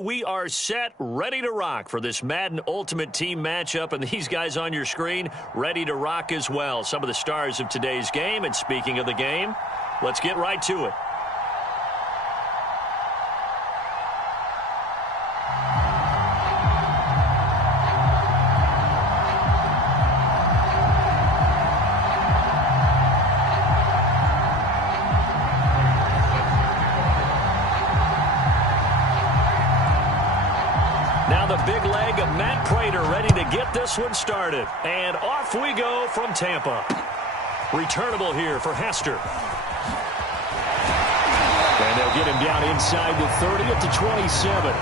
We are set, ready to rock for this Madden Ultimate Team matchup, and these guys on your screen ready to rock as well. Some of the stars of today's game, and speaking of the game, let's get right to it. Now the big leg of Matt Prater ready to get this one started. And off we go from Tampa. Returnable here for Hester. And they'll get him down inside the 30 at the 27.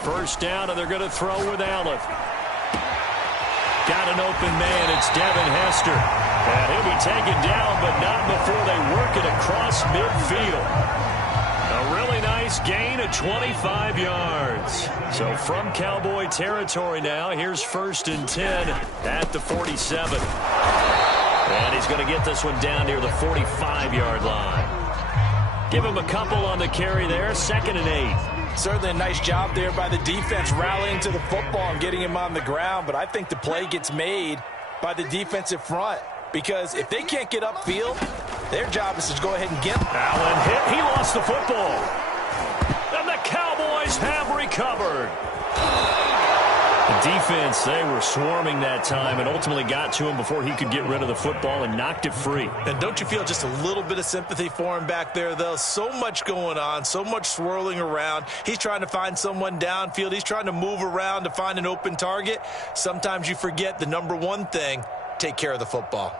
First down, and they're going to throw with Allen. Got an open man. It's Devin Hester. And he'll be taken down, but not before they work it across midfield. A really nice gain of 25 yards. So from Cowboy territory now, here's 1st and 10 at the 47. And he's going to get this one down near the 45-yard line. Give him a couple on the carry there, 2nd and 8. Certainly a nice job there by the defense rallying to the football and getting him on the ground, but I think the play gets made by the defensive front because if they can't get upfield, their job is to go ahead and get him. Allen hit. He lost the football. And the Cowboys have recovered. The defense, they were swarming that time and ultimately got to him before he could get rid of the football and knocked it free. And don't you feel just a little bit of sympathy for him back there, though? So much going on, so much swirling around. He's trying to find someone downfield. He's trying to move around to find an open target. Sometimes you forget the number one thing, take care of the football.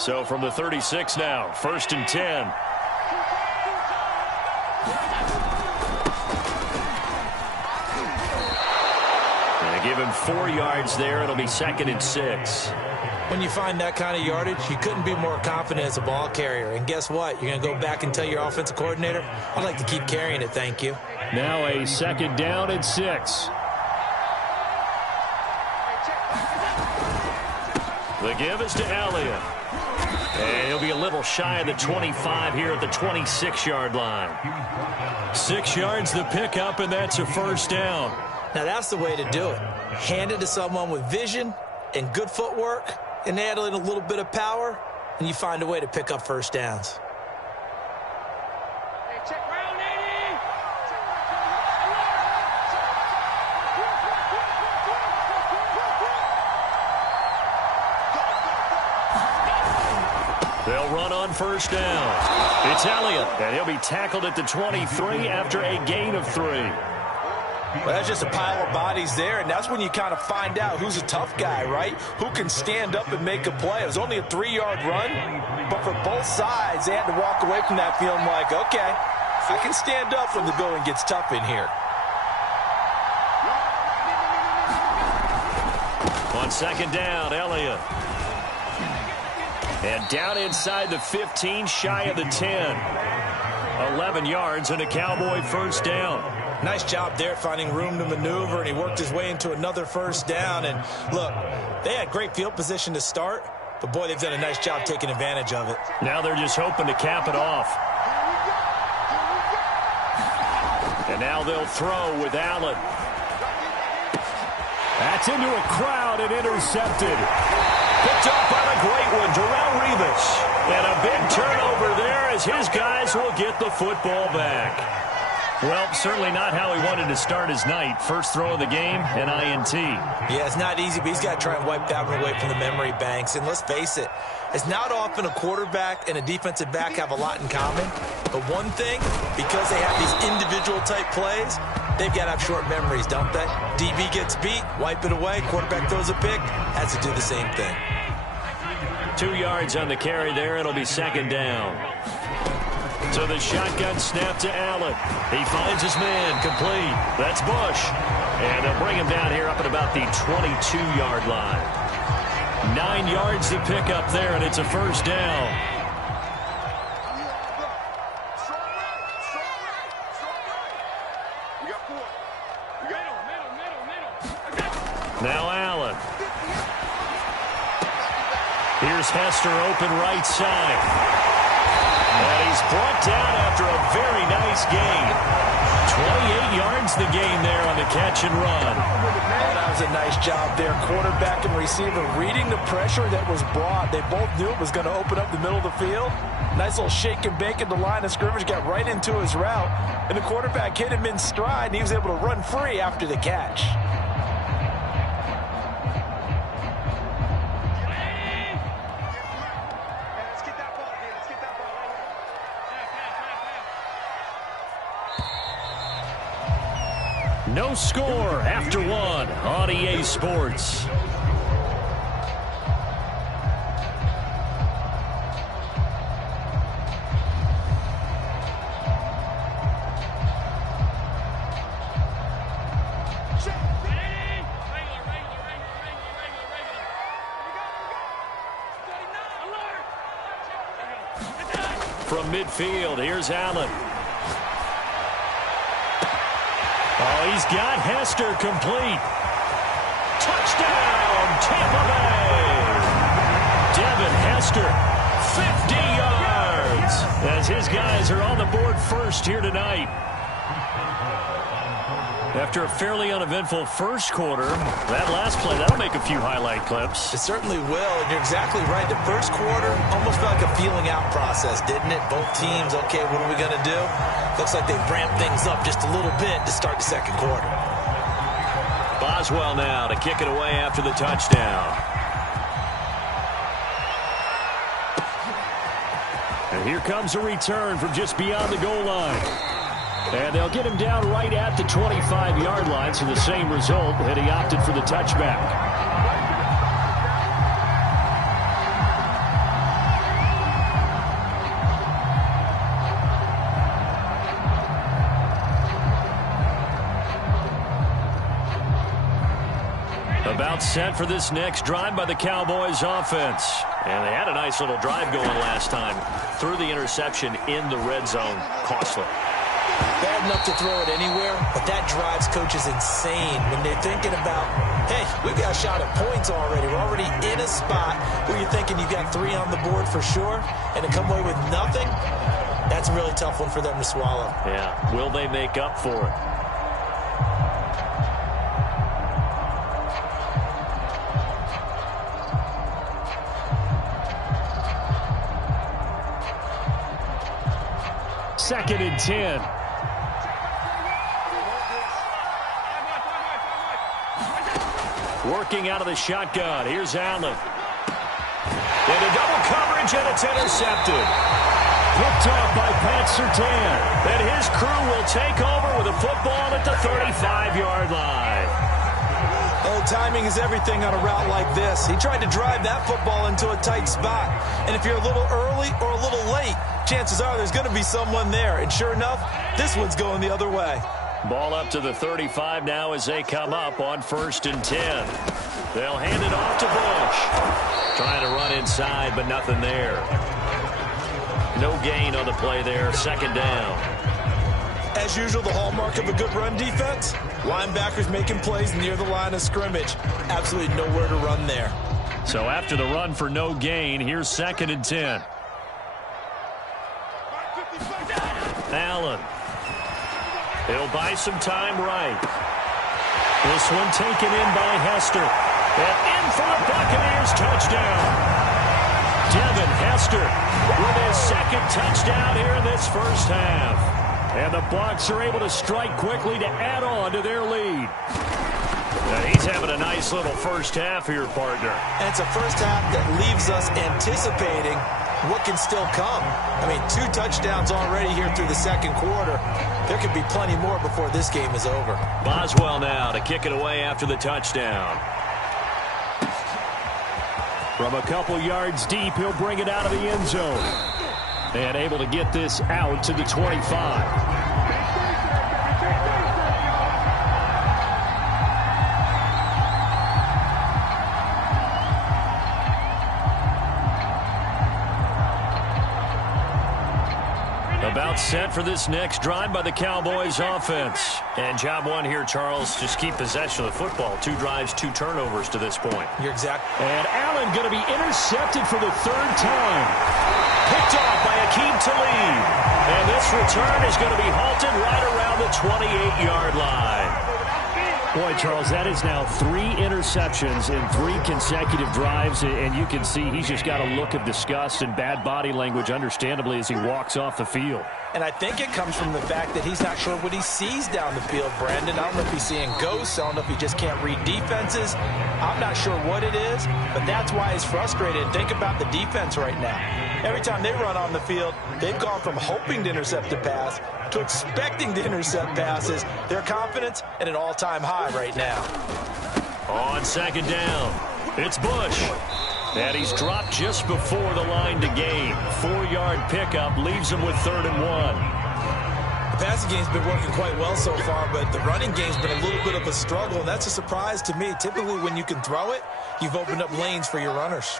So from the 36 now, 1st and 10. And they give him 4 yards there. It'll be 2nd and 6. When you find that kind of yardage, you couldn't be more confident as a ball carrier. And guess what? You're going to go back and tell your offensive coordinator, I'd like to keep carrying it, thank you. Now a 2nd down and 6. The give is to Elliott. And he'll be a little shy of the 25 here at the 26-yard line. 6 yards the pickup, and that's a 1st down. Now that's the way to do it. Hand it to someone with vision and good footwork, and add in a little bit of power, and you find a way to pick up 1st downs. They'll run on 1st down. It's Elliott, and he'll be tackled at the 23 after a gain of 3. Well, that's just a pile of bodies there, and that's when you kind of find out who's a tough guy, right? Who can stand up and make a play. It was only a 3-yard run, but for both sides, they had to walk away from that feeling like, okay, I can stand up when the going gets tough in here. On 2nd down, Elliott. And down inside the 15, shy of the 10. 11 yards and a Cowboy 1st down. Nice job there finding room to maneuver, and he worked his way into another 1st down. And look, they had great field position to start, but boy, they've done a nice job taking advantage of it. Now they're just hoping to cap it off. And now they'll throw with Allen. That's into a crowd and intercepted. Picked up by the great one, Darrelle Revis. And a big turnover there as his guys will get the football back. Well, certainly not how he wanted to start his night. First throw of the game, an INT. Yeah, it's not easy, but he's got to try and wipe that one away from the memory banks. And let's face it, it's not often a quarterback and a defensive back have a lot in common. The one thing, because they have these individual type plays, they've got to have short memories, don't they? DB gets beat, wipe it away, quarterback throws a pick, has to do the same thing. 2 yards on the carry there. It'll be second down. So the shotgun snap to Allen. He finds his man, complete. That's Bush. And they'll bring him down here up at about the 22-yard line. 9 yards to pick up there, and it's a first down. Now Allen. Here's Hester open right side. And he's brought down after a very nice gain. 28 yards the gain there on the catch and run. Oh, that was a nice job there. Quarterback and receiver reading the pressure that was brought. They both knew it was going to open up the middle of the field. Nice little shake and bake at the line of scrimmage, got right into his route. And the quarterback hit him in stride, and he was able to run free after the catch. No score after one on EA Sports. From midfield, here's Allen. Oh, he's got Hester complete. Touchdown, Tampa Bay. Devin Hester, 50 yards. As his guys are on the board first here tonight. After a fairly uneventful first quarter, that last play, that'll make a few highlight clips. It certainly will, and you're exactly right. The first quarter almost felt like a feeling out process, didn't it? Both teams, okay, what are we going to do? Looks like they've ramped things up just a little bit to start the second quarter. Boswell now to kick it away after the touchdown. And here comes a return from just beyond the goal line. And they'll get him down right at the 25-yard line, so the same result, and he opted for the touchback. About set for this next drive by the Cowboys offense. And they had a nice little drive going last time. Threw the interception in the red zone. Costly. Bad enough to throw it anywhere, but that drives coaches insane when they're thinking about, hey, we've got a shot at points already. We're already in a spot where you're thinking you got 3 on the board for sure, and to come away with nothing, that's a really tough one for them to swallow. Yeah, will they make up for it? Second and 10. Working out of the shotgun. Here's Allen. Into double coverage, and it's intercepted. Picked off by Pat Surtain. And his crew will take over with a football at the 35-yard line. Oh, timing is everything on a route like this. He tried to drive that football into a tight spot. And if you're a little early or a little late, chances are there's going to be someone there. And sure enough, this one's going the other way. Ball up to the 35 now as they come up on 1st and 10. They'll hand it off to Bush. Trying to run inside, but nothing there. No gain on the play there. Second down. As usual, the hallmark of a good run defense, linebackers making plays near the line of scrimmage. Absolutely nowhere to run there. So after the run for no gain, here's 2nd and 10. Allen. He'll buy some time right. This one taken in by Hester. And in for the Buccaneers touchdown. Devin Hester with his second touchdown here in this first half. And the Bucs are able to strike quickly to add on to their lead. And he's having a nice little first half here, partner. And it's a first half that leaves us anticipating what can still come. I mean, 2 touchdowns already here through the second quarter. There could be plenty more before this game is over. Boswell now to kick it away after the touchdown. From a couple yards deep, he'll bring it out of the end zone. And able to get this out to the 25. About set for this next drive by the Cowboys offense. And job one here, Charles, just keep possession of the football. 2 drives, 2 turnovers to this point. You're exactly. And Allen going to be intercepted for the 3rd time. Picked off by Akeem Talib. And this return is going to be halted right around the 28-yard line. Boy, Charles, that is now 3 interceptions in 3 consecutive drives, and you can see he's just got a look of disgust and bad body language, understandably, as he walks off the field. And I think it comes from the fact that he's not sure what he sees down the field, Brandon. I don't know if he's seeing ghosts. I don't know if he just can't read defenses. I'm not sure what it is, but that's why he's frustrated. Think about the defense right now. Every time they run on the field, they've gone from hoping to intercept a pass to expecting to intercept passes. Their confidence at an all-time high right now. On 2nd down, it's Bush. And he's dropped just before the line to gain. 4-yard pickup leaves him with 3rd and 1. The passing game's been working quite well so far, but the running game's been a little bit of a struggle, and that's a surprise to me. Typically, when you can throw it, you've opened up lanes for your runners.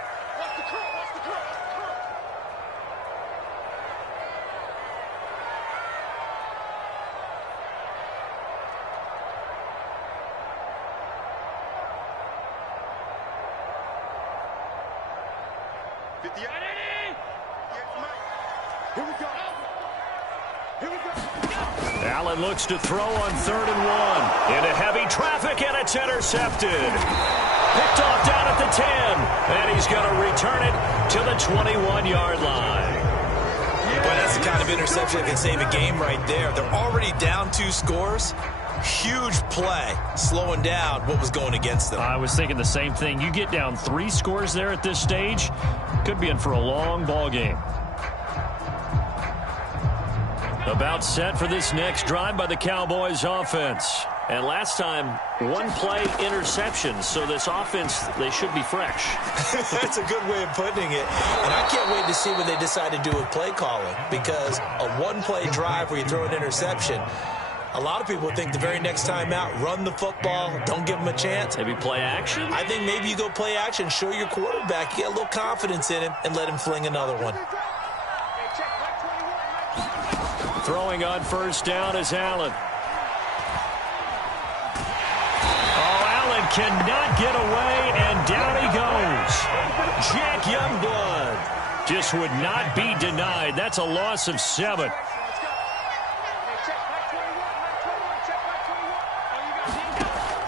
Allen looks to throw on 3rd and 1. Into heavy traffic, and it's intercepted. Picked off down at the 10. And he's going to return it to the 21-yard line. Boy, that's the kind of interception that can save a game right there. They're already down 2 scores. Huge play, slowing down what was going against them. I was thinking the same thing. You get down 3 scores there at this stage, could be in for a long ball game. About set for this next drive by the Cowboys offense. And last time, 1-play interception. So this offense, they should be fresh. That's a good way of putting it. And I can't wait to see what they decide to do with play calling. Because a 1-play drive where you throw an interception, a lot of people think the very next time out, run the football, don't give them a chance. Maybe play action? I think maybe you go play action, show your quarterback, get a little confidence in him, and let him fling another one. Throwing on 1st down is Allen. Oh, Allen cannot get away, and down he goes. Jack Youngblood just would not be denied. That's a loss of 7.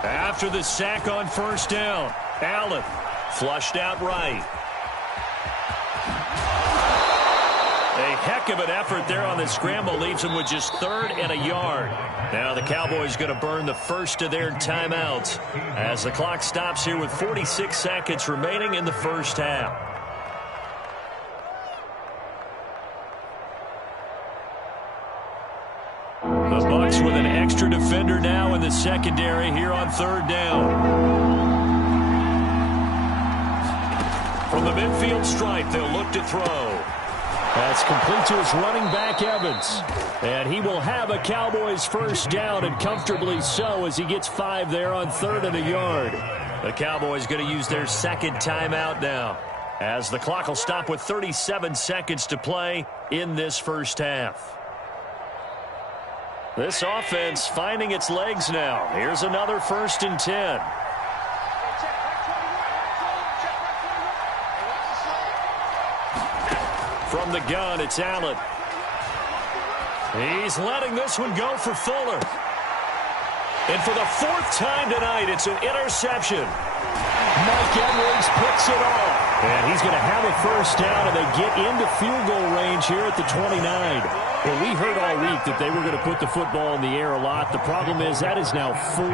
After the sack on 1st down, Allen flushed out right. A heck of an effort there on the scramble leaves him with just 3rd and a yard. Now the Cowboys going to burn the first of their timeouts as the clock stops here with 46 seconds remaining in the first half. The Bucs with an extra defender now in the secondary here on 3rd down. From the midfield stripe, they'll look to throw. That's complete to his running back, Evans. And he will have a Cowboys 1st down, and comfortably so, as he gets 5 there on 3rd and a yard. The Cowboys going to use their 2nd timeout now, as the clock will stop with 37 seconds to play in this first half. This offense finding its legs now. Here's another 1st and 10. From the gun, it's Allen. He's letting this one go for Fuller. And for the 4th time tonight, it's an interception. Mike Edwards picks it off. And he's going to have a first down, and they get into field goal range here at the 29. Well, we heard all week that they were going to put the football in the air a lot. The problem is that is now 4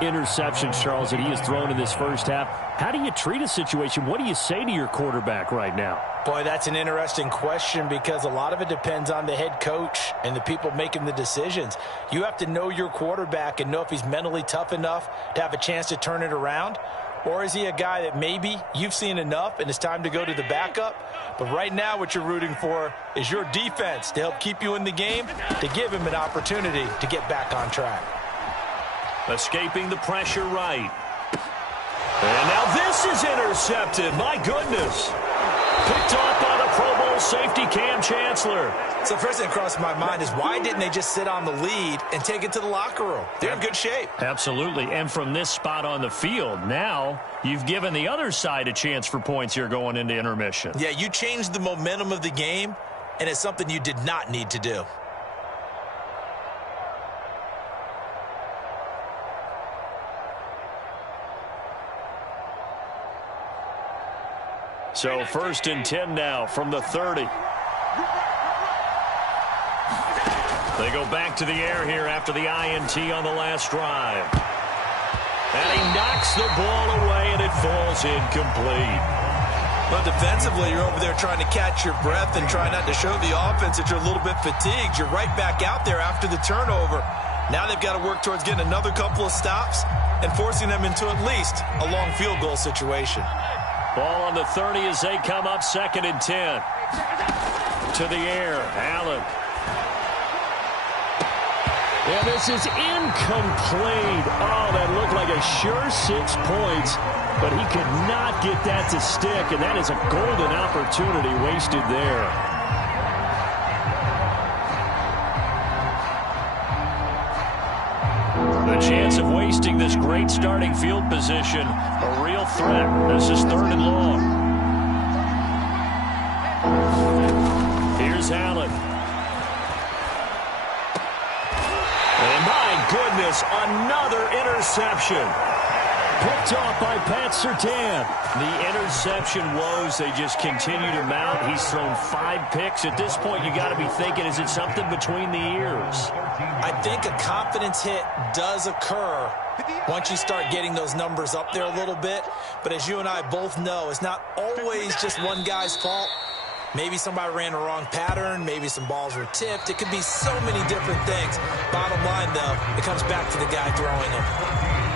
interceptions, Charles, that he has thrown in this first half. How do you treat a situation? What do you say to your quarterback right now? Boy, that's an interesting question because a lot of it depends on the head coach and the people making the decisions. You have to know your quarterback and know if he's mentally tough enough to have a chance to turn it around. Or is he a guy that maybe you've seen enough and it's time to go to the backup? But right now what you're rooting for is your defense to help keep you in the game, to give him an opportunity to get back on track. Escaping the pressure right. And now this is intercepted. My goodness. Picked off by the Pro Bowl safety Cam Chancellor. So the first thing that crossed my mind is why didn't they just sit on the lead and take it to the locker room? They're in good shape. Absolutely. And from this spot on the field, now you've given the other side a chance for points here going into intermission. Yeah, you changed the momentum of the game, and it's something you did not need to do. So 1st and 10 now from the 30. They go back to the air here after the INT on the last drive. And he knocks the ball away, and it falls incomplete. But defensively, you're over there trying to catch your breath and try not to show the offense that you're a little bit fatigued. You're right back out there after the turnover. Now they've got to work towards getting another couple of stops and forcing them into at least a long field goal situation. Ball on the 30 as they come up 2nd and 10. To the air, Allen. And this is incomplete. Oh, that looked like a sure 6 points, but he could not get that to stick, and that is a golden opportunity wasted there. The chance of wasting this great starting field position, a real threat. This is 3rd and long. Here's Allen. And my goodness, another interception. Picked off by Pat Surtain. The interception woes, they just continue to mount. He's thrown 5 picks. At this point, you got to be thinking, is it something between the ears? I think a confidence hit does occur once you start getting those numbers up there a little bit. But as you and I both know, it's not always just one guy's fault. Maybe somebody ran the wrong pattern. Maybe some balls were tipped. It could be so many different things. Bottom line, though, it comes back to the guy throwing them.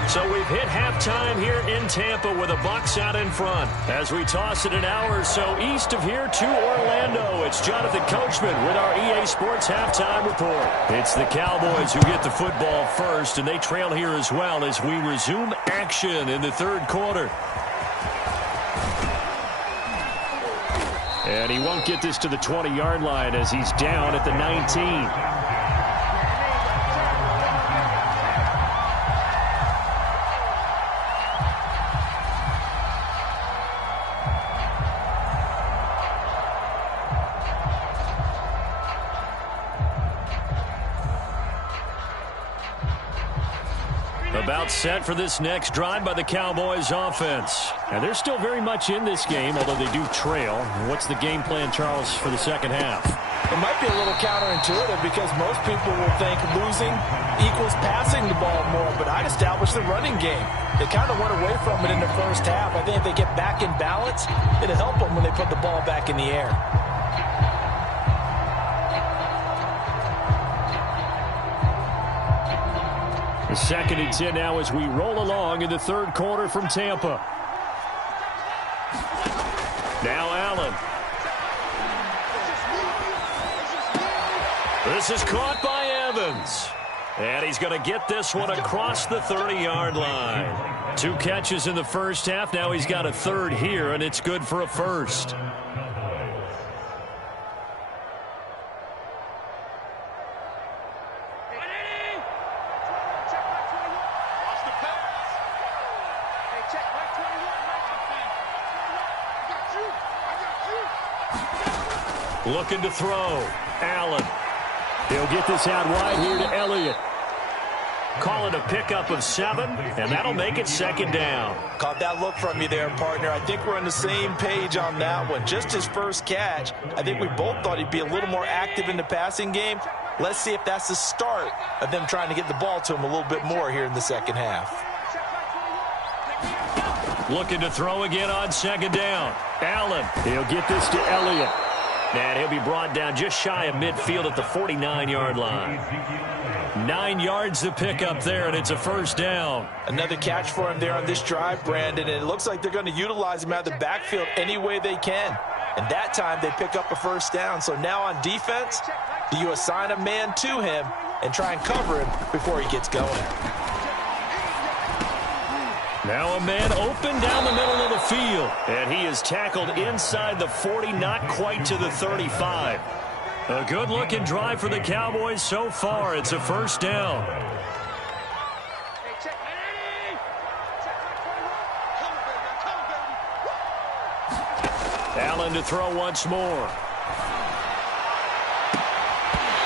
So we've hit halftime here in Tampa with the Bucs out in front. As we toss it an hour or so east of here to Orlando, it's Jonathan Coachman with our EA Sports Halftime Report. It's the Cowboys who get the football first, and they trail here as well as we resume action in the 3rd quarter. And he won't get this to the 20-yard line as he's down at the 19. About set for this next drive by the Cowboys offense. And they're still very much in this game, although they do trail. What's the game plan, Charles, for the second half? It might be a little counterintuitive because most people will think losing equals passing the ball more, but I'd establish the running game. They kind of went away from it in the first half. I think if they get back in balance, it'll help them when they put the ball back in the air. The 2nd and 10 now as we roll along in the 3rd quarter from Tampa. Now Allen. This is caught by Evans. And he's going to get this one across the 30-yard line. 2 catches in the first half. Now he's got a 3rd here, and it's good for a 1st. Looking to throw. Allen. He'll get this out wide here to Elliott. Call it a pickup of 7, and that'll make it second down. Caught that look from you there, partner. I think we're on the same page on that one. Just his first catch, I think we both thought he'd be a little more active in the passing game. Let's see if that's the start of them trying to get the ball to him a little bit more here in the second half. Looking to throw again on second down. Allen, he'll get this to Elliott. And he'll be brought down just shy of midfield at the 49-yard line. 9 yards to pick up there, and it's a first down. Another catch for him there on this drive, Brandon, and it looks like they're going to utilize him out of the backfield any way they can. And that time they pick up a first down. So now on defense, do you assign a man to him and try and cover him before he gets going? Now a man open down the middle of the field. And he is tackled inside the 40, not quite to the 35. A good-looking drive for the Cowboys so far. It's a first down. Allen to throw once more.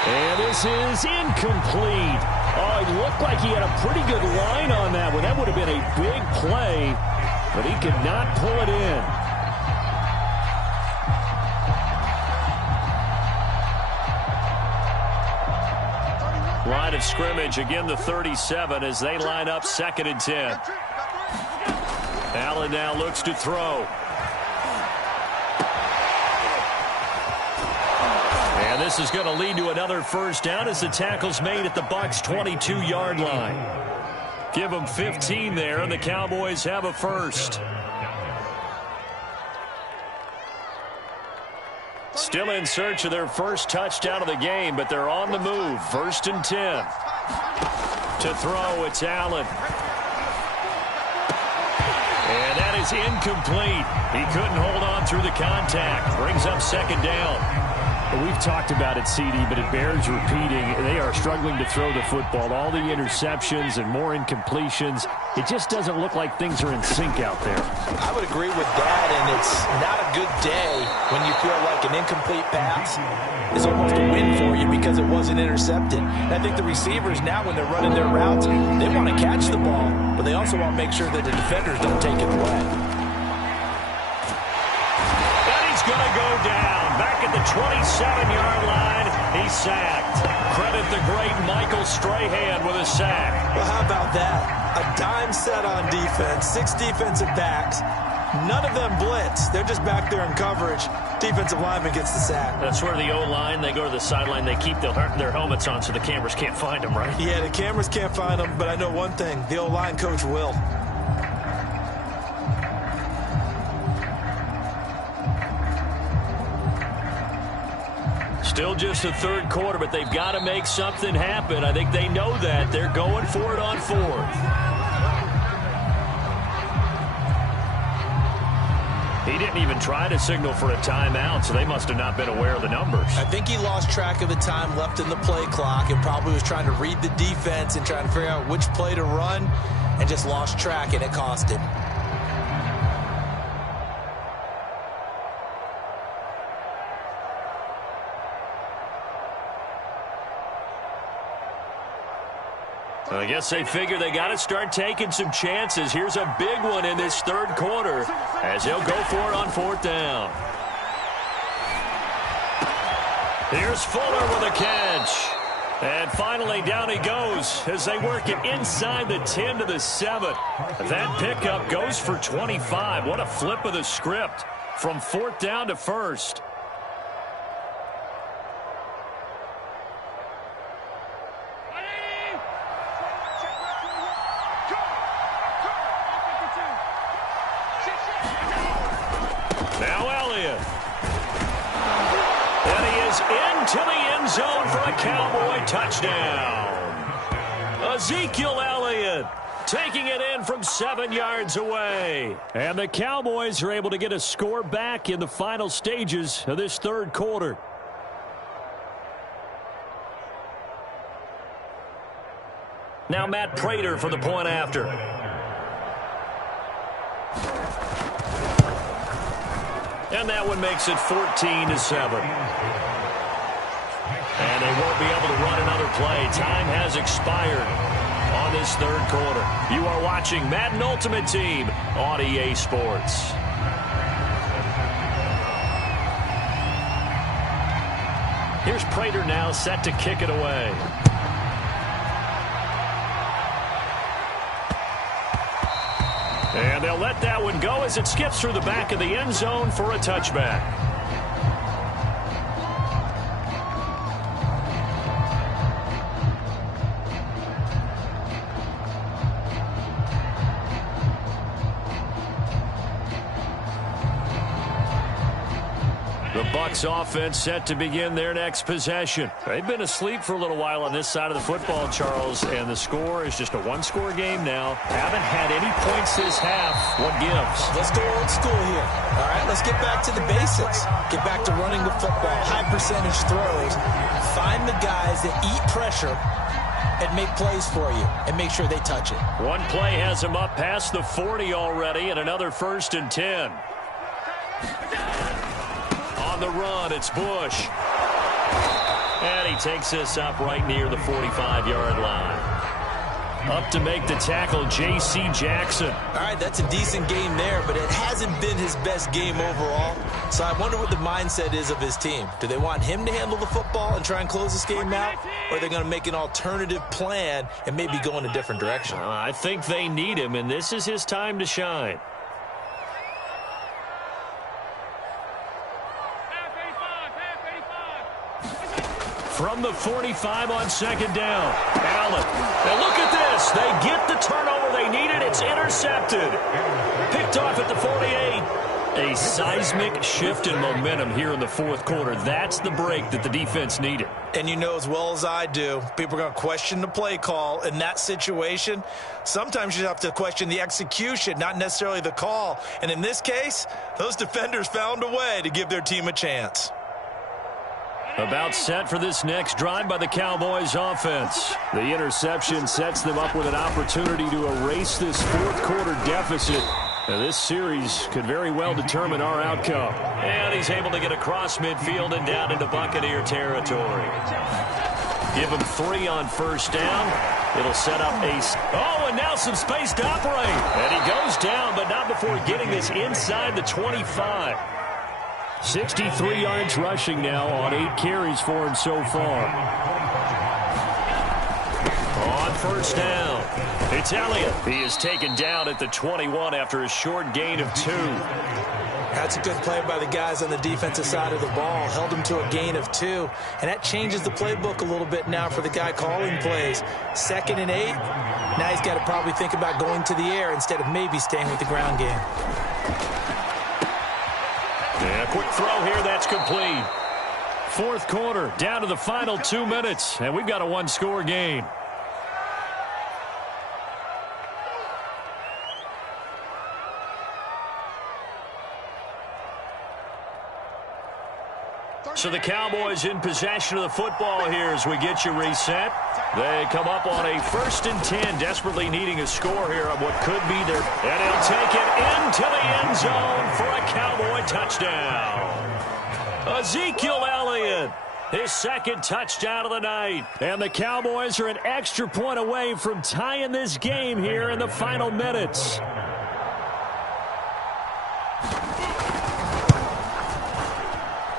And this is incomplete. Oh, it looked like he had a pretty good line on that one. That would have been a big play, but he could not pull it in. Line of scrimmage, again the 37 as they line up 2nd and 10. Allen now looks to throw. And this is going to lead to another first down as the tackle's made at the Bucs' 22-yard line. Give them 15 there, and the Cowboys have a first. Still in search of their first touchdown of the game, but they're on the move. 1st and 10. To throw, it's Allen. And that is incomplete. He couldn't hold on through the contact. Brings up 2nd down. We've talked about it, CD, but it bears repeating. They are struggling to throw the football. All the interceptions and more incompletions. It just doesn't look like things are in sync out there. I would agree with that, and it's not a good day when you feel like an incomplete pass is almost a win for you because it wasn't intercepted. And I think the receivers now, when they're running their routes, they want to catch the ball, but they also want to make sure that the defenders don't take it away. And he's going to go down. Back at the 27-yard line, he's sacked. Credit the great Michael Strahan with a sack. Well, how about that? A dime set on defense, 6 defensive backs. None of them blitz. They're just back there in coverage. Defensive lineman gets the sack. That's where the O-line, they go to the sideline, they keep their helmets on so the cameras can't find them, right? Yeah, the cameras can't find them, but I know one thing. The O-line coach will. Still just the 3rd quarter, but they've got to make something happen. I think they know that. They're going for it on 4th. He didn't even try to signal for a timeout, so they must have not been aware of the numbers. I think he lost track of the time left in the play clock and probably was trying to read the defense and trying to figure out which play to run and just lost track, and it cost him. I guess they figure they got to start taking some chances. Here's a big one in this 3rd quarter as they'll go for it on 4th down. Here's Fuller with a catch. And finally down he goes as they work it inside the 10 to the 7. That pickup goes for 25. What a flip of the script from 4th down to 1st. Now Elliott. And he is into the end zone for a Cowboy touchdown. Ezekiel Elliott taking it in from 7 yards away. And the Cowboys are able to get a score back in the final stages of this 3rd quarter. Now Matt Prater for the point after. And that one makes it 14-7. And they won't be able to run another play. Time has expired. on this third quarter. You are watching Madden Ultimate Team on EA Sports. Here's Prater now set to kick it away. And they'll let that one go as it skips through the back of the end zone for a touchback. The Bucs offense set to begin their next possession. They've been asleep for a little while on this side of the football, Charles, and the score is just a one-score game now. Haven't had any points this half. What gives? Let's go old school here. All right, let's get back to the basics. Get back to running the football, high-percentage throws. Find the guys that eat pressure and make plays for you and make sure they touch it. One play has him up past the 40 already and another 1st and 10. On the run, it's Bush. And he takes this up right near the 45-yard line. Up to make the tackle, J.C. Jackson. All right, that's a decent game there, but it hasn't been his best game overall. So I wonder what the mindset is of his team. Do they want him to handle the football and try and close this game out? Or are they going to make an alternative plan and maybe go in a different direction? I think they need him, and this is his time to shine. From the 45 on 2nd down. Allen. Now look at this. They get the turnover they needed. It's intercepted. Picked off at the 48. A seismic shift in momentum here in the 4th quarter. That's the break that the defense needed. And you know as well as I do, people are going to question the play call in that situation. Sometimes you have to question the execution, not necessarily the call. And in this case, those defenders found a way to give their team a chance. About set for this next drive by the Cowboys offense. The interception sets them up with an opportunity to erase this 4th quarter deficit. Now, this series could very well determine our outcome. And he's able to get across midfield and down into Buccaneer territory. Give him 3 on 1st down. It'll set up a... Oh, and now some space to operate. And he goes down, but not before getting this inside the 25. 63 yards rushing now on 8 carries for him so far. On 1st down, it's Elliott. He is taken down at the 21 after a short gain of 2. That's a good play by the guys on the defensive side of the ball. Held him to a gain of 2. And that changes the playbook a little bit now for the guy calling plays. 2nd and 8. Now he's got to probably think about going to the air instead of maybe staying with the ground game. And a quick throw here, that's complete. 4th quarter, down to the final 2 minutes, and we've got a one-score game. So the Cowboys in possession of the football here as we get you reset. They come up on a 1st and 10, desperately needing a score here on what could be their... And he'll take it into the end zone for a Cowboy touchdown. Ezekiel Elliott, his 2nd touchdown of the night. And the Cowboys are an extra point away from tying this game here in the final minutes.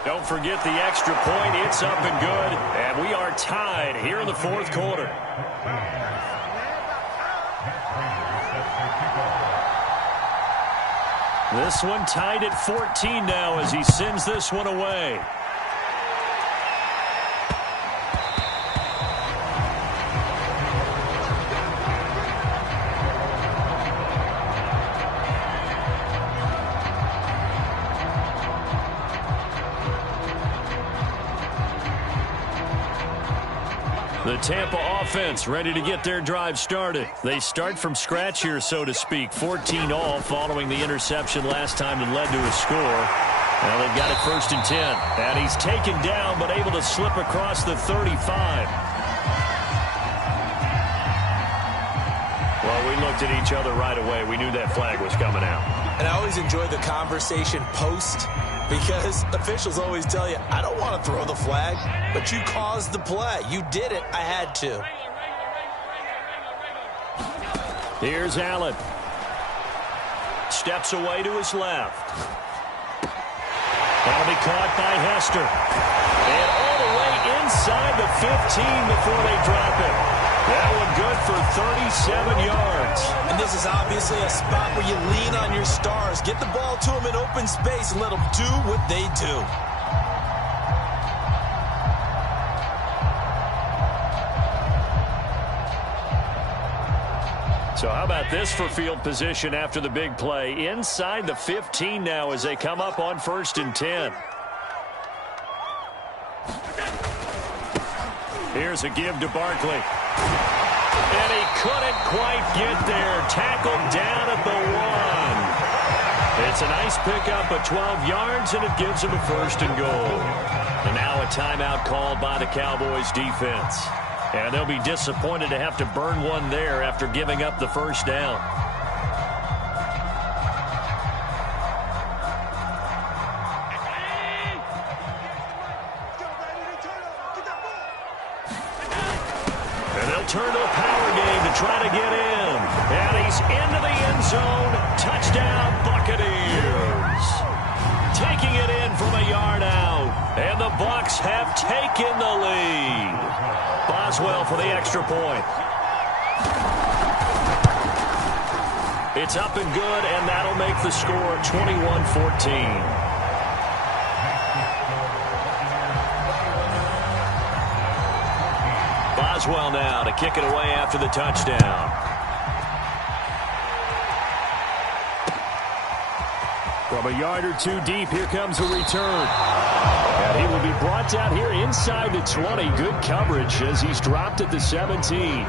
Don't forget the extra point. It's up and good. And we are tied here in the 4th quarter. This one tied at 14 now as he sends this one away. The Tampa offense ready to get their drive started. They start from scratch here, so to speak. 14-all following the interception last time that led to a score. Now they've got it 1st and 10. And he's taken down but able to slip across the 35. Well, we looked at each other right away. We knew that flag was coming out. And I always enjoy the conversation post, because officials always tell you, I don't want to throw the flag, but you caused the play. You did it. I had to. Here's Allen. Steps away to his left. That'll be caught by Hester. And all the way inside the 15 before they drop it. That one good for 37 yards. And this is obviously a spot where you lean on your stars. Get the ball to them in open space and let them do what they do. So how about this for field position after the big play? Inside the 15 now as they come up on 1st and 10. Here's a give to Barkley. And he couldn't quite get there. Tackled down at the 1. It's a nice pickup of 12 yards, and it gives him a 1st and goal. And now a timeout called by the Cowboys defense. And they'll be disappointed to have to burn one there after giving up the 1st down. And they'll turn to a power game to try to get in. And he's into the end zone. Touchdown, Buccaneers. Taking it in from a yard out. And the Bucs have taken the lead. Boswell for the extra point. It's up and good, and that'll make the score 21-14. Boswell now to kick it away after the touchdown. From a yard or two deep, here comes a return. And he will be brought down here inside the 20. Good coverage as he's dropped at the 17.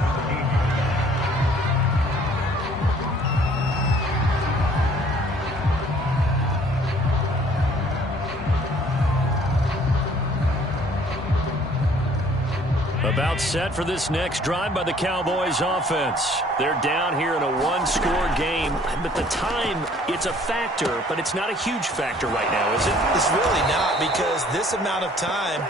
About set for this next drive by the Cowboys offense. They're down here in a one-score game. But the time, it's a factor, but it's not a huge factor right now, is it? It's really not, because this amount of time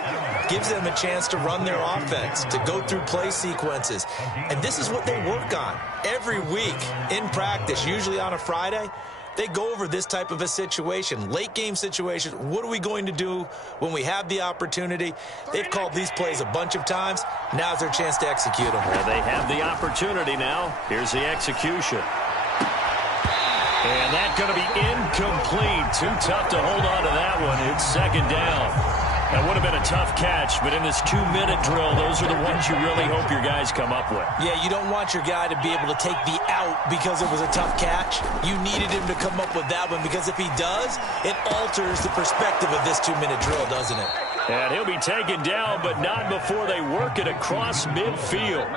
gives them a chance to run their offense, to go through play sequences. And this is what they work on every week in practice, usually on a Friday. They go over this type of a situation, late game situation. What are we going to do when we have the opportunity? They've called these plays a bunch of times. Now's their chance to execute them. Well, they have the opportunity now. Here's the execution. And that's going to be incomplete. Too tough to hold on to that one. It's 2nd down. That would have been a tough catch, but in this 2-minute drill, those are the ones you really hope your guys come up with. Yeah, you don't want your guy to be able to take the out because it was a tough catch. You needed him to come up with that one, because if he does, it alters the perspective of this 2-minute drill, doesn't it? And he'll be taken down, but not before they work it across midfield.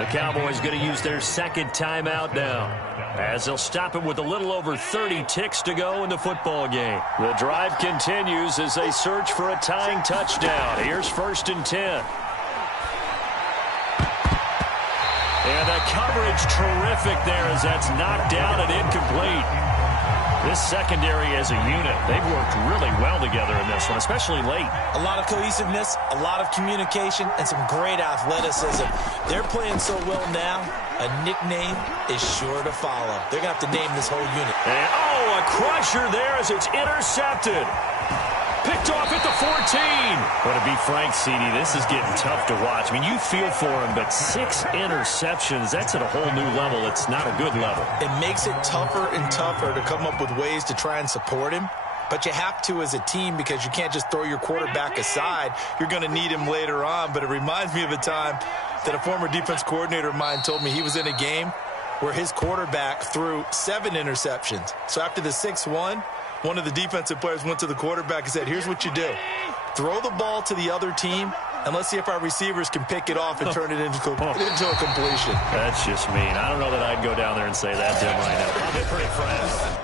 The Cowboys going to use their 2nd timeout now, as they'll stop it with a little over 30 ticks to go in the football game. The drive continues as they search for a tying touchdown. Here's 1st and 10. And the coverage terrific there as that's knocked down and incomplete. This secondary as a unit, they've worked really well together in this one, especially late. A lot of cohesiveness, a lot of communication, and some great athleticism. They're playing so well now, a nickname is sure to follow. They're going to have to name this whole unit. And, a crusher there as it's intercepted. Picked off at the 14. But to be frank, CD, this is getting tough to watch. I mean, you feel for him, but 6 interceptions, that's at a whole new level. It's not a good level. It makes it tougher and tougher to come up with ways to try and support him. But you have to as a team, because you can't just throw your quarterback aside. You're going to need him later on. But it reminds me of a time that a former defense coordinator of mine told me he was in a game where his quarterback threw 7 interceptions. So after the 6th one of the defensive players went to the quarterback and said, here's what you do. Throw the ball to the other team, and let's see if our receivers can pick it off and turn it into a completion. That's just mean. I don't know that I'd go down there and say that to him right now. Probably pretty friends.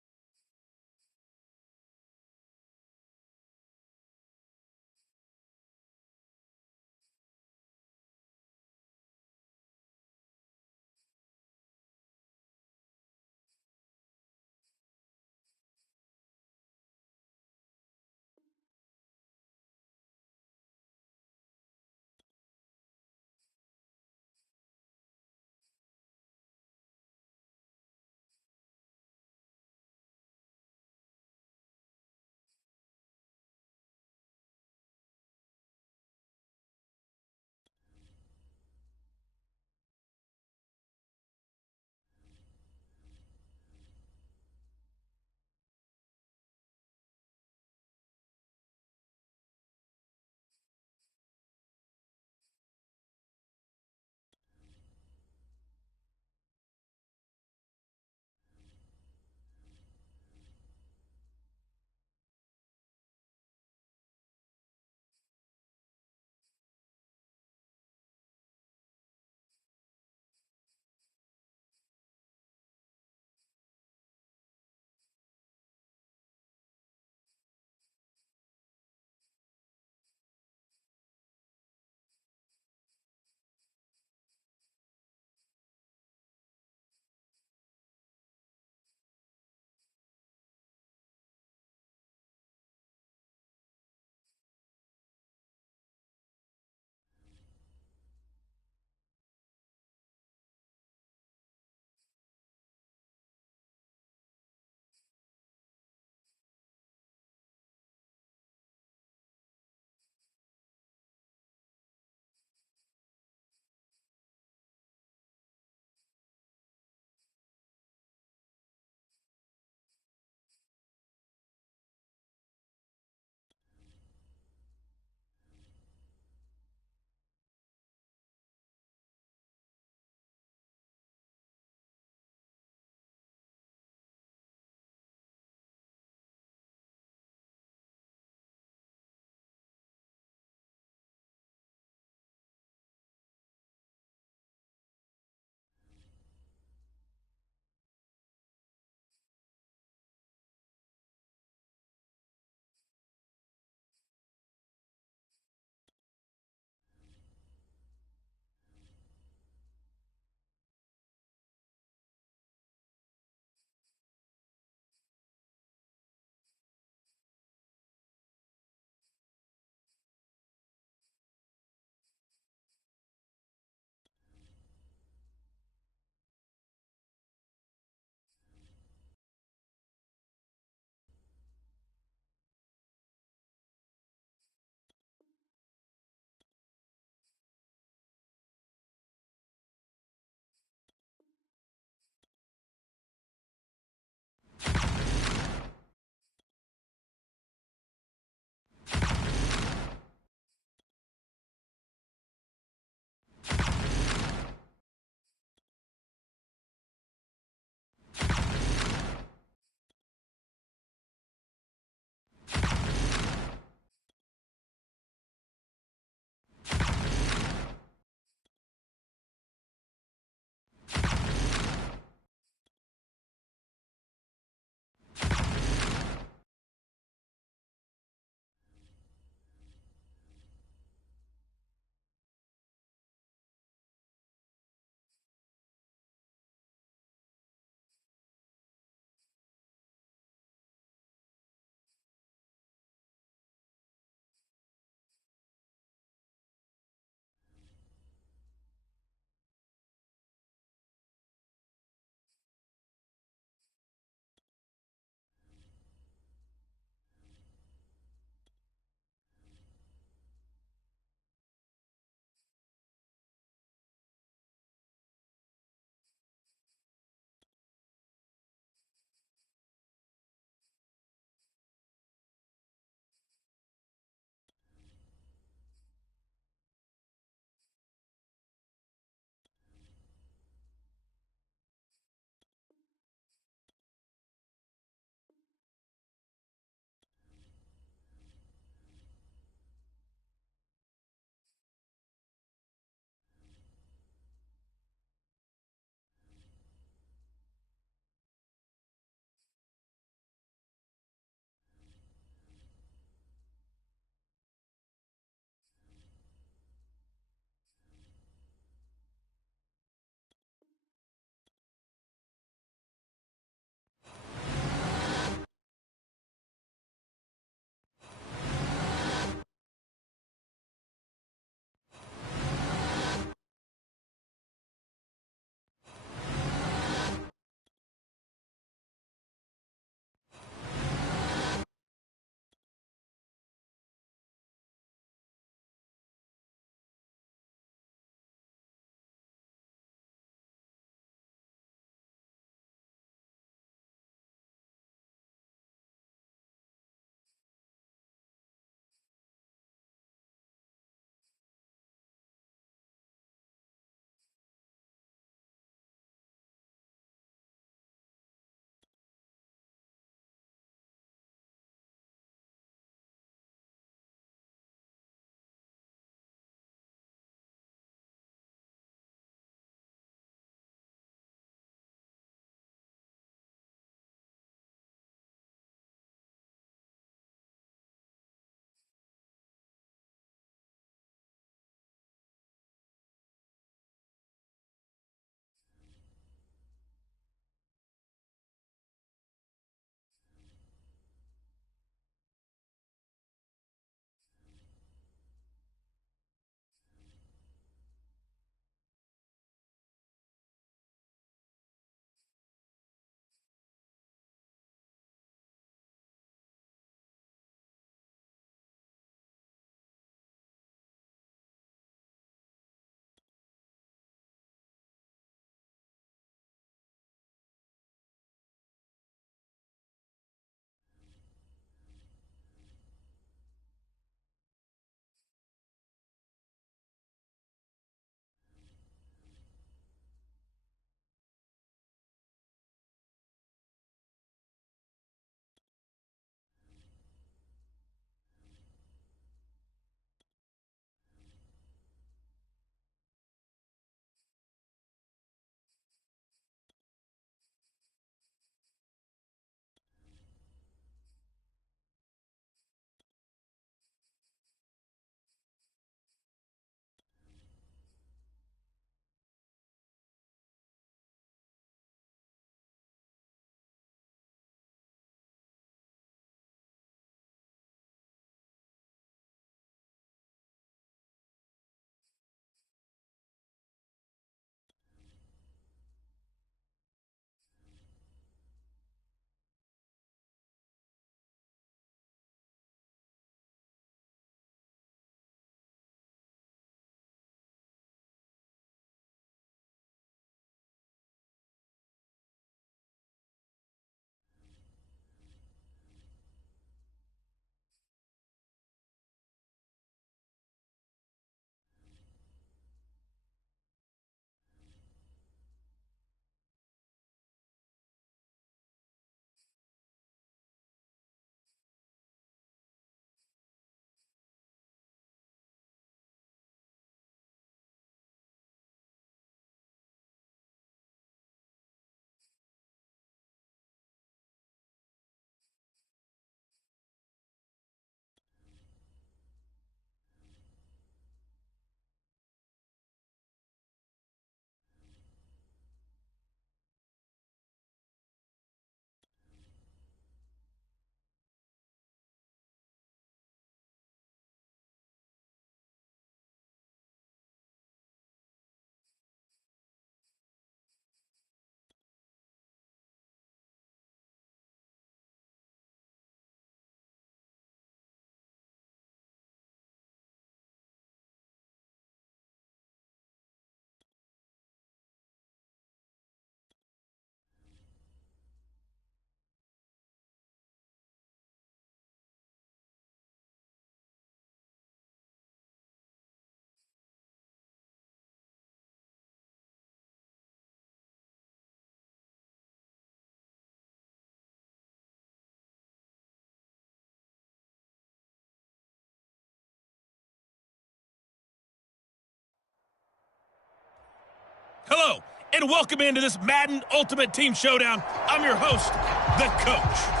Hello, and welcome into this Madden Ultimate Team Showdown. I'm your host, the Coach.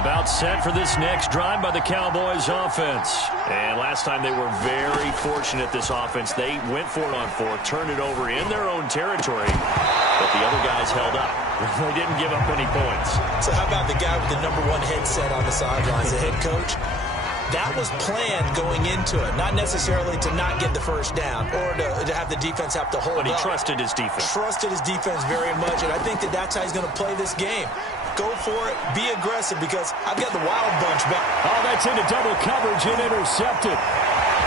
About set for this next drive by the Cowboys offense. And last time they were very fortunate, this offense. They went for it on fourth, turned it over in their own territory, but the other guys held up. They didn't give up any points. So how about the guy with the number one headset on the sidelines, the head coach? That was planned going into it, not necessarily to not get the first down or to have the defense have to hold up. But he trusted his defense. Trusted his defense very much, and I think that's how he's going to play this game. Go for it, be aggressive, because I've got the wild bunch back. Oh, that's into double coverage and intercepted.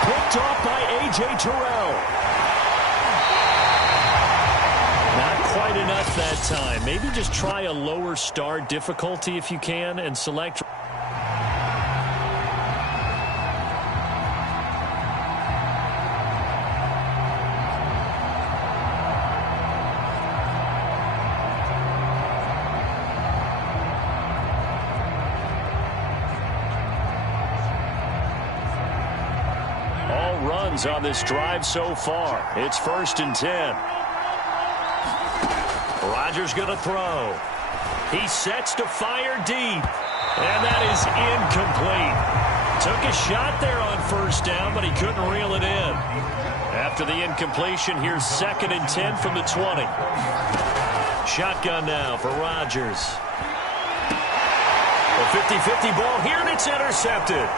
Picked off by A.J. Terrell. Not quite enough that time. Maybe just try a lower star difficulty if you can and select. Runs on this drive so far. It's 1st and 10. Rodgers going to throw. He sets to fire deep. And that is incomplete. Took a shot there on 1st down, but he couldn't reel it in. After the incompletion, here's 2nd and 10 from the 20. Shotgun now for Rodgers. A 50-50 ball here, and it's intercepted.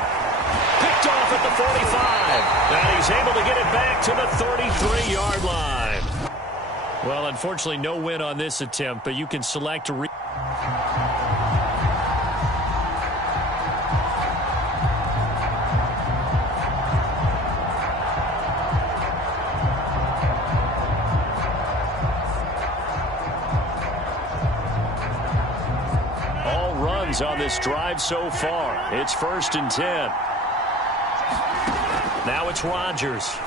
Picked off at the 45. And he's able to get it back to the 33-yard line. Well, unfortunately, no win on this attempt, but you can select a all runs on this drive so far. It's 1st and 10. Now it's Rodgers.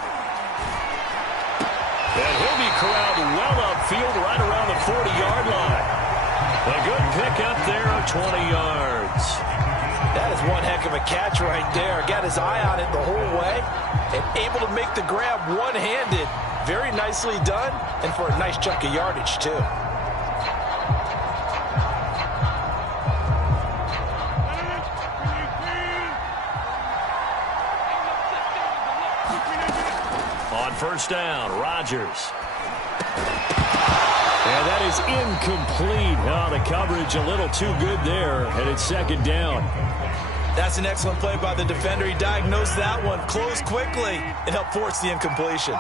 And he'll be corralled well upfield right around the 40-yard line. A good pickup there of 20 yards. That is one heck of a catch right there. Got his eye on it the whole way and able to make the grab one-handed. Very nicely done, and for a nice chunk of yardage, too. On 1st down, Rodgers. And that is incomplete. Oh, the coverage a little too good there, and it's 2nd down. That's an excellent play by the defender. He diagnosed that one, closed quickly, and helped force the incompletion.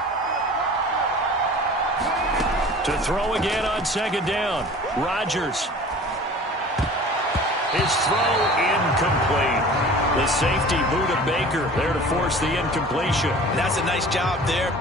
To throw again on 2nd down, Rodgers. His throw incomplete. The safety, Buda Baker, there to force the incompletion. That's a nice job there.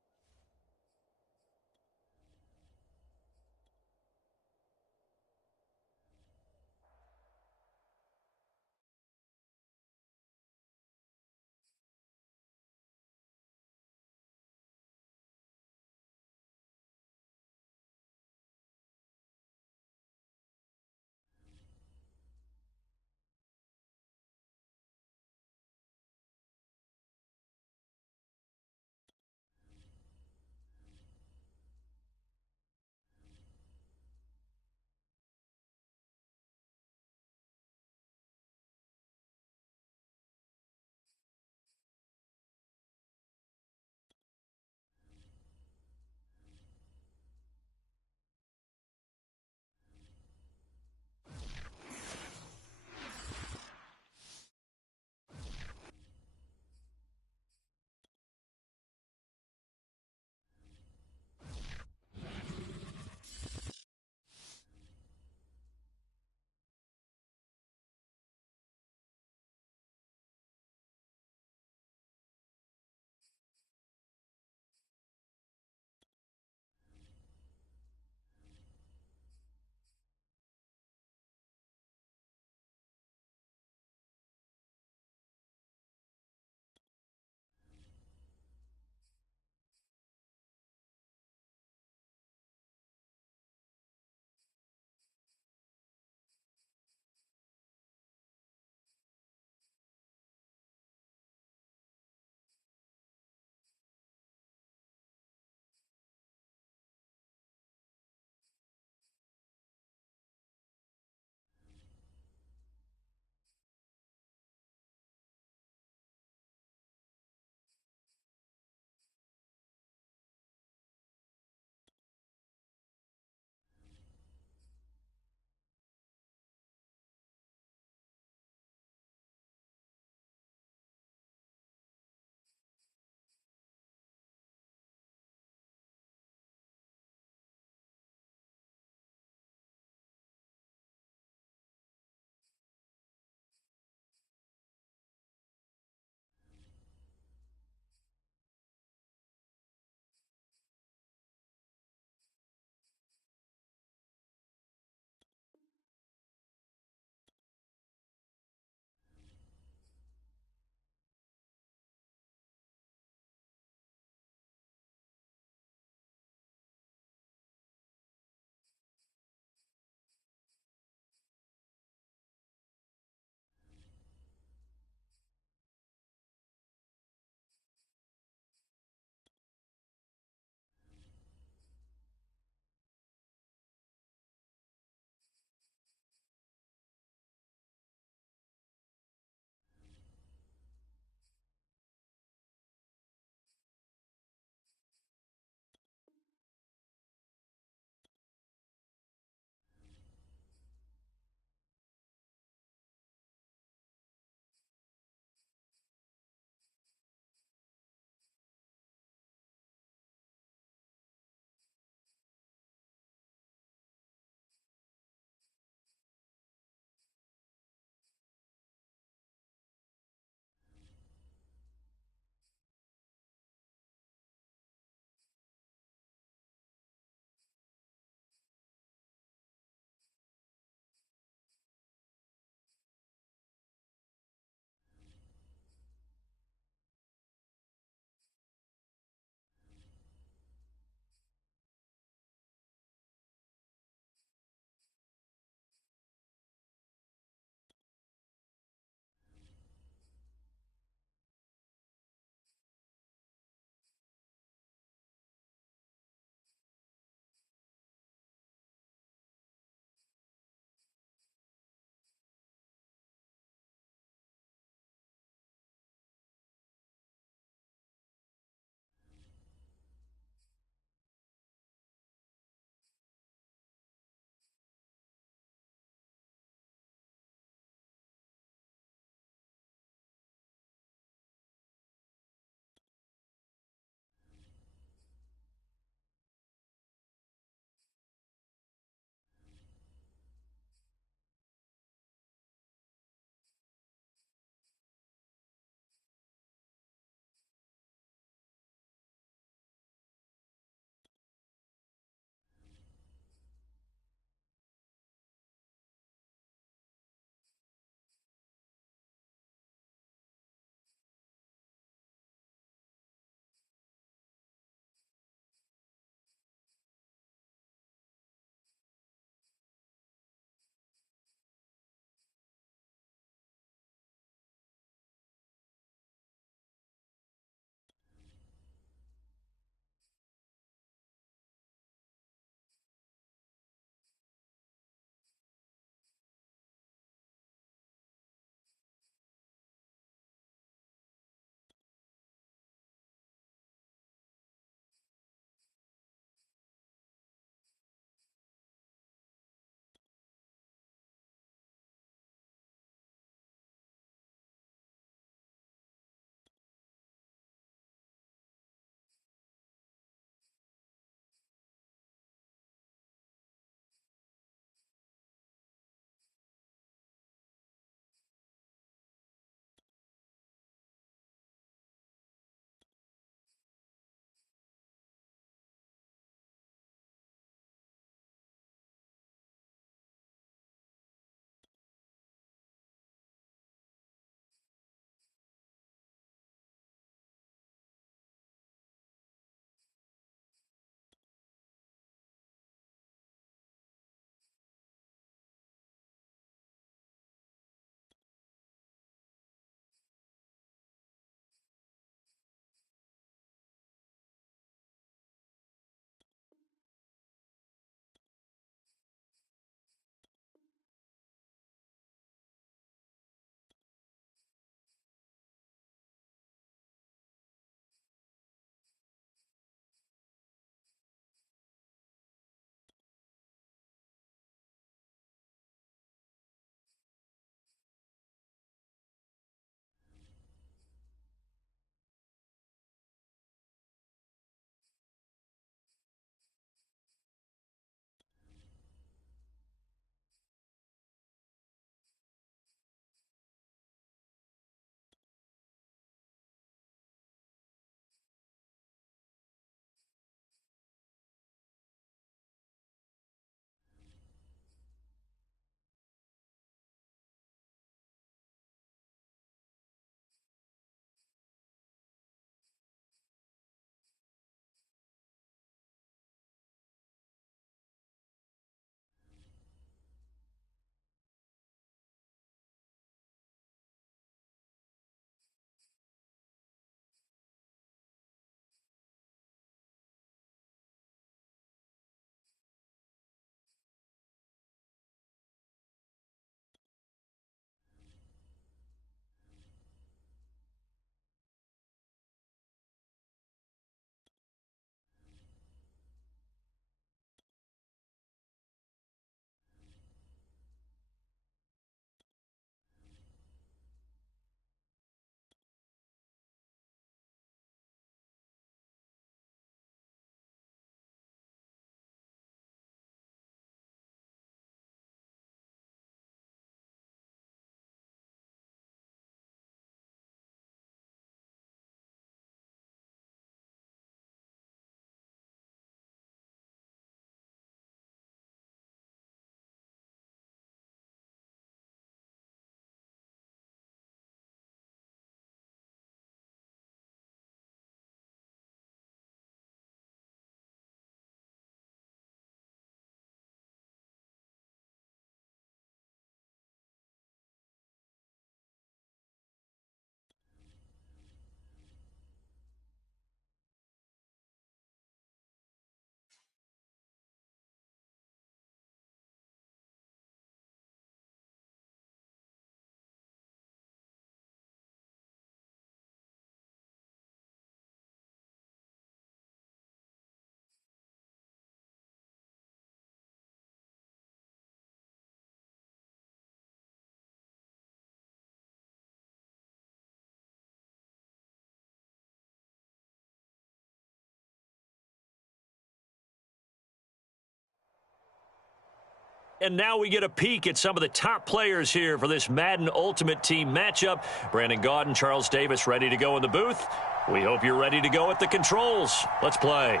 And now we get a peek at some of the top players here for this Madden Ultimate Team matchup. Brandon Gaudin, Charles Davis ready to go in the booth. We hope you're ready to go at the controls. Let's play.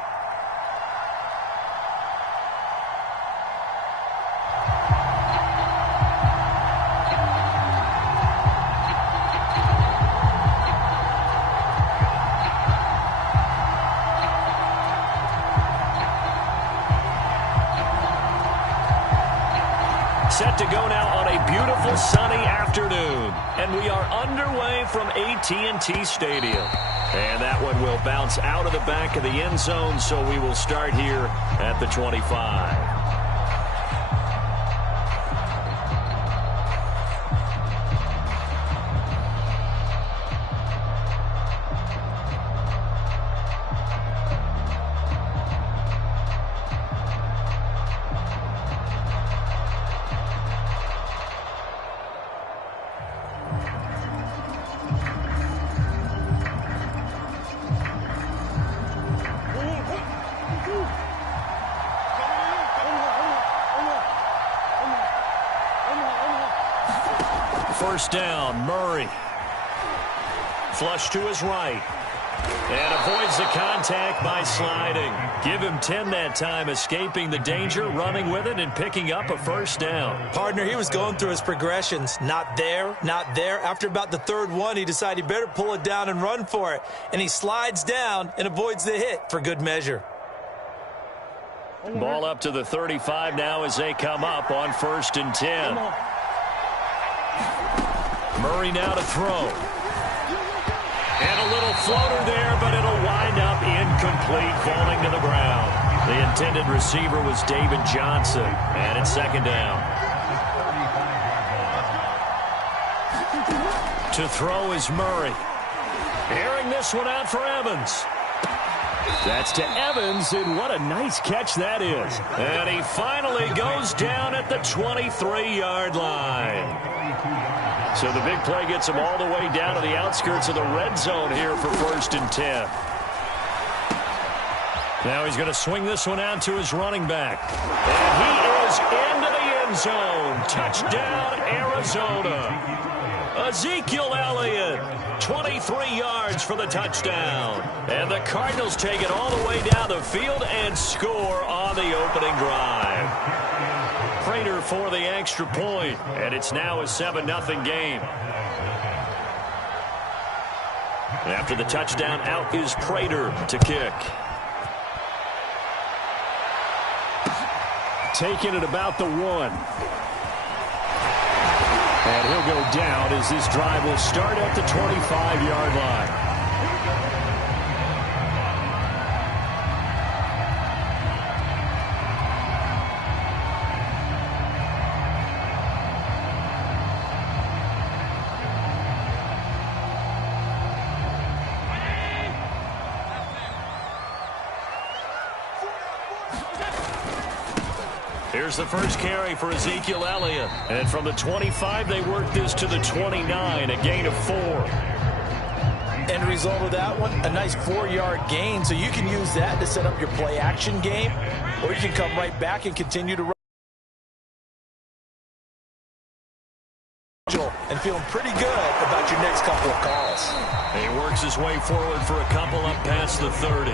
Set to go now on a beautiful sunny afternoon. And we are underway from AT&T Stadium. And that one will bounce out of the back of the end zone, so we will start here at the 25. First down, Murray. Flush to his right. And avoids the contact by sliding. Give him 10 that time, escaping the danger, running with it, and picking up a first down. Partner, he was going through his progressions. Not there, not there. After about the third one, he decided he better pull it down and run for it. And he slides down and avoids the hit for good measure. Ball up to the 35 now as they come up on 1st and 10. Murray now to throw. And a little floater there, but it'll wind up incomplete, falling to the ground. The intended receiver was David Johnson, and it's 2nd down. To throw is Murray. Airing this one out for Evans. That's to Evans, and what a nice catch that is. And he finally goes down at the 23-yard line. So the big play gets him all the way down to the outskirts of the red zone here for 1st and 10. Now he's going to swing this one out to his running back. And he is into the end zone. Touchdown, Arizona. Ezekiel Elliott, 23 yards for the touchdown. And the Cardinals take it all the way down the field and score on the opening drive. Prater for the extra point, and it's now a 7-0 game. After the touchdown, out is Prater to kick. Taking it about the 1. And he'll go down as this drive will start at the 25-yard line. Here's the first carry for Ezekiel Elliott. And from the 25, they work this to the 29, a gain of 4. End result of that one, a nice 4-yard gain. So you can use that to set up your play-action game, or you can come right back and continue to run. And feeling pretty good about your next couple of calls. He works his way forward for a couple up past the 30.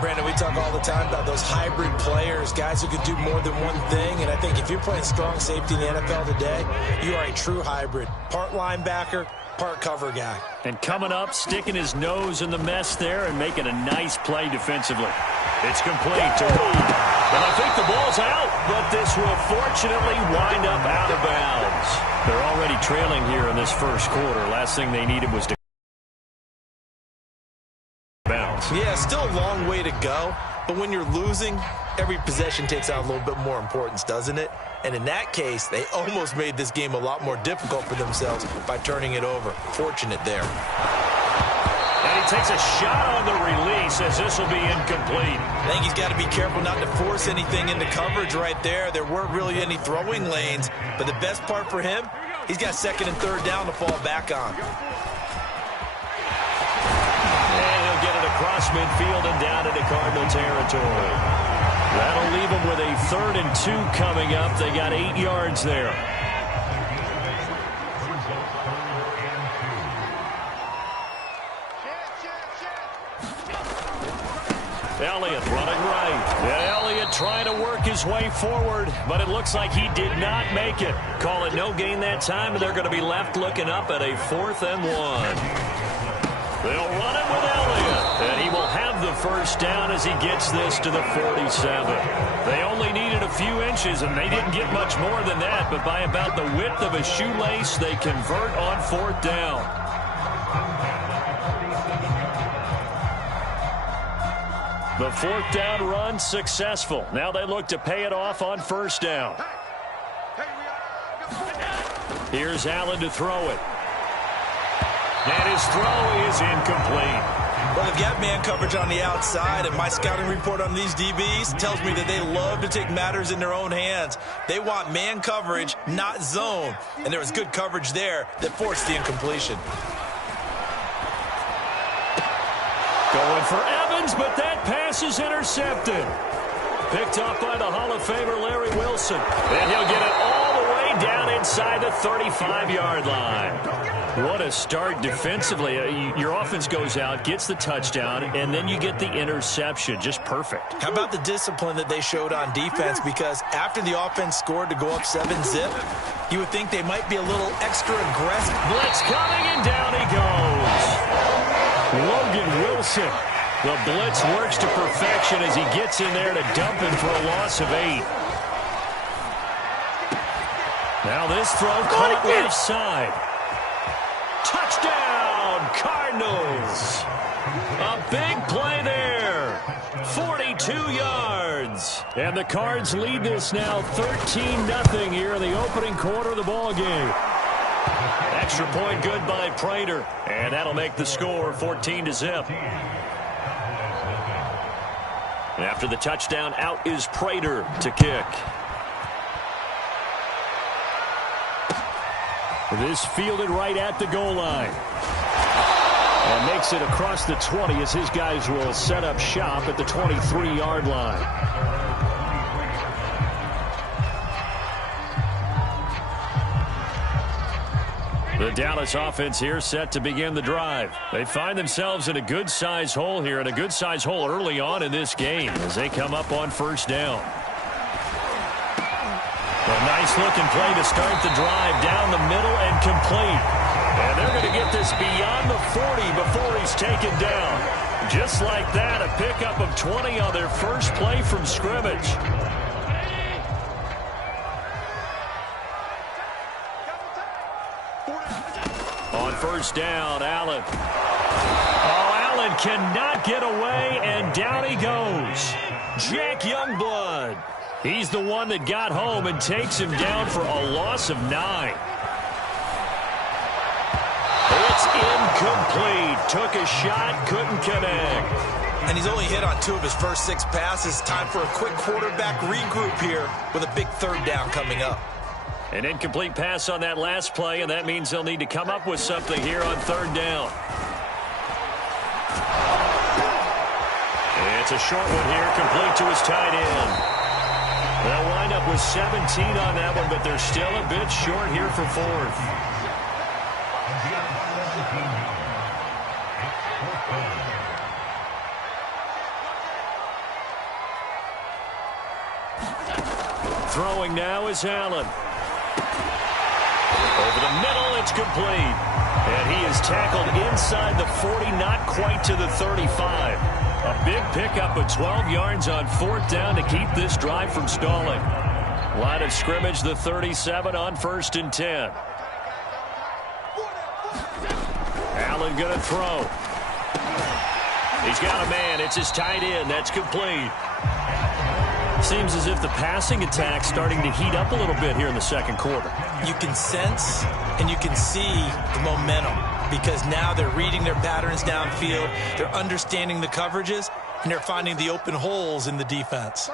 Brandon, we talk all the time about those hybrid players, guys who can do more than one thing. And I think if you're playing strong safety in the NFL today, you are a true hybrid. Part linebacker, part cover guy. And coming up, sticking his nose in the mess there and making a nice play defensively. It's complete to Reed. And I think the ball's out, but this will fortunately wind up out of bounds. They're already trailing here in this first quarter. Last thing they needed was to bounce. Yeah, still a long way to go, but when you're losing, every possession takes on a little bit more importance, doesn't it? And in that case, they almost made this game a lot more difficult for themselves by turning it over. Fortunate there. And he takes a shot on the release as this will be incomplete. I think he's got to be careful not to force anything into coverage right there. There weren't really any throwing lanes, but the best part for him, he's got 2nd and 3rd down to fall back on. And he'll get it across midfield and down into Cardinal territory. That'll leave them with a 3rd and 2 coming up. They got 8 yards there. Elliott running right. And Elliott trying to work his way forward, but it looks like he did not make it. Call it no gain that time, and they're going to be left looking up at a 4th and 1. They'll run it with Elliott, and he will have the first down as he gets this to the 47. They only needed a few inches, and they didn't get much more than that, but by about the width of a shoelace, they convert on 4th down. The 4th down run successful. Now they look to pay it off on 1st down. Here's Allen to throw it. And his throw is incomplete. Well, they've got man coverage on the outside, and my scouting report on these DBs tells me that they love to take matters in their own hands. They want man coverage, not zone. And there was good coverage there that forced the incompletion. Going for Evans, but that pass is intercepted. Picked up by the Hall of Famer Larry Wilson. And he'll get it all the way down inside the 35-yard line. What a start defensively. Your offense goes out, gets the touchdown, and then you get the interception. Just perfect. How about the discipline that they showed on defense? Because after the offense scored to go up 7-zip, you would think they might be a little extra aggressive. Blitz coming, and down he goes. Logan Wilson. The blitz works to perfection as he gets in there to dump him for a loss of 8. Now this throw caught left side. Touchdown, Cardinals. A big play there. 42 yards. And the Cards lead this now 13-0 here in the opening quarter of the ball game. Extra point good by Prater. And that'll make the score 14-0. And after the touchdown, out is Prater to kick. This fielded right at the goal line. And makes it across the 20 as his guys will set up shop at the 23-yard line. The Dallas offense here set to begin the drive. They find themselves in a good-sized hole here, and a good-sized hole early on in this game as they come up on 1st down. A nice-looking play to start the drive down the middle and complete. And they're going to get this beyond the 40 before he's taken down. Just like that, a pickup of 20 on their first play from scrimmage. On 1st down, Allen. Oh, Allen cannot get away, and down he goes. Jack Youngblood. He's the one that got home and takes him down for a loss of 9. It's incomplete. Took a shot, couldn't connect. And he's only hit on 2 of his first 6 passes. Time for a quick quarterback regroup here with a big 3rd down coming up. An incomplete pass on that last play, and that means they'll need to come up with something here on 3rd down. It's a short one here, complete to his tight end. They'll wind up with 17 on that one, but they're still a bit short here for 4th. Throwing now is Allen. Over the middle, it's complete. And he is tackled inside the 40, not quite to the 35. A big pickup of 12 yards on 4th down to keep this drive from stalling. Line of scrimmage, the 37 on 1st and 10. Allen going to throw. He's got a man. It's his tight end. That's complete. Seems as if the passing attack's starting to heat up a little bit here in the 2nd quarter. You can sense and you can see the momentum because now they're reading their patterns downfield, they're understanding the coverages, and they're finding the open holes in the defense.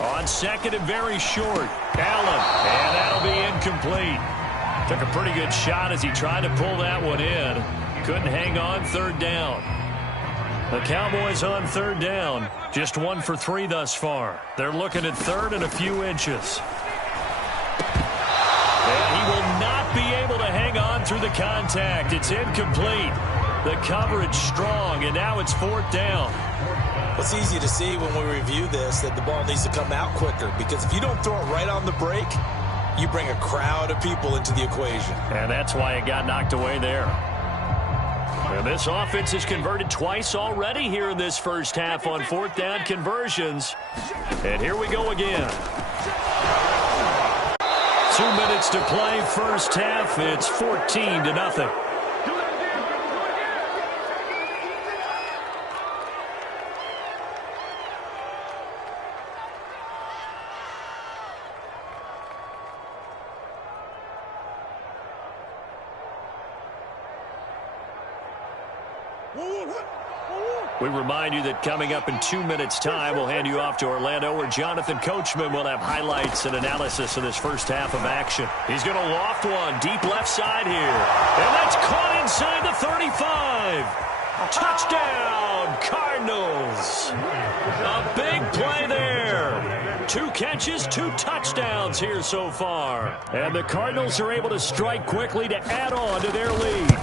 On 2nd and very short, Allen, and that'll be incomplete. Took a pretty good shot as he tried to pull that one in. Couldn't hang on 3rd down. The Cowboys on third down. Just 1 for 3 thus far. They're looking at third and a few inches. And he will not be able to hang on through the contact. It's incomplete. The coverage strong, and now it's 4th down. It's easy to see when we review this that the ball needs to come out quicker, because if you don't throw it right on the break, you bring a crowd of people into the equation. And that's why it got knocked away there. And this offense has converted twice already here in this first half on 4th down conversions. And here we go again. 2 minutes to play, first half. It's 14-0. We remind you that coming up in 2 minutes' time, we'll hand you off to Orlando, where Jonathan Coachman will have highlights and analysis of this first half of action. He's going to loft one deep left side here. And that's caught inside the 35. Touchdown, Cardinals. A big play there. 2 catches, 2 touchdowns here so far. And the Cardinals are able to strike quickly to add on to their lead.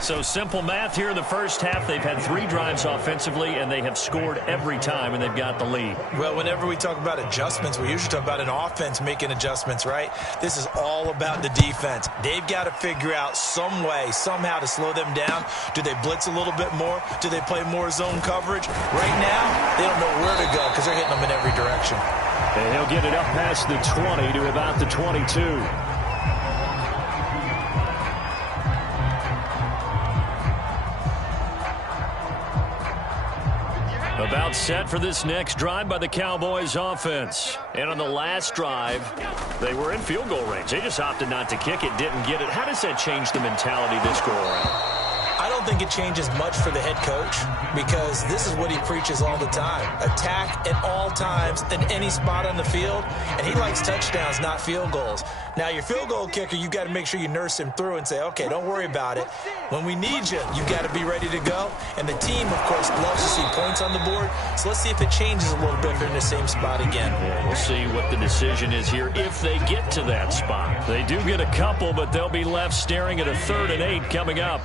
So simple math here in the first half. They've had 3 drives offensively, and they have scored every time, and they've got the lead. Well, whenever we talk about adjustments, we usually talk about an offense making adjustments, right? This is all about the defense. They've got to figure out some way, somehow to slow them down. Do they blitz a little bit more? Do they play more zone coverage? Right now, they don't know where to go because they're hitting them in every direction. And he'll get it up past the 20 to about the 22. About set for this next drive by the Cowboys offense. And on the last drive, they were in field goal range. They just opted not to kick it, didn't get it. How does that change the mentality this go around? I don't think it changes much for the head coach, because this is what he preaches all the time. Attack at all times in any spot on the field, and he likes touchdowns, not field goals. Now, your field goal kicker, you got to make sure you nurse him through and say, okay, don't worry about it. When we need you, you got to be ready to go. And the team, of course, loves to see points on the board. So let's see if it changes a little bit if they're in the same spot again. Yeah, we'll see what the decision is here if they get to that spot. They do get a couple, but they'll be left staring at a 3rd and 8 coming up.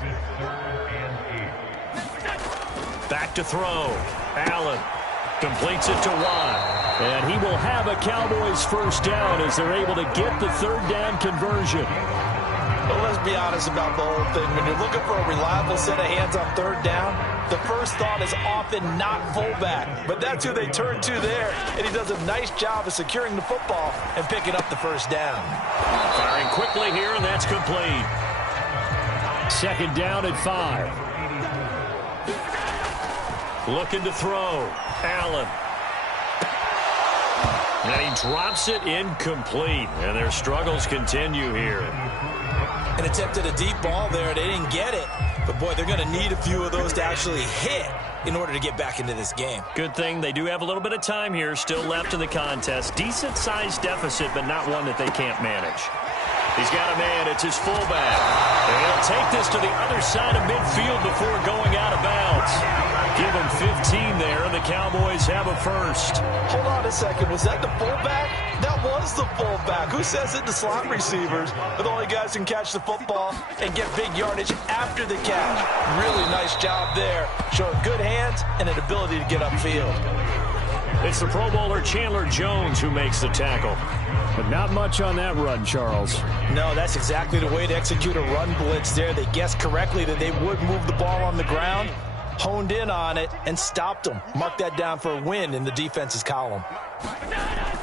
Back to throw. Allen completes it to Watt. And he will have a Cowboys first down as they're able to get the 3rd down conversion. Well, let's be honest about the whole thing. When you're looking for a reliable set of hands on 3rd down, the first thought is often not fullback. But that's who they turn to there. And he does a nice job of securing the football and picking up the first down. Firing quickly here, and that's complete. 2nd down at 5. Looking to throw. Allen. And he drops it incomplete. And their struggles continue here. And attempted a deep ball there. They didn't get it. But, boy, they're going to need a few of those to actually hit in order to get back into this game. Good thing they do have a little bit of time here still left in the contest. Decent-sized deficit, but not one that they can't manage. He's got a man. It's his fullback. And he'll take this to the other side of midfield before going out of bounds. Give him 15 there, and the Cowboys have a first. Hold on a second. Was that the fullback? That was the fullback. Who says it? The slot receivers are the only guys who can catch the football and get big yardage after the catch. Really nice job there. Showing good hands and an ability to get upfield. It's the Pro Bowler Chandler Jones who makes the tackle. But not much on that run, Charles. No, that's exactly the way to execute a run blitz there. They guessed correctly that they would move the ball on the ground, honed in on it, and stopped them. Mark that down for a win in the defense's column.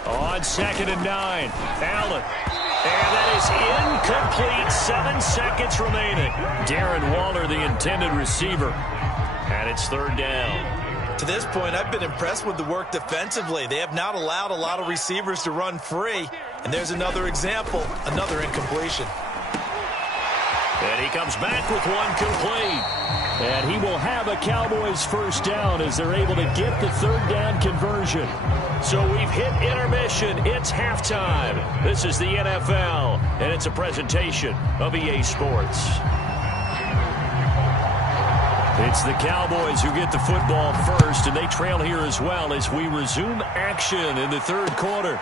On 2nd and 9, Allen. And that is incomplete. 7 seconds remaining. Darren Waller, the intended receiver. And it's 3rd down. To this point, I've been impressed with the work defensively. They have not allowed a lot of receivers to run free. And there's another example, another incompletion. And he comes back with one complete. And he will have a Cowboys first down as they're able to get the 3rd down conversion. So we've hit intermission. It's halftime. This is the NFL, and it's a presentation of EA Sports. It's the Cowboys who get the football first, and they trail here as well as we resume action in the third quarter.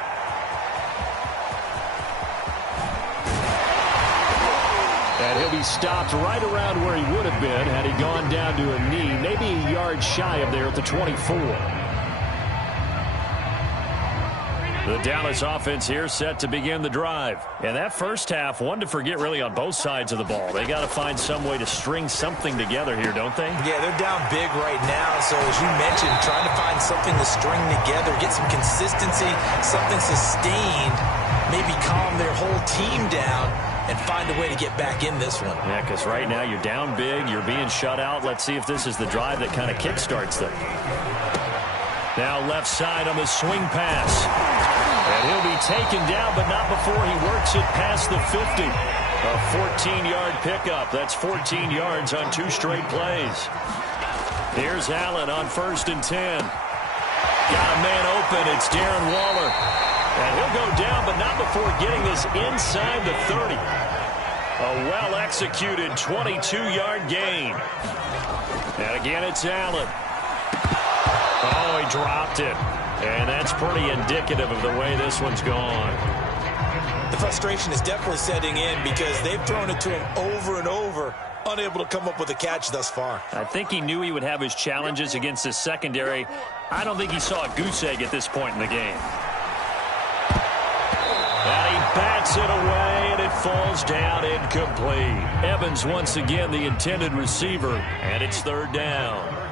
And he'll be stopped right around where he would have been had he gone down to a knee, maybe a yard shy of there at the 24. The Dallas offense here set to begin the drive. And that first half, one to forget really on both sides of the ball. They got to find some way to string something together here, don't they? Yeah, they're down big right now. So as you mentioned, trying to find something to string together, get some consistency, something sustained, maybe calm their whole team down and find a way to get back in this one. Yeah, because right now you're down big, you're being shut out. Let's see if this is the drive that kind of kickstarts them. Now left side on the swing pass. And he'll be taken down, but not before he works it past the 50. A 14-yard pickup. That's 14 yards on 2 straight plays. Here's Allen on 1st and 10. Got a man open. It's Darren Waller. And he'll go down, but not before getting this inside the 30. A well-executed 22-yard gain. And again, it's Allen. Oh, he dropped it. And that's pretty indicative of the way this one's gone. The frustration is definitely setting in because they've thrown it to him over and over, unable to come up with a catch thus far. I think he knew he would have his challenges against his secondary. I don't think he saw a goose egg at this point in the game. And he bats it away, and it falls down incomplete. Evans once again the intended receiver, and it's 3rd down.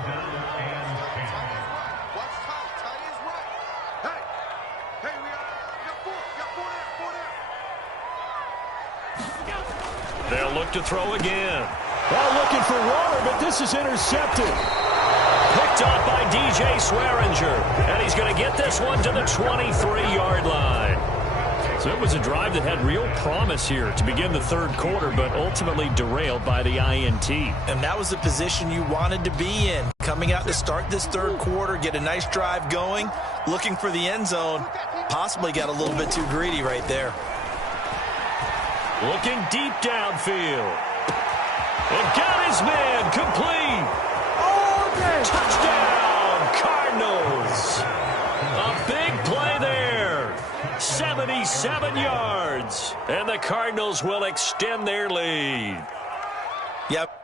They'll look to throw again. Well, looking for Waller, but this is intercepted. Picked up by DJ Swearinger. And he's going to get this one to the 23-yard line. So it was a drive that had real promise here to begin the third quarter, but ultimately derailed by the INT. And that was the position you wanted to be in. Coming out to start this third quarter, get a nice drive going, looking for the end zone. Possibly got a little bit too greedy right there. Looking deep downfield. And got his man complete. Touchdown, Cardinals. A big play there. 77 yards. And the Cardinals will extend their lead. Yep.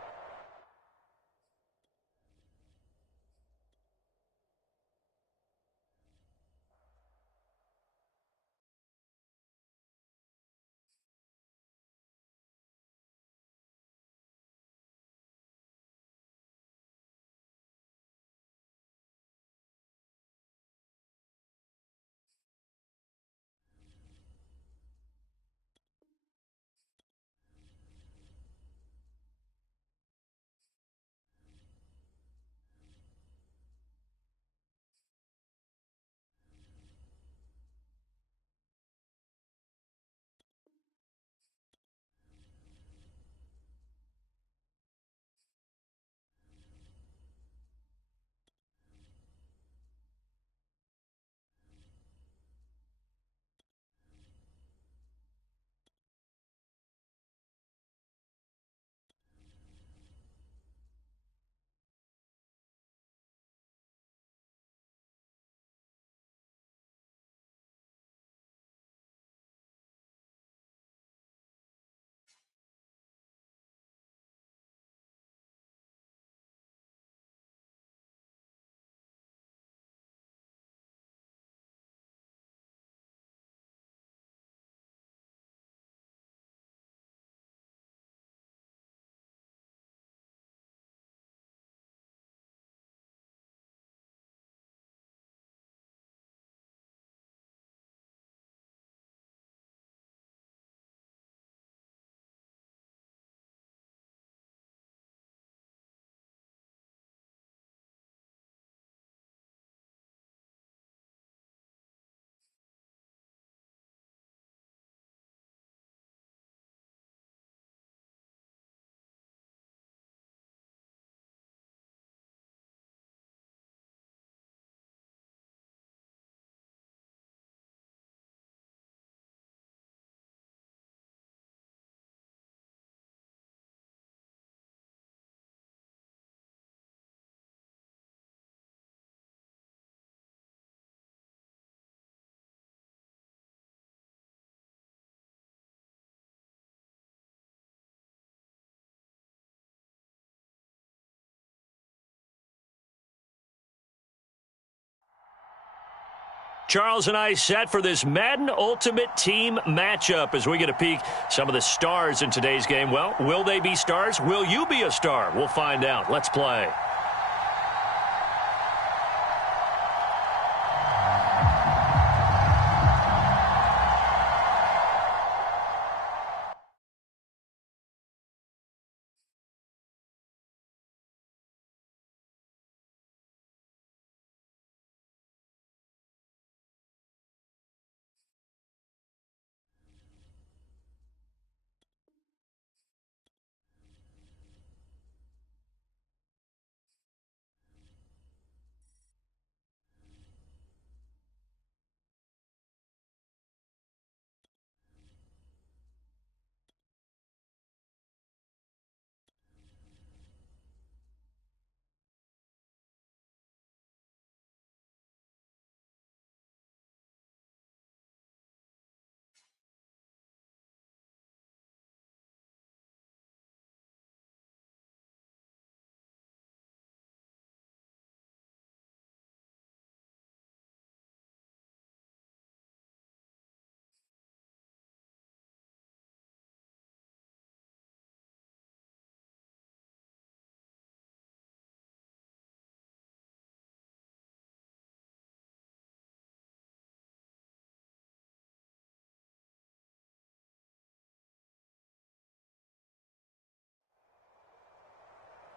Charles and I set for this Madden Ultimate Team matchup as we get a peek some of the stars in today's game. Well, will they be stars? Will you be a star? We'll find out. Let's play.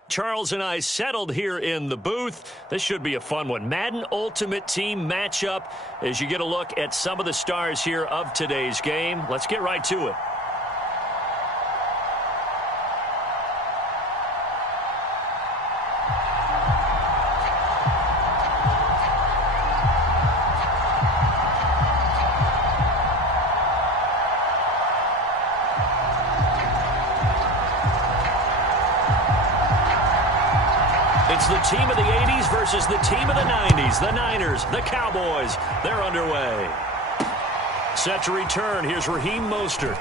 Charles and I settled here in the booth. This should be a fun one. Madden Ultimate Team matchup as you get a look at some of the stars here of today's game. Let's get right to it. It's the team of the 80s versus the team of the 90s. The Niners, the Cowboys, they're underway. Set to return, here's Raheem Mostert.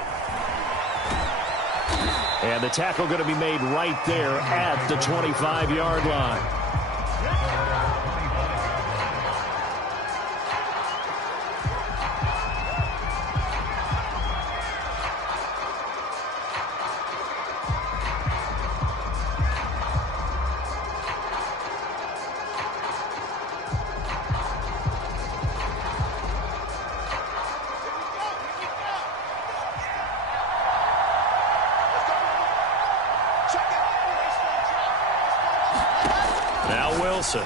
And the tackle going to be made right there at the 25-yard line.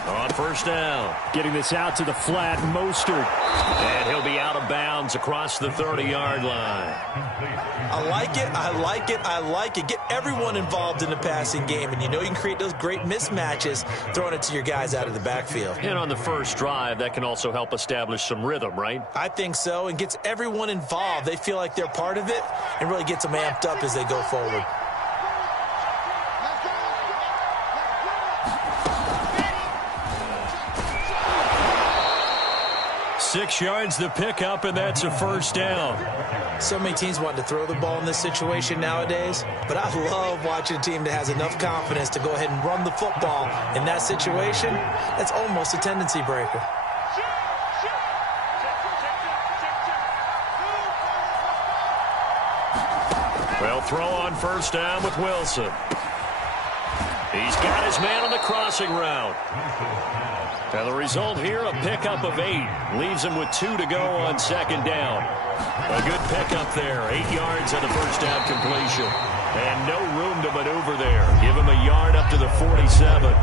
On first down. Getting this out to the flat, Mostert. And he'll be out of bounds across the 30-yard line. I like it, I like it, I like it. Get everyone involved in the passing game, and you know you can create those great mismatches throwing it to your guys out of the backfield. And on the first drive, that can also help establish some rhythm, right? I think so, and gets everyone involved. They feel like they're part of it and really gets them amped up as they go forward. 6 yards to pick up, and that's a first down. So many teams want to throw the ball in this situation nowadays, but I love watching a team that has enough confidence to go ahead and run the football in that situation. That's almost a tendency breaker. Well, throw on first down with Wilson. He's got his man on the crossing route. And the result here, a pickup of 8. Leaves him with 2 to go on second down. A good pickup there. 8 yards on the first down completion. And no room to maneuver there. Give him a yard up to the 47.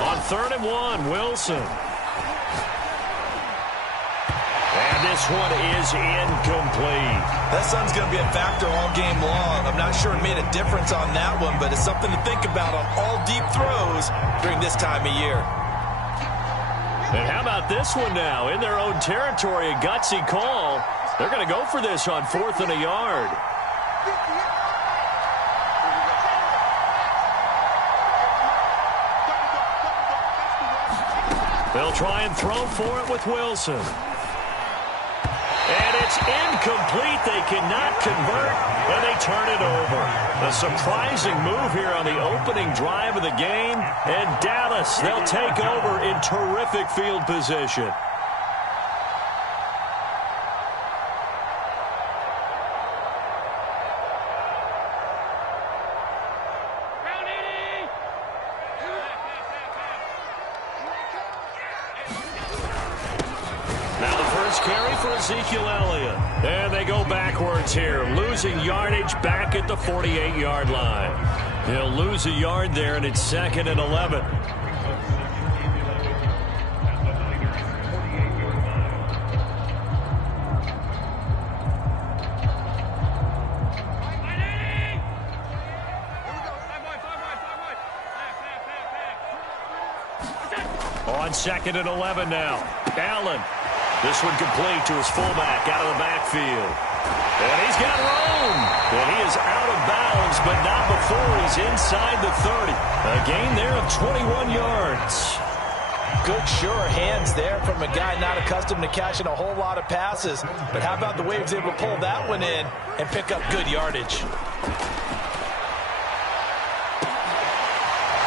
On 3rd and 1, Wilson. And this one is incomplete. That sun's going to be a factor all game long. I'm not sure it made a difference on that one, but it's something to think about on all deep throws during this time of year. And how about this one now? In their own territory, a gutsy call. They're going to go for this on 4th and a yard. They'll try and throw for it with Wilson. It's incomplete. They cannot convert, and they turn it over. A surprising move here on the opening drive of the game, and Dallas, they'll take over in terrific field position. Carry for Ezekiel Elliott. And they go backwards here, losing yardage back at the 48-yard line. He'll lose a yard there, and it's 2nd and 11. On 2nd and 11 now. Allen. This one complete to his fullback out of the backfield. And he's got room. And he is out of bounds, but not before he's inside the 30. A gain there of 21 yards. Good, sure hands there from a guy not accustomed to catching a whole lot of passes. But how about the way he was able to pull that one in and pick up good yardage?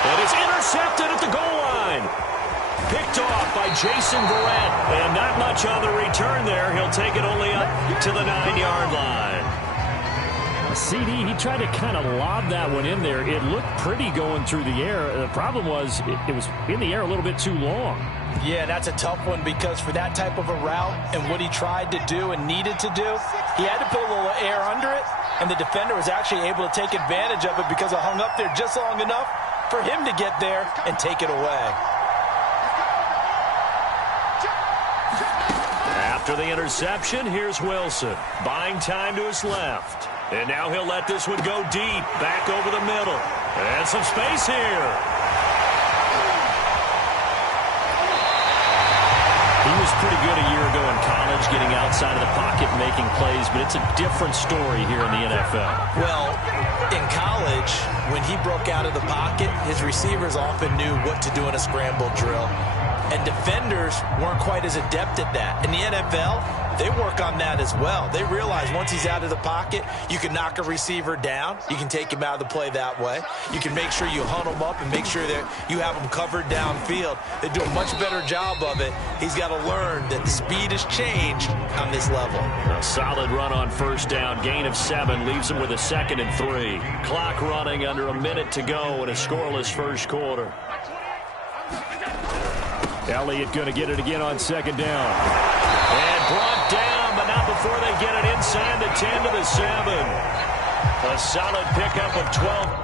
And it's intercepted at the goal line. Picked off by Jason Verrett. And not much on the return there. He'll take it only up to the 9-yard line. CD, he tried to kind of lob that one in there. It looked pretty going through the air. The problem was it was in the air a little bit too long. Yeah, that's a tough one because for that type of a route and what he tried to do and needed to do, he had to put a little air under it, and the defender was actually able to take advantage of it because it hung up there just long enough for him to get there and take it away. After the interception, here's Wilson. Buying time to his left. And now he'll let this one go deep, back over the middle. And some space here. He was pretty good a year ago in college, getting outside of the pocket and making plays, but it's a different story here in the NFL. Well, in college, when he broke out of the pocket, his receivers often knew what to do in a scramble drill. And defenders weren't quite as adept at that. In the NFL, they work on that as well. They realize once he's out of the pocket, you can knock a receiver down. You can take him out of the play that way. You can make sure you hunt him up and make sure that you have him covered downfield. They do a much better job of it. He's got to learn that the speed has changed on this level. A solid run on first down. Gain of 7 leaves him with a 2nd and 3. Clock running under a minute to go in a scoreless first quarter. Elliott going to get it again on 2nd down. And brought down, but not before they get it inside the 10 to the 7. A solid pickup of 12.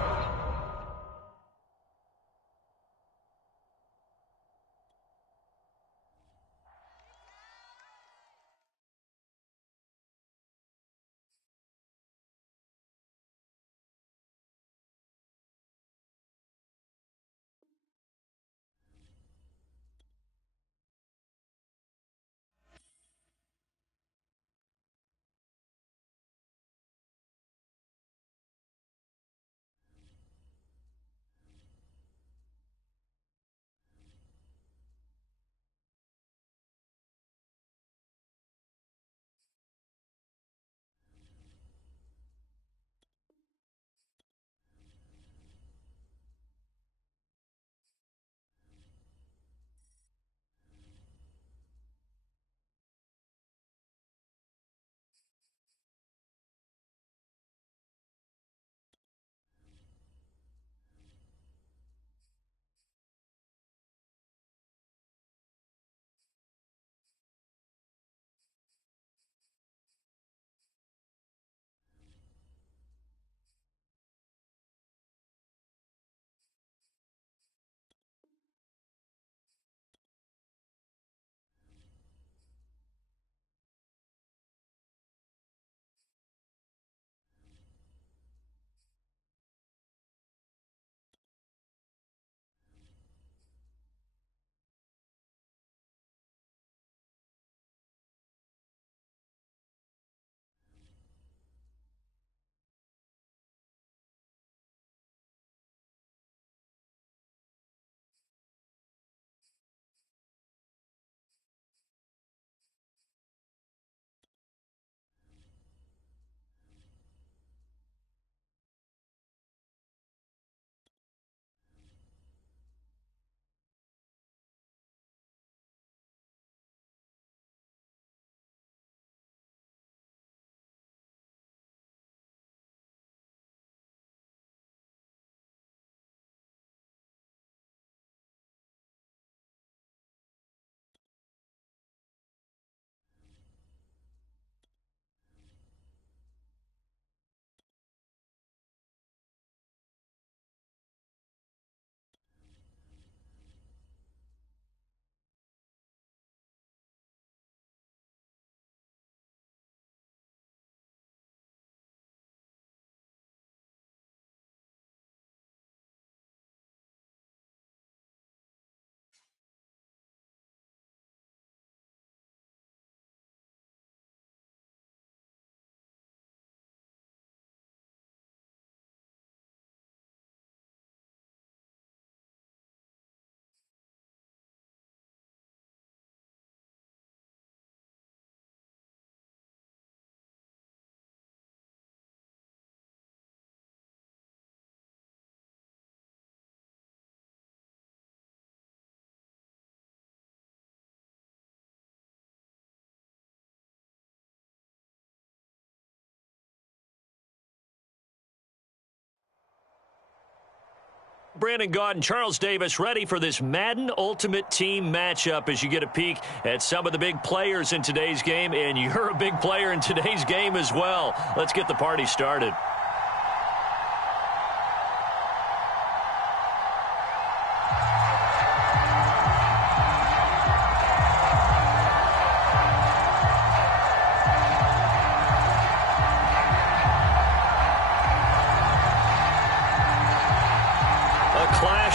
Brandon Gaud and Charles Davis ready for this Madden Ultimate Team matchup as you get a peek at some of the big players in today's game, and you're a big player in today's game as well. Let's get the party started.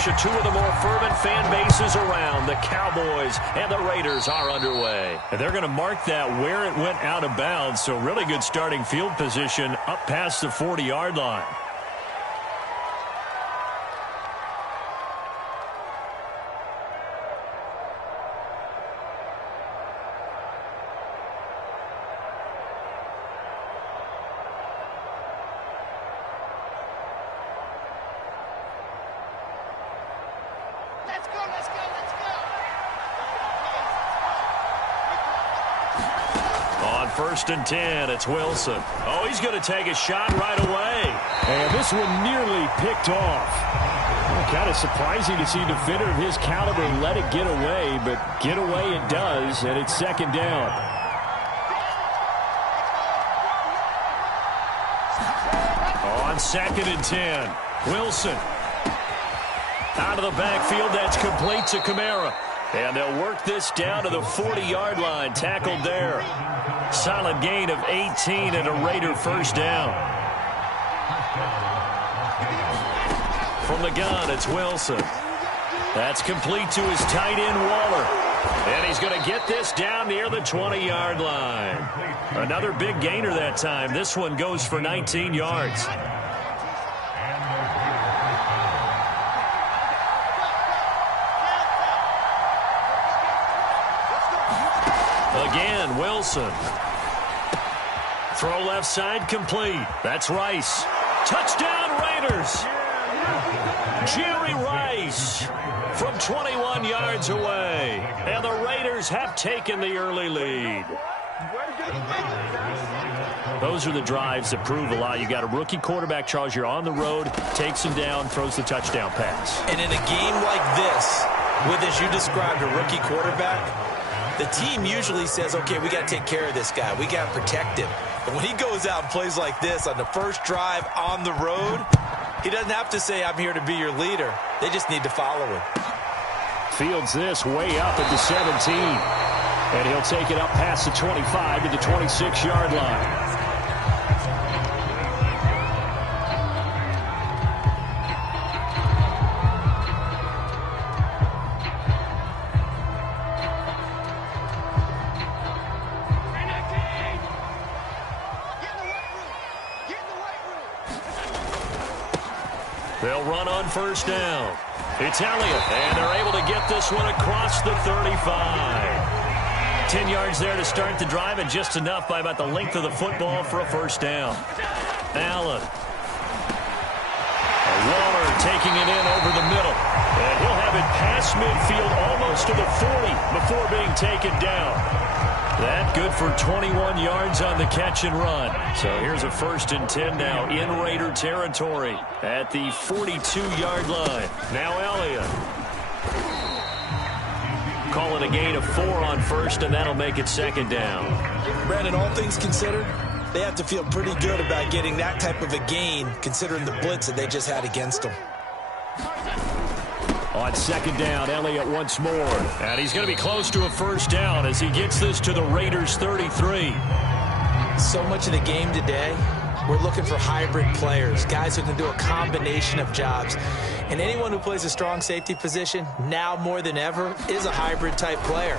Of two of the more fervent fan bases around. The Cowboys and the Raiders are underway. And they're going to mark that where it went out of bounds, so really good starting field position up past the 40-yard line. First and 10, it's Wilson. Oh, he's going to take a shot right away. And this one nearly picked off. Kind of surprising to see a defender of his caliber let it get away, but get away it does, and it's second down. On second and 10, Wilson. Out of the backfield, that's complete to Kamara. And they'll work this down to the 40-yard line, tackled there. Solid gain of 18 and a Raider first down. From the gun, it's Wilson. That's complete to his tight end, Waller. And he's going to get this down near the 20-yard line. Another big gainer that time. This one goes for 19 yards. Again, Wilson. Throw left side complete. That's Rice. Touchdown, Raiders. Jerry Rice from 21 yards away. And the Raiders have taken the early lead. Those are the drives that prove a lot. You got a rookie quarterback, Charles. You're on the road, takes him down, throws the touchdown pass. And in a game like this, with, as you described, a rookie quarterback, the team usually says, okay, we got to take care of this guy. We got to protect him. But when he goes out and plays like this on the first drive on the road, he doesn't have to say, I'm here to be your leader. They just need to follow him. Fields this way up at the 17. And he'll take it up past the 25 to the 26-yard line. They'll run on first down. It's Elliott, and they're able to get this one across the 35. 10 yards there to start the drive, and just enough by about the length of the football for a first down. Allen. Waller taking it in over the middle. And he'll have it past midfield almost to the 40 before being taken down. That good for 21 yards on the catch and run. So here's a first and 10 now in Raider territory at the 42-yard line. Now Elliott. Call it a gain of 4 on first, and that'll make it second down. Brandon, all things considered, they have to feel pretty good about getting that type of a gain considering the blitz that they just had against them. On second down, Elliott once more. And he's going to be close to a first down as he gets this to the Raiders' 33. So much of the game today, we're looking for hybrid players, guys who can do a combination of jobs. And anyone who plays a strong safety position, now more than ever, is a hybrid-type player.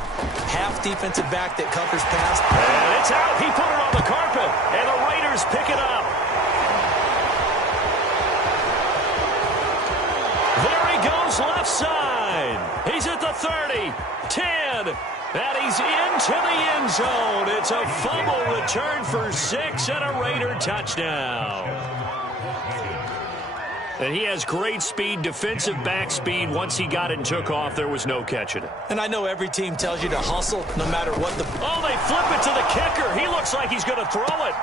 Half defensive back that covers pass. And it's out. He put it on the carpet, and the Raiders pick it up. There he goes left side. He's at the 30, 10, and he's into the end zone. It's a fumble return for 6 and a Raider touchdown. And he has great speed, defensive back speed. Once he got it and took off, there was no catching it. And I know every team tells you to hustle no matter what the... Oh, they flip it to the kicker. He looks like he's going to throw it.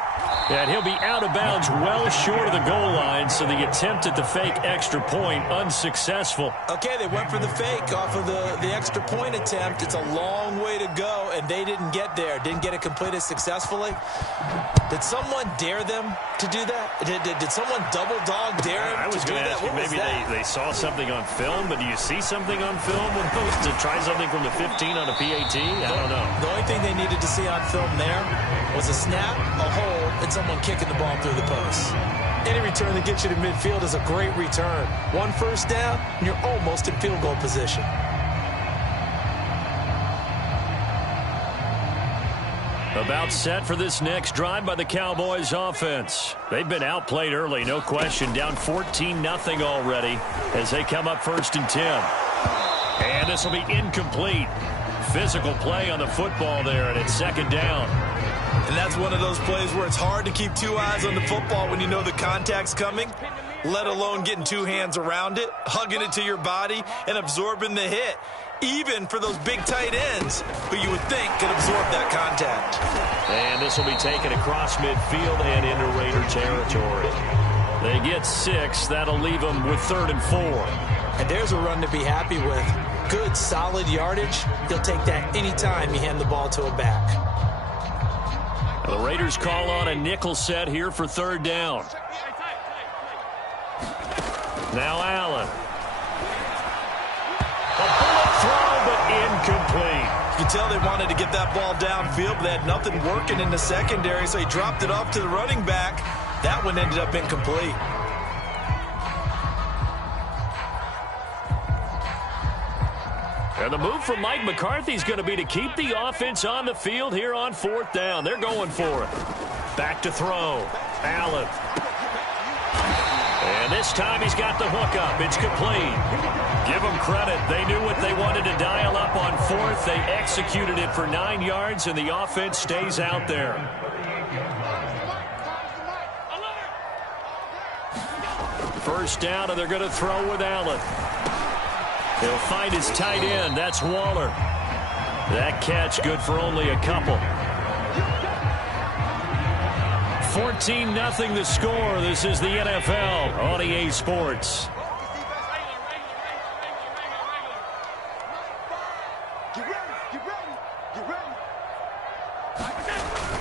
And he'll be out of bounds well short of the goal line, so the attempt at the fake extra point unsuccessful. Okay, they went for the fake off of the extra point attempt. It's a long way to go, and they didn't get there. Didn't get it completed successfully. Did someone dare them to do that? Did someone double dog dare them I was to do going to that? ask you, What was maybe that? they saw something on film, but do you see something on film when those to try something from the 15 on a PAT? I don't know. The only thing they needed to see on film there was a snap, a hold, and someone kicking the ball through the post. Any return that gets you to midfield is a great return. One first down, and you're almost in field goal position. About set for this next drive by the Cowboys offense. They've been outplayed early, no question. Down 14-0 already as they come up 1st and 10. And this will be incomplete. Physical play on the football there, and it's 2nd down. And that's one of those plays where it's hard to keep 2 eyes on the football when you know the contact's coming, let alone getting 2 hands around it, hugging it to your body, and absorbing the hit. Even for those big tight ends who you would think could absorb that contact. And this will be taken across midfield and into Raider territory. They get 6. That'll leave them with 3rd and 4. And there's a run to be happy with. Good, solid yardage. He'll take that anytime you hand the ball to a back. The Raiders call on a nickel set here for 3rd down. Now Allen. A bullet throw, but incomplete. You can tell they wanted to get that ball downfield, but they had nothing working in the secondary, so he dropped it off to the running back. That one ended up incomplete. And the move from Mike McCarthy is going to be to keep the offense on the field here on 4th down. They're going for it. Back to throw. Allen. And this time he's got the hook up. It's complete. Give them credit. They knew what they wanted to dial up on 4th. They executed it for 9 yards, and the offense stays out there. First down, and they're going to throw with Allen. He'll find his tight end. That's Waller. That catch good for only a couple. 14-0 the score. This is the NFL on EA Sports.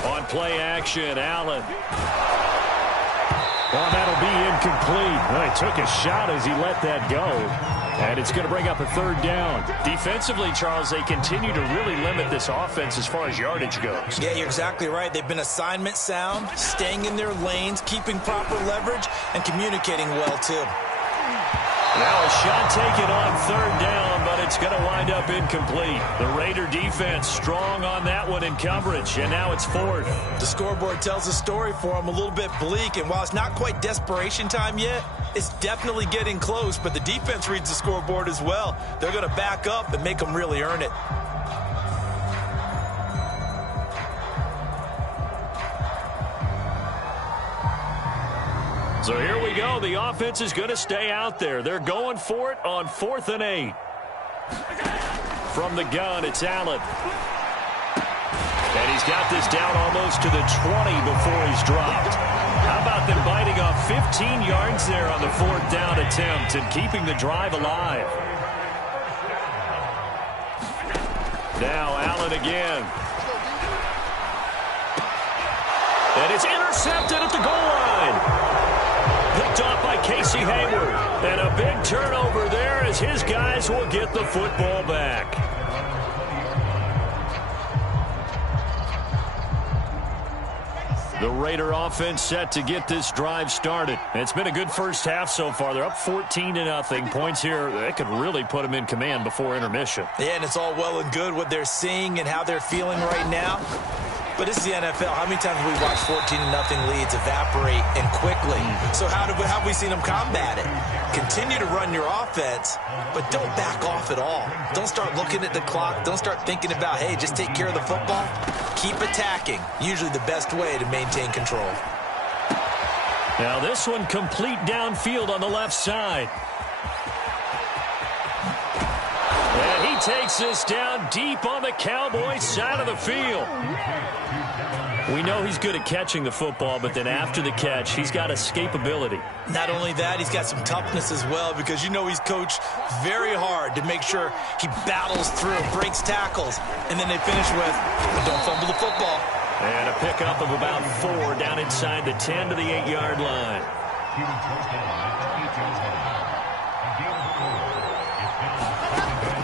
On play action, Allen. Well, that'll be incomplete. Well, he took a shot as he let that go. And it's going to bring up a 3rd down. Defensively, Charles, they continue to really limit this offense as far as yardage goes. Yeah, you're exactly right. They've been assignment sound, staying in their lanes, keeping proper leverage, and communicating well, too. Now a shot taken on 3rd down, but it's going to wind up incomplete. The Raider defense strong on that one in coverage, and now it's 4th. The scoreboard tells a story for them, a little bit bleak, and while it's not quite desperation time yet, it's definitely getting close, but the defense reads the scoreboard as well. They're going to back up and make them really earn it. So here we go. The offense is going to stay out there. They're going for it on 4th and 8. From the gun, it's Allen. And he's got this down almost to the 20 before he's dropped. How about them biting off 15 yards there on the 4th down attempt and keeping the drive alive? Now Allen again. And it's intercepted at the goal line. Picked off by Casey Hayward. And a big turnover there as his guys will get the football back. The Raider offense set to get this drive started. It's been a good first half so far. They're up 14-0. Points here, that could really put them in command before intermission. Yeah, and it's all well and good what they're seeing and how they're feeling right now. But this is the NFL. How many times have we watched 14-0 leads evaporate and quickly? So how have we seen them combat it? Continue to run your offense, but don't back off at all. Don't start looking at the clock. Don't start thinking about, hey, just take care of the football. Keep attacking. Usually the best way to maintain control. Now this one complete downfield on the left side. And he takes this down deep on the Cowboys side of the field. We know he's good at catching the football, but then after the catch, he's got escapability. Not only that, he's got some toughness as well, because you know he's coached very hard to make sure he battles through, breaks tackles, and then they finish with, don't fumble the football. And a pickup of about 4 down inside the 10 to the 8-yard line.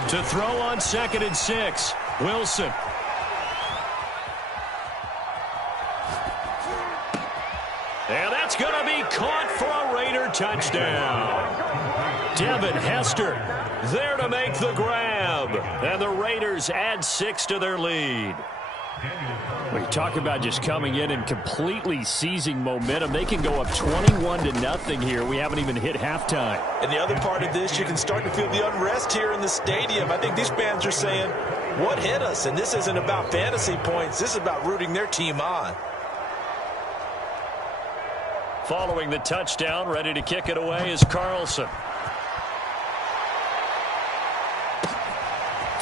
To throw on 2nd and 6, Wilson. And that's going to be caught for a Raider touchdown. Devin Hester there to make the grab. And the Raiders add 6 to their lead. We talk about just coming in and completely seizing momentum. They can go up 21-0 here. We haven't even hit halftime. And the other part of this, you can start to feel the unrest here in the stadium. I think these fans are saying, what hit us? And this isn't about fantasy points. This is about rooting their team on. Following the touchdown, ready to kick it away is Carlson.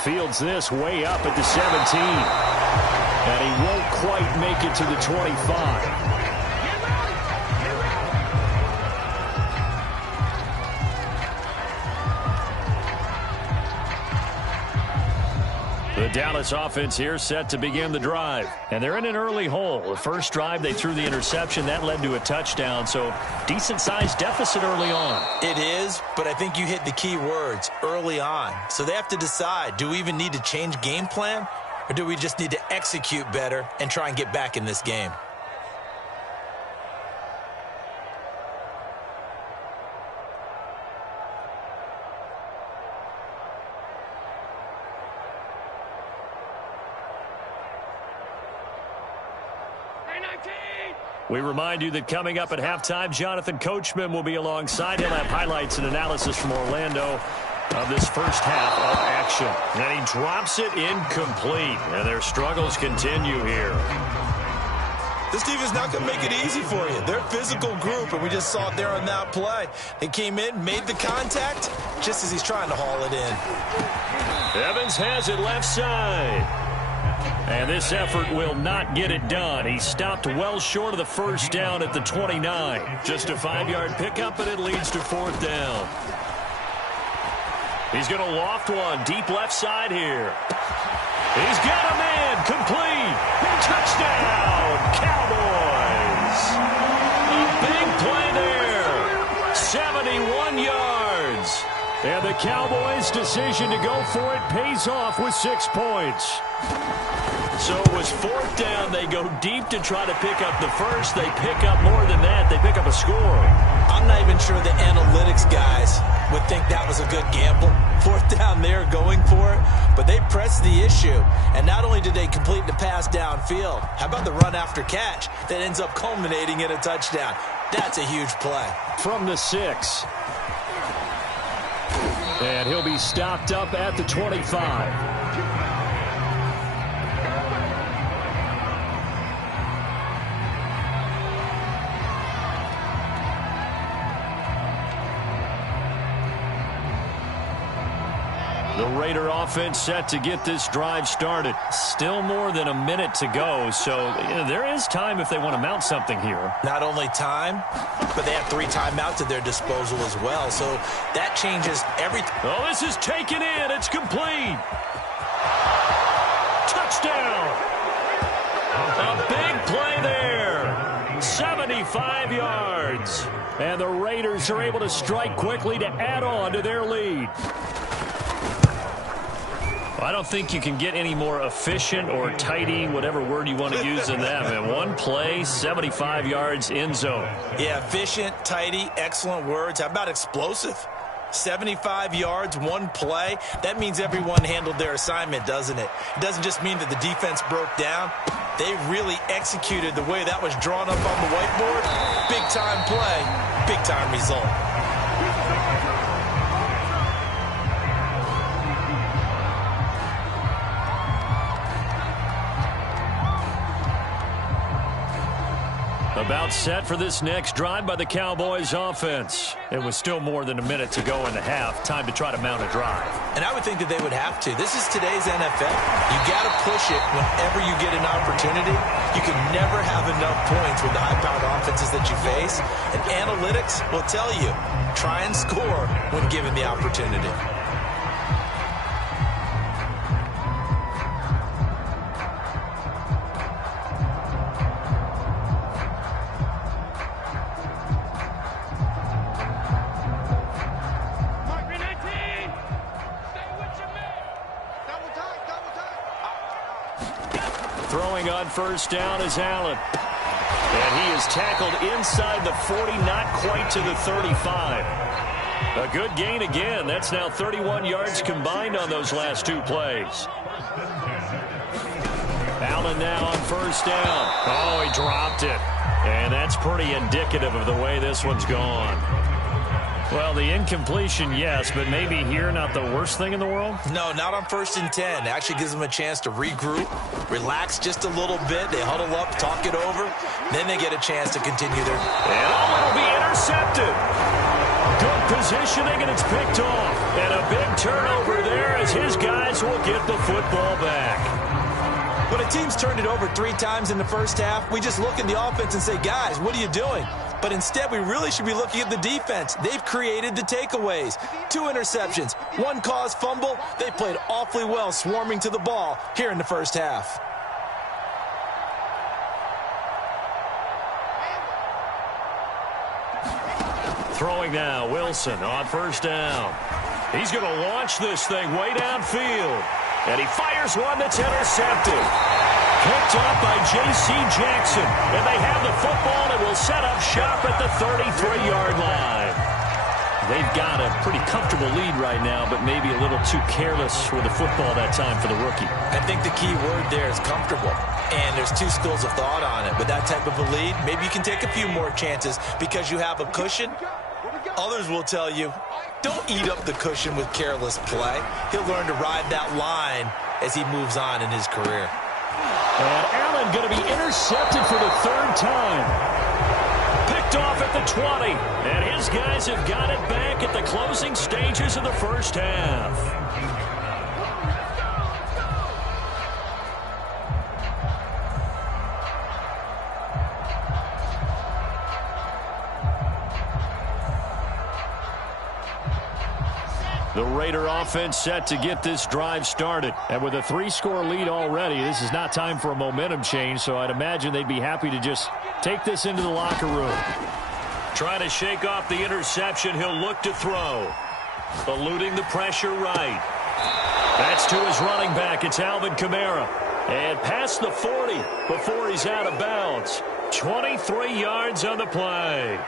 Fields this way up at the 17. And he won't quite make it to the 25. The Dallas offense here set to begin the drive. And they're in an early hole. The first drive, they threw the interception. That led to a touchdown. So decent-sized deficit early on. It is, but I think you hit the key words, early on. So they have to decide, do we even need to change game plan? Or do we just need to execute better and try and get back in this game? We remind you that coming up at halftime, Jonathan Coachman will be alongside. He'll have highlights and analysis from Orlando of this first half of action. And he drops it incomplete, and their struggles continue here. This team is not going to make it easy for you. They're a physical group, and we just saw it there on that play. They came in, made the contact, just as he's trying to haul it in. Evans has it left side. And this effort will not get it done. He stopped well short of the first down at the 29. Just a 5-yard pickup, and it leads to 4th down. He's going to loft one deep left side here. He's got a man complete. Touchdown, Cowboys. A big play there. 71 yards. And the Cowboys' decision to go for it pays off with 6 points. So it was 4th down. They go deep to try to pick up the first. They pick up more than that. They pick up a score. I'm not even sure the analytics guys would think that was a good gamble. 4th down there going for it. But they pressed the issue. And not only did they complete the pass downfield, how about the run after catch that ends up culminating in a touchdown? That's a huge play. From the 6. And he'll be stopped up at the 25. The Raider offense set to get this drive started. Still more than a minute to go, so there is time if they want to mount something here. Not only time, but they have 3 timeouts at their disposal as well, so that changes everything. Oh, this is taken in. It's complete. Touchdown. A big play there. 75 yards. And the Raiders are able to strike quickly to add on to their lead. I don't think you can get any more efficient or tidy, whatever word you want to use in that. Man, one play, 75 yards, end zone. Yeah, efficient, tidy, excellent words. How about explosive? 75 yards, one play. That means everyone handled their assignment, doesn't it? It doesn't just mean that the defense broke down. They really executed the way that was drawn up on the whiteboard. Big-time play, big-time result. A About set for this next drive by the Cowboys offense. It was still more than a minute to go in the half. Time to try to mount a drive. And I would think that they would have to. This is today's NFL. You got to push it whenever you get an opportunity. You can never have enough points with the high-powered offenses that you face. And analytics will tell you, try and score when given the opportunity. Throwing on first down is Allen. And he is tackled inside the 40, not quite to the 35. A good gain again. That's now 31 yards combined on those last two plays. Allen now on first down. Oh, he dropped it. And that's pretty indicative of the way this one's gone. Well, the incompletion, yes, but maybe here not the worst thing in the world? No, not on 1st and 10. Actually gives them a chance to regroup, relax just a little bit. They huddle up, talk it over. Then they get a chance to continue their... And it'll be intercepted. Good positioning, and it's picked off. And a big turnover there as his guys will get the football back. When a team's turned it over 3 times in the first half, we just look at the offense and say, guys, what are you doing? But instead, we really should be looking at the defense. They've created the takeaways. 2 interceptions, 1 caused fumble. They played awfully well swarming to the ball here in the first half. Throwing now, Wilson on first down. He's going to launch this thing way downfield. And he fires one that's intercepted. Picked up by J.C. Jackson. And they have the football and will set up shop at the 33-yard line. They've got a pretty comfortable lead right now, but maybe a little too careless with the football that time for the rookie. I think the key word there is comfortable. And there's 2 schools of thought on it. With that type of a lead, maybe you can take a few more chances because you have a cushion. Others will tell you, don't eat up the cushion with careless play. He'll learn to ride that line as he moves on in his career. And Allen going to be intercepted for the 3rd time. Picked off at the 20. And his guys have got it back at the closing stages of the first half. The Raider offense set to get this drive started. And with a 3-score lead already, this is not time for a momentum change, so I'd imagine they'd be happy to just take this into the locker room. Trying to shake off the interception. He'll look to throw. Eluding the pressure right. That's to his running back. It's Alvin Kamara. And past the 40 before he's out of bounds. 23 yards on the play.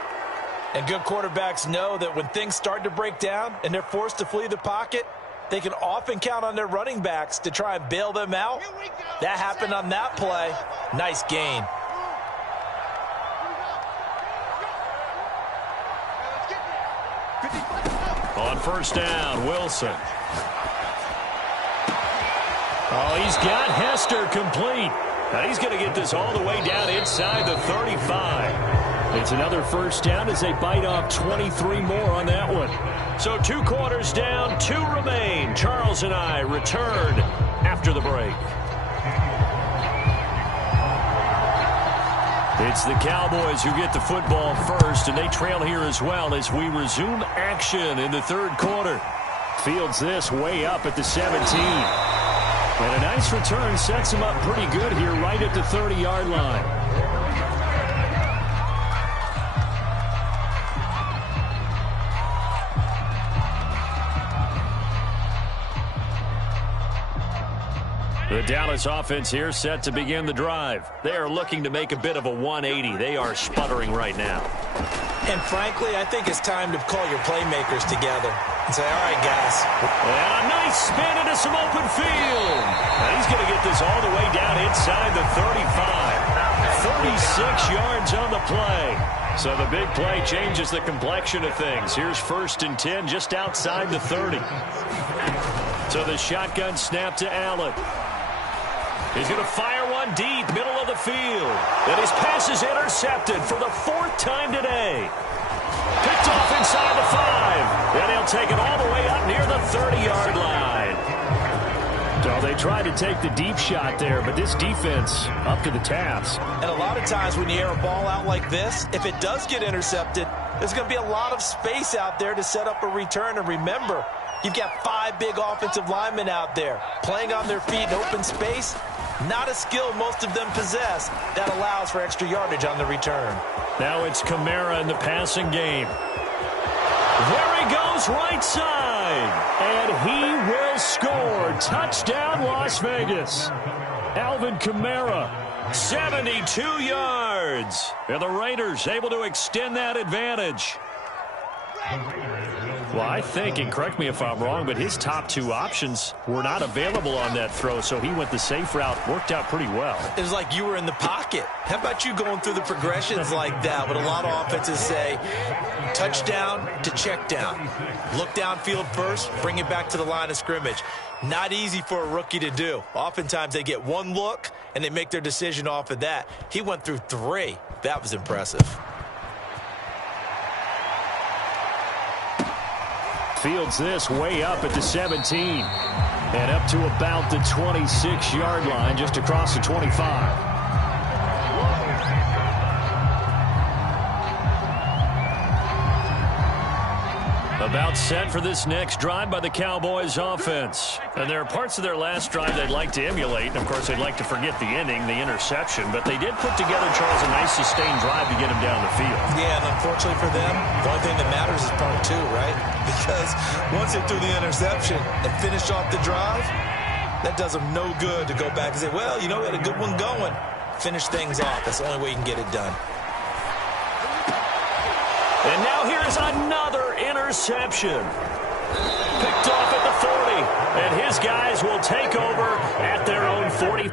And good quarterbacks know that when things start to break down and they're forced to flee the pocket, they can often count on their running backs to try and bail them out. That happened on that play. Nice gain. On first down, Wilson. Oh, he's got Hester complete. Now he's going to get this all the way down inside the 35. It's another first down as they bite off 23 more on that one. So 2 quarters down, 2 remain. Charles and I return after the break. It's the Cowboys who get the football first, and they trail here as well as we resume action in the 3rd quarter. Fields this way up at the 17. And a nice return sets him up pretty good here right at the 30-yard line. The Dallas offense here set to begin the drive. They are looking to make a bit of a 180. They are sputtering right now. And frankly, I think it's time to call your playmakers together and say, all right, guys. And a nice spin into some open field. And he's going to get this all the way down inside the 35. 36 yards on the play. So the big play changes the complexion of things. Here's 1st and 10 just outside the 30. So the shotgun snap to Allen. He's going to fire one run deep, middle of the field. And his pass is intercepted for the 4th time today. Picked off inside the 5. And he'll take it all the way up near the 30-yard line. So they tried to take the deep shot there, but this defense up to the task. And a lot of times when you air a ball out like this, if it does get intercepted, there's going to be a lot of space out there to set up a return. And remember, you've got 5 big offensive linemen out there playing on their feet in open space. Not a skill most of them possess that allows for extra yardage on the return. Now it's Kamara in the passing game. There he goes, right side. And he will score. Touchdown, Las Vegas. Alvin Kamara, 72 yards. And the Raiders able to extend that advantage. Well, I think, and correct me if I'm wrong, but his top 2 options were not available on that throw, so he went the safe route. Worked out pretty well. It was like you were in the pocket. How about you going through the progressions like that? What a lot of offenses say, touchdown to check down. Look downfield first, bring it back to the line of scrimmage. Not easy for a rookie to do. Oftentimes they get 1 look, and they make their decision off of that. He went through 3. That was impressive. Fields this way up at the 17. And up to about the 26-yard line, just across the 25. About set for this next drive by the Cowboys offense. And there are parts of their last drive they'd like to emulate. And, of course, they'd like to forget the ending, the interception. But they did put together, Charles, a nice sustained drive to get him down the field. Yeah, and unfortunately for them, the only thing that matters is part 2, right? Because once they threw the interception and finished off the drive, that does them no good to go back and say, well, you know, we had a good one going. Finish things off. That's the only way you can get it done. And now here is another interception. Picked off at the 40. And his guys will take over at their own 40.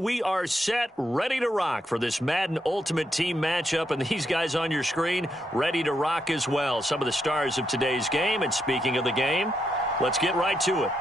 we are set, ready to rock for this Madden Ultimate Team matchup, and these guys on your screen ready to rock as well. Some of the stars of today's game, and speaking of the game, let's get right to it.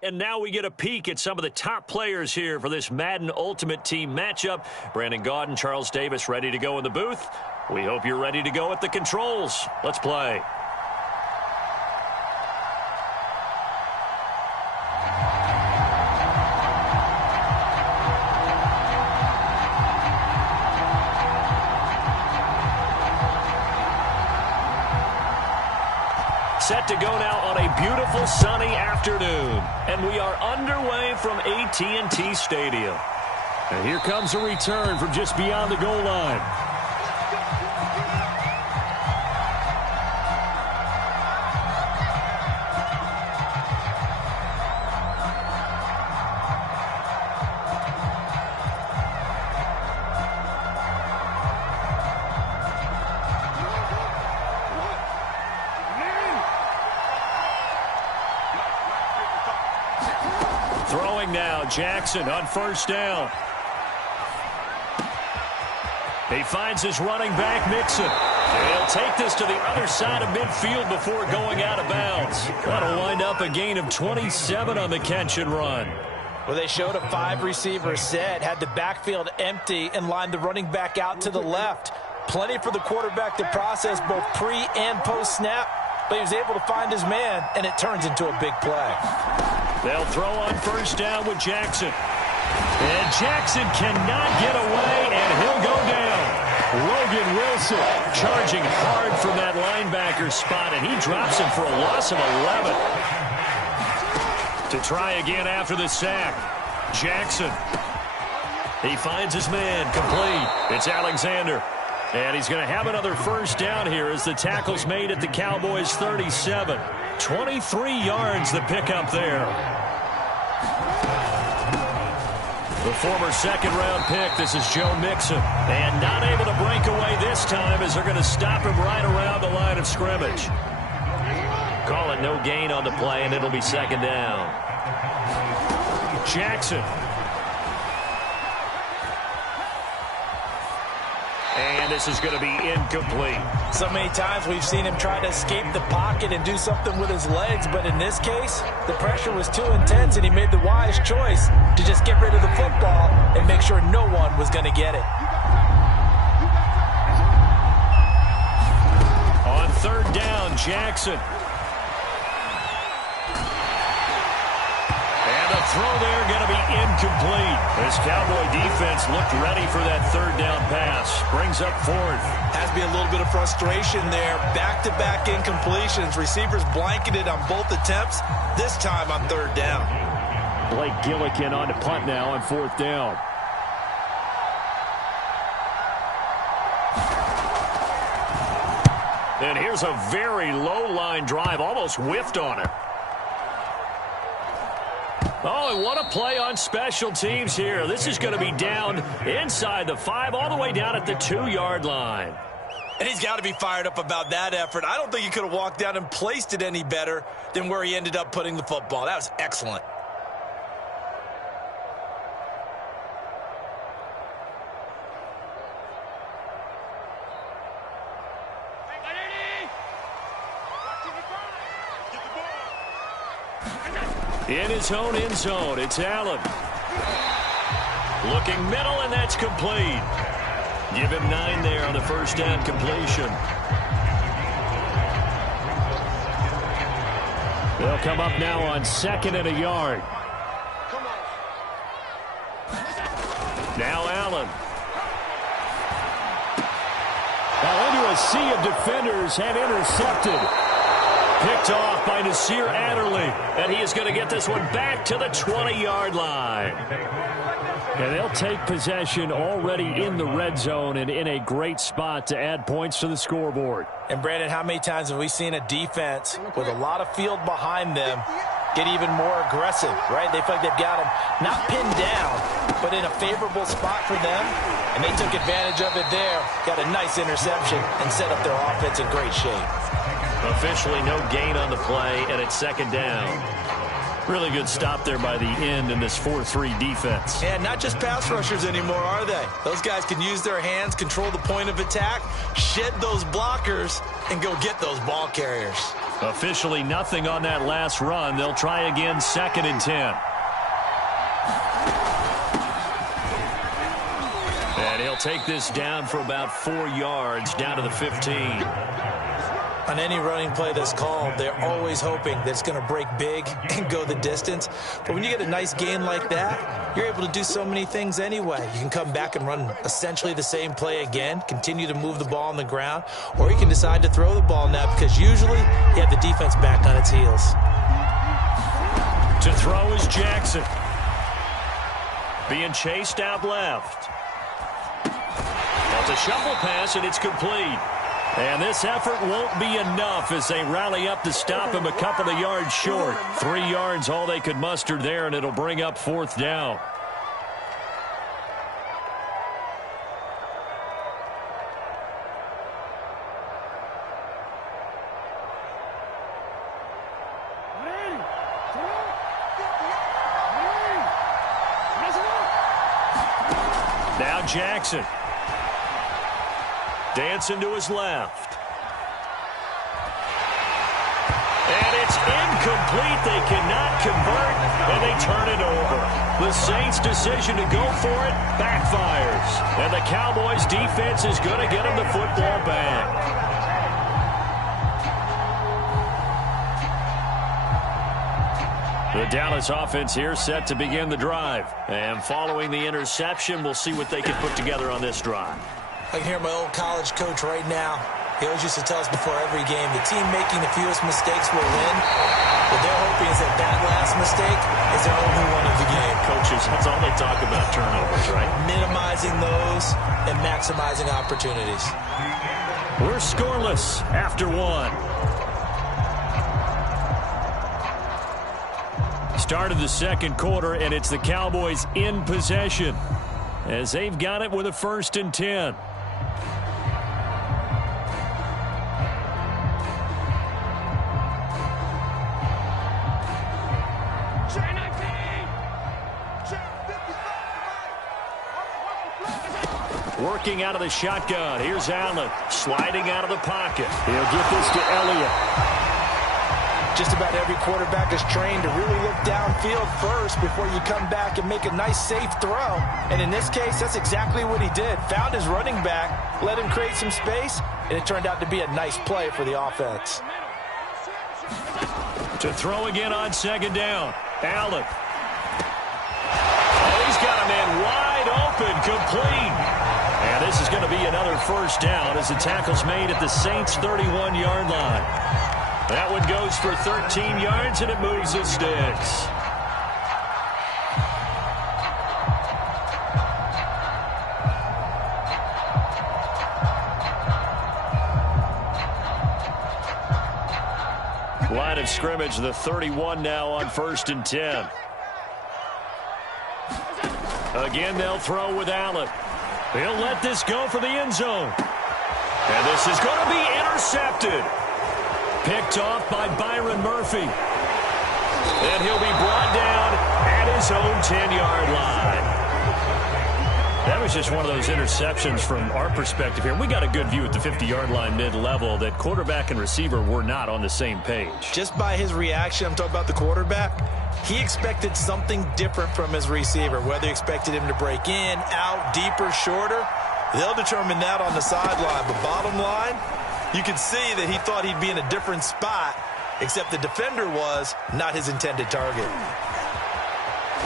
And now we get a peek at some of the top players here for this Madden Ultimate Team matchup. Brandon Gaudin, Charles Davis ready to go in the booth. We hope you're ready to go at the controls. Let's play. Set to go now on a beautiful sunny afternoon. And we are underway from AT&T Stadium. And here comes a return from just beyond the goal line. Throwing now, Jackson on first down. He finds his running back, Mixon. And he'll take this to the other side of midfield before going out of bounds. That'll wind up a gain of 27 on the catch and run. Well, they showed a 5-receiver set, had the backfield empty, and lined the running back out to the left. Plenty for the quarterback to process both pre- and post-snap, but he was able to find his man, and it turns into a big play. They'll throw on first down with Jackson. And Jackson cannot get away, and he'll go down. Logan Wilson charging hard from that linebacker spot, and he drops him for a loss of 11. To try again after the sack. Jackson. He finds his man, complete. It's Alexander. And he's going to have another first down here as the tackle's made at the Cowboys' 37. 23 yards the pickup there. The former second-round pick, this is Joe Mixon. And not able to break away this time as they're going to stop him right around the line of scrimmage. Call it no gain on the play, and it'll be second down. Jackson. And this is going to be incomplete. So many times we've seen him try to escape the pocket and do something with his legs, but in this case, the pressure was too intense, and he made the wise choice to just get rid of the football and make sure no one was going to get it. On third down, Jackson. And the throw there going to be incomplete. This Cowboy defense looked ready for that third down pass. Brings up fourth. Has to be a little bit of frustration there. Back-to-back incompletions. Receivers blanketed on both attempts, this time on third down. Blake Gillikin on to punt now on fourth down. And here's a very low line drive, almost whiffed on it. Oh, and what a play on special teams here. This is going to be down inside the 5, all the way down at the 2-yard line. And he's got to be fired up about that effort. I don't think he could have walked down and placed it any better than where he ended up putting the football. That was excellent. In his own end zone, it's Allen. Looking middle, and that's complete. Give him 9 there on the first down completion. They'll come up now on 2nd and a yard. Now Allen. Now into a sea of defenders and intercepted. Picked off by Nasir Adderley. And he is going to get this one back to the 20-yard line. And they'll take possession already in the red zone and in a great spot to add points to the scoreboard. And, Brandon, how many times have we seen a defense with a lot of field behind them get even more aggressive, right? They feel like they've got them not pinned down, but in a favorable spot for them. And they took advantage of it there, got a nice interception, and set up their offense in great shape. Officially no gain on the play, and it's 2nd down. Really good stop there by the end in this 4-3 defense. And not just pass rushers anymore, are they? Those guys can use their hands, control the point of attack, shed those blockers, and go get those ball carriers. Officially nothing on that last run. They'll try again 2nd and 10. And he'll take this down for about 4 yards, down to the 15. On any running play that's called, they're always hoping that it's going to break big and go the distance. But when you get a nice gain like that, you're able to do so many things anyway. You can come back and run essentially the same play again, continue to move the ball on the ground, or you can decide to throw the ball now because usually you have the defense back on its heels. To throw is Jackson. Being chased out left. That's a shuffle pass, and it's complete. And this effort won't be enough as they rally up to stop him a couple of yards short. 3 yards all they could muster there, and it'll bring up 4th down. Now Jackson. Dancing to his left. And it's incomplete. They cannot convert, and they turn it over. The Saints' decision to go for it backfires. And the Cowboys' defense is going to get them the football back. The Dallas offense here set to begin the drive. And following the interception, we'll see what they can put together on this drive. I can hear my old college coach right now. He always used to tell us before every game, the team making the fewest mistakes will win. What they're hoping is that last mistake is their only one of the game. Coaches, that's all they talk about, turnovers, right? Minimizing those and maximizing opportunities. We're scoreless after 1. Start of the 2nd quarter, and it's the Cowboys in possession as they've got it with a 1st and 10. Working out of the shotgun. Here's Allen sliding out of the pocket. He'll get this to Elliott. Just about every quarterback is trained to really look downfield first before you come back and make a nice, safe throw. And in this case, that's exactly what he did. Found his running back, let him create some space, and it turned out to be a nice play for the offense. To throw again on 2nd down. Allen. Oh, he's got a man wide open, complete. And this is going to be another 1st down as the tackle's made at the Saints' 31-yard line. That one goes for 13 yards, and it moves the sticks. Line of scrimmage, the 31 now on 1st and 10. Again, they'll throw with Allen. He'll let this go for the end zone. And this is going to be intercepted. Picked off by Byron Murphy. And he'll be brought down at his own 10-yard line. That was just one of those interceptions from our perspective here. We got a good view at the 50-yard line mid-level that quarterback and receiver were not on the same page. Just by his reaction, I'm talking about the quarterback, he expected something different from his receiver, whether he expected him to break in, out, deeper, shorter. They'll determine that on the sideline. But bottom line, you can see that he thought he'd be in a different spot, except the defender was not his intended target.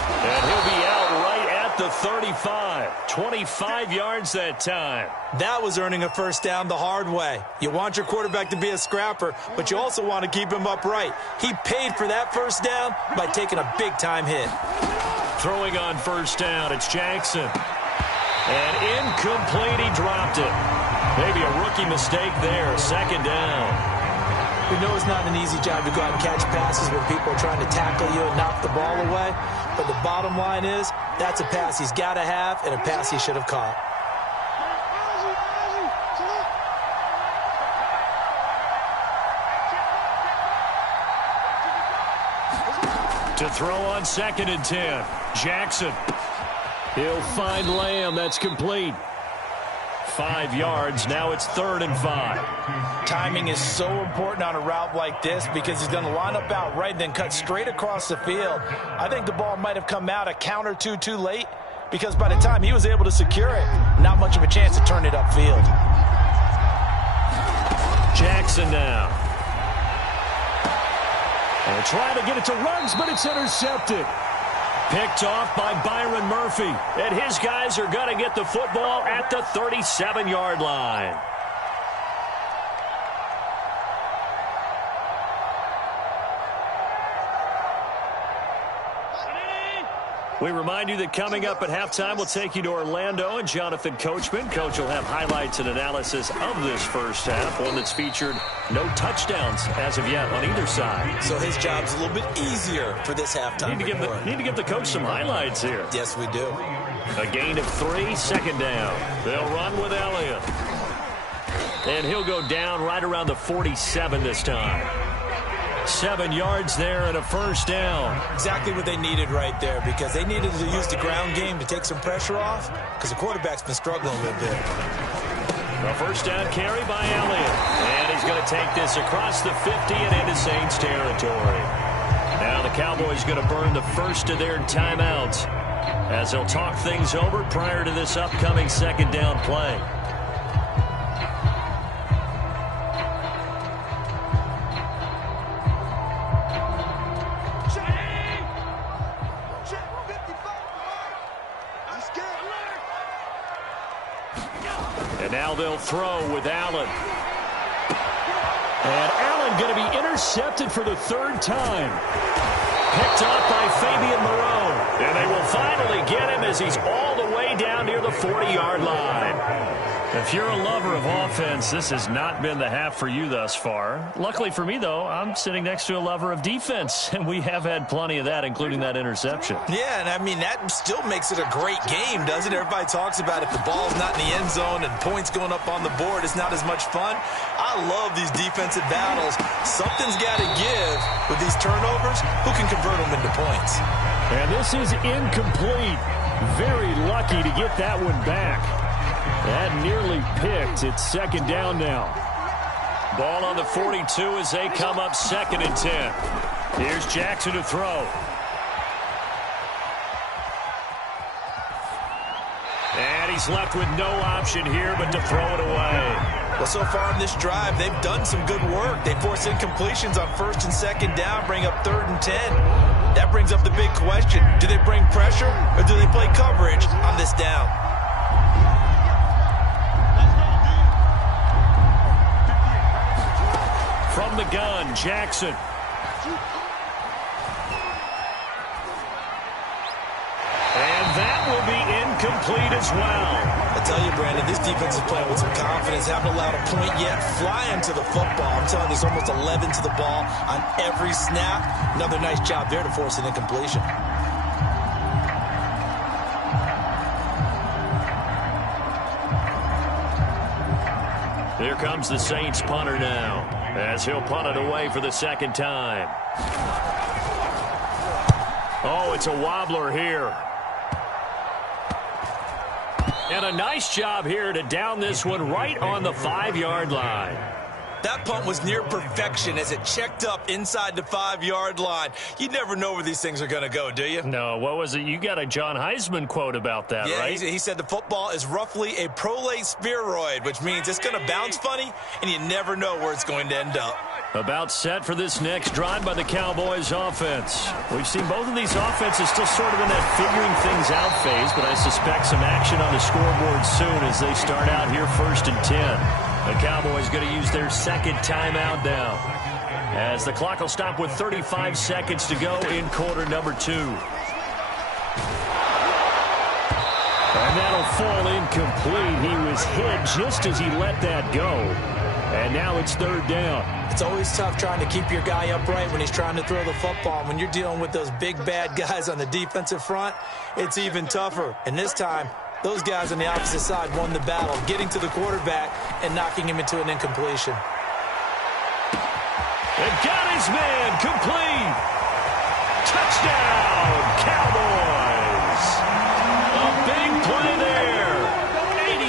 And he'll be out right at the 35. 25 yards that time. That was earning a first down the hard way. You want your quarterback to be a scrapper, but you also want to keep him upright. He paid for that first down by taking a big-time hit. Throwing on first down, it's Jackson. And incomplete, he dropped it. Maybe a rookie mistake there, second down. We know it's not an easy job to go out and catch passes when people are trying to tackle you and knock the ball away. But the bottom line is, that's a pass he's got to have and a pass he should have caught. To throw on 2nd and 10, Jackson. He'll find Lamb. That's complete. 5 yards. Now it's 3rd and 5. Timing is so important on a route like this because he's going to line up out right and then cut straight across the field. I think the ball might have come out a count or two too late because by the time he was able to secure it, not much of a chance to turn it upfield. Jackson now. And trying to get it to Ruggs, but it's intercepted. Picked off by Byron Murphy. And his guys are going to get the football at the 37-yard line. We remind you that coming up at halftime, we'll take you to Orlando and Jonathan Coachman. Coach will have highlights and analysis of this first half, one that's featured no touchdowns as of yet on either side. So his job's a little bit easier for this halftime. Need to give the coach some highlights here. Yes, we do. A gain of 3, second down. They'll run with Elliott. And he'll go down right around the 47 this time. 7 yards there and a first down. Exactly what they needed right there because they needed to use the ground game to take some pressure off because the quarterback's been struggling a little bit. A first down carry by Elliott. And he's going to take this across the 50 and into Saints territory. Now the Cowboys going to burn the first of their timeouts as they'll talk things over prior to this upcoming second down play. Now they'll throw with Allen. And Allen going to be intercepted for the 3rd time. Picked off by Fabian Moreau. And they will finally get him as he's all the way down near the 40-yard line. If you're a lover of offense, this has not been the half for you thus far. Luckily for me, though, I'm sitting next to a lover of defense, and we have had plenty of that, including that interception. Yeah, and I mean, that still makes it a great game, doesn't it? Everybody talks about if the ball's not in the end zone and points going up on the board, it's not as much fun. I love these defensive battles. Something's got to give with these turnovers. Who can convert them into points? And this is incomplete. Very lucky to get that one back. That nearly picked. It's second down now. Ball on the 42 as they come up 2nd and 10. Here's Jackson to throw. And he's left with no option here but to throw it away. Well, so far in this drive, they've done some good work. They force incompletions on 1st and 2nd down, bring up 3rd and 10. That brings up the big question. Do they bring pressure or do they play coverage on this down? From the gun, Jackson. And that will be incomplete as well. I tell you, Brandon, this defense is playing with some confidence. Haven't allowed a point yet. Flying to the football. I'm telling you, there's almost 11 to the ball on every snap. Another nice job there to force an incompletion. Here comes the Saints punter now, as he'll punt it away for the second time. Oh, it's a wobbler here. And a nice job here to down this one right on the 5-yard line. That punt was near perfection as it checked up inside the 5-yard line. You never know where these things are going to go, do you? No, what was it? You got a John Heisman quote about that, right? Yeah, he said the football is roughly a prolate spheroid, which means it's going to bounce funny, and you never know where it's going to end up. About set for this next drive by the Cowboys offense. We've seen both of these offenses still sort of in that figuring things out phase, but I suspect some action on the scoreboard soon as they start out here 1st and 10. The Cowboys going to use their second timeout now, as the clock will stop with 35 seconds to go in quarter number 2. And that'll fall incomplete. He was hit just as he let that go. And now it's 3rd down. It's always tough trying to keep your guy upright when he's trying to throw the football. When you're dealing with those big, bad guys on the defensive front, it's even tougher. And this time, those guys on the opposite side won the battle, getting to the quarterback and knocking him into an incompletion. And got his man complete. Touchdown, Cowboys. A big play there.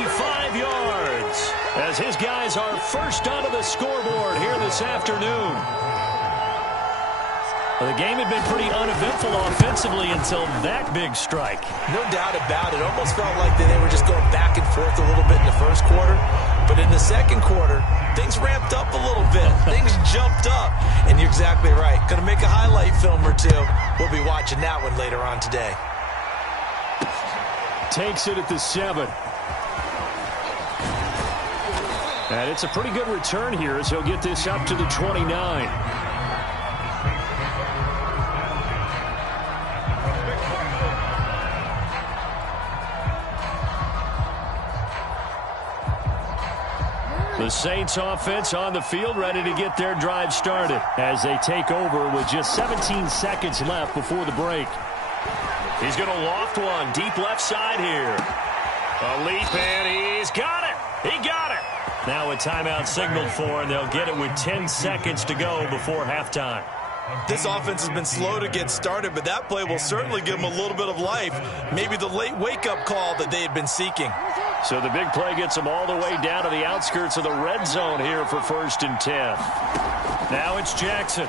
85 yards. As his guys are first onto the scoreboard here this afternoon. The game had been pretty uneventful offensively until that big strike. No doubt about it. Almost felt like they were just going back and forth a little bit in the first quarter. But in the second quarter, things ramped up a little bit. Things jumped up. And you're exactly right. Going to make a highlight film or two. We'll be watching that one later on today. Takes it at the 7. And it's a pretty good return here as he'll get this up to the 29. The Saints offense on the field ready to get their drive started as they take over with just 17 seconds left before the break. He's going to loft one deep left side here. A leap and he's got it. He got it. Now a timeout signaled for, and they'll get it with 10 seconds to go before halftime. This offense has been slow to get started, but that play will certainly give them a little bit of life. Maybe the late wake-up call that they had been seeking. So the big play gets them all the way down to the outskirts of the red zone here for 1st and 10. Now it's Jackson.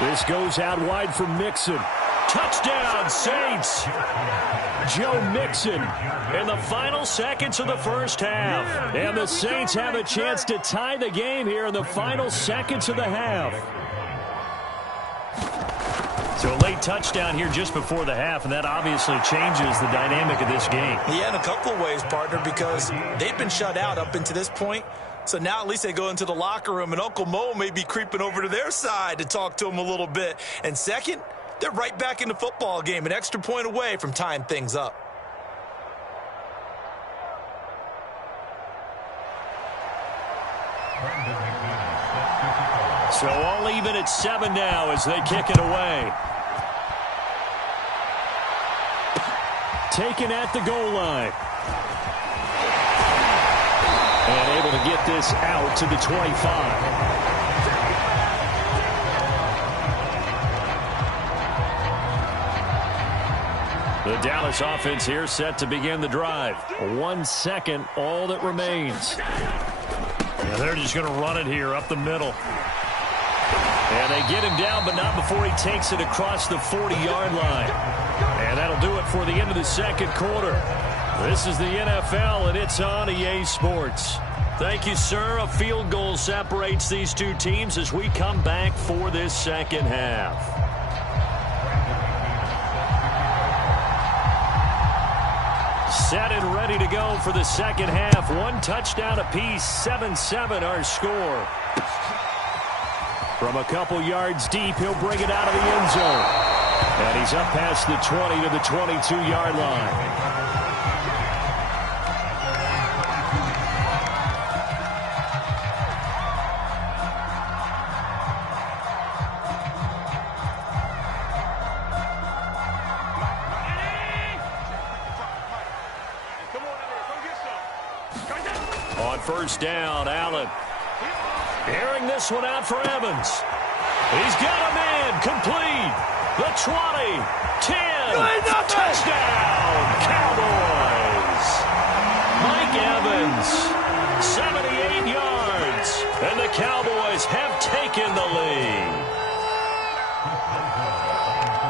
This goes out wide for Mixon. Touchdown, Saints. Joe Mixon in the final seconds of the first half. And the Saints have a chance to tie the game here in the final seconds of the half. So a late touchdown here just before the half, and that obviously changes the dynamic of this game. Yeah, in a couple of ways, partner, because they've been shut out up until this point. So now at least they go into the locker room, and Uncle Mo may be creeping over to their side to talk to them a little bit. And second, they're right back in the football game, an extra point away from tying things up. So all even at 7 now as they kick it away. Taken at the goal line. And able to get this out to the 25. The Dallas offense here set to begin the drive. 1 second, all that remains. And they're just going to run it here up the middle. And they get him down, but not before he takes it across the 40-yard line. And that'll do it for the end of the second quarter. This is the NFL, and it's on EA Sports. Thank you, sir. A field goal separates these two teams as we come back for this second half. Set and ready to go for the second half. 1 touchdown apiece, 7-7 our score. From a couple yards deep, he'll bring it out of the end zone. And he's up past the 20 to the 22-yard line. On first down, Allen. Airing this one out for Evans. He's got a man complete. The 20, 10, touchdown, Cowboys. Mike Evans, 78 yards, and the Cowboys have taken the lead.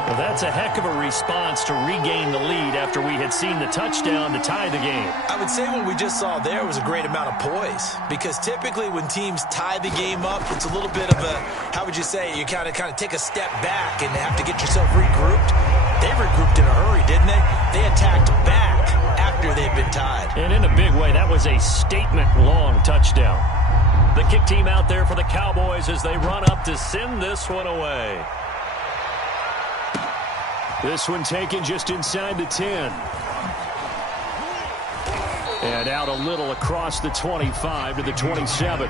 Well, that's a heck of a response to regain the lead after we had seen the touchdown to tie the game. I would say what we just saw there was a great amount of poise, because typically when teams tie the game up, it's a little bit of a, how would you say, you kind of take a step back and have to get yourself regrouped. They regrouped in a hurry, didn't they? They attacked back after they'd been tied. And in a big way, that was a statement-long touchdown. The kick team out there for the Cowboys as they run up to send this one away. This one taken just inside the 10. And out a little across the 25 to the 27.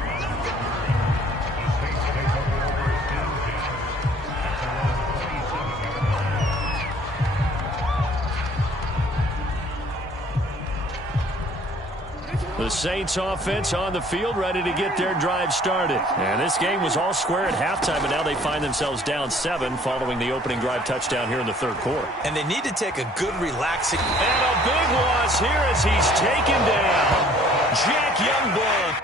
The Saints offense on the field, ready to get their drive started. And this game was all square at halftime, and now they find themselves down 7 following the opening drive touchdown here in the third quarter. And they need to take a good, relaxing... And a big loss here as he's taken down. Jack Youngblood.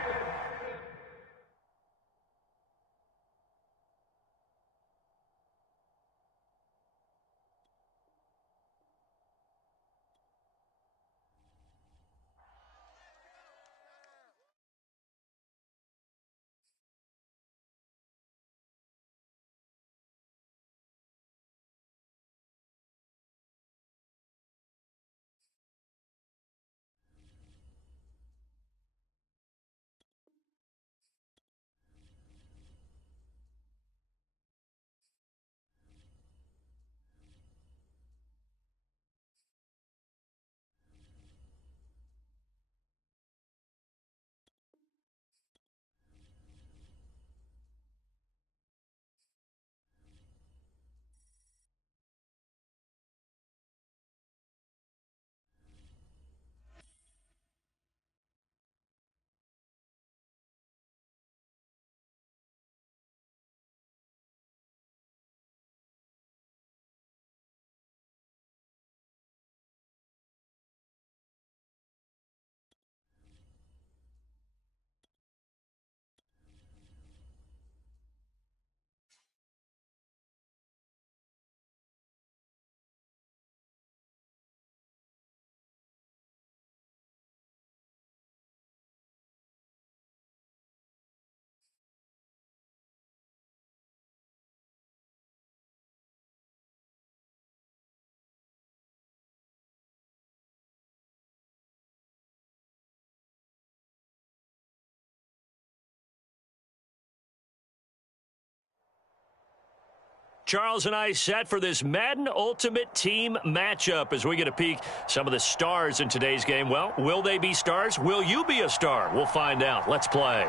Charles and I set for this Madden Ultimate Team matchup as we get a peek some of the stars in today's game. Well, will they be stars? Will you be a star? We'll find out. Let's play.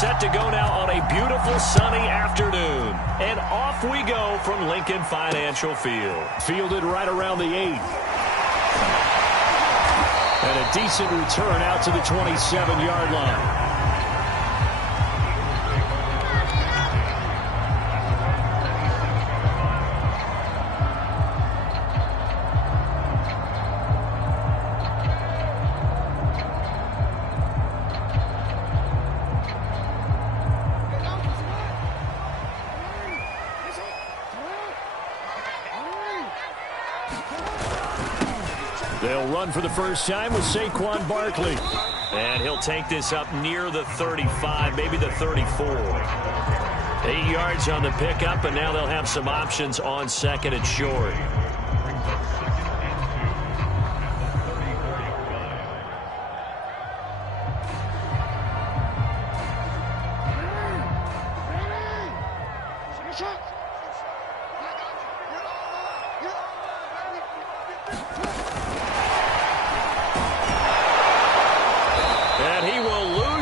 Set to go now on a beautiful sunny afternoon. And off we go from Lincoln Financial Field. Fielded right around the 8. And a decent return out to the 27-yard line. They'll run for the first time with Saquon Barkley. And he'll take this up near the 35, maybe the 34. 8 yards on the pickup, and now they'll have some options on second and short.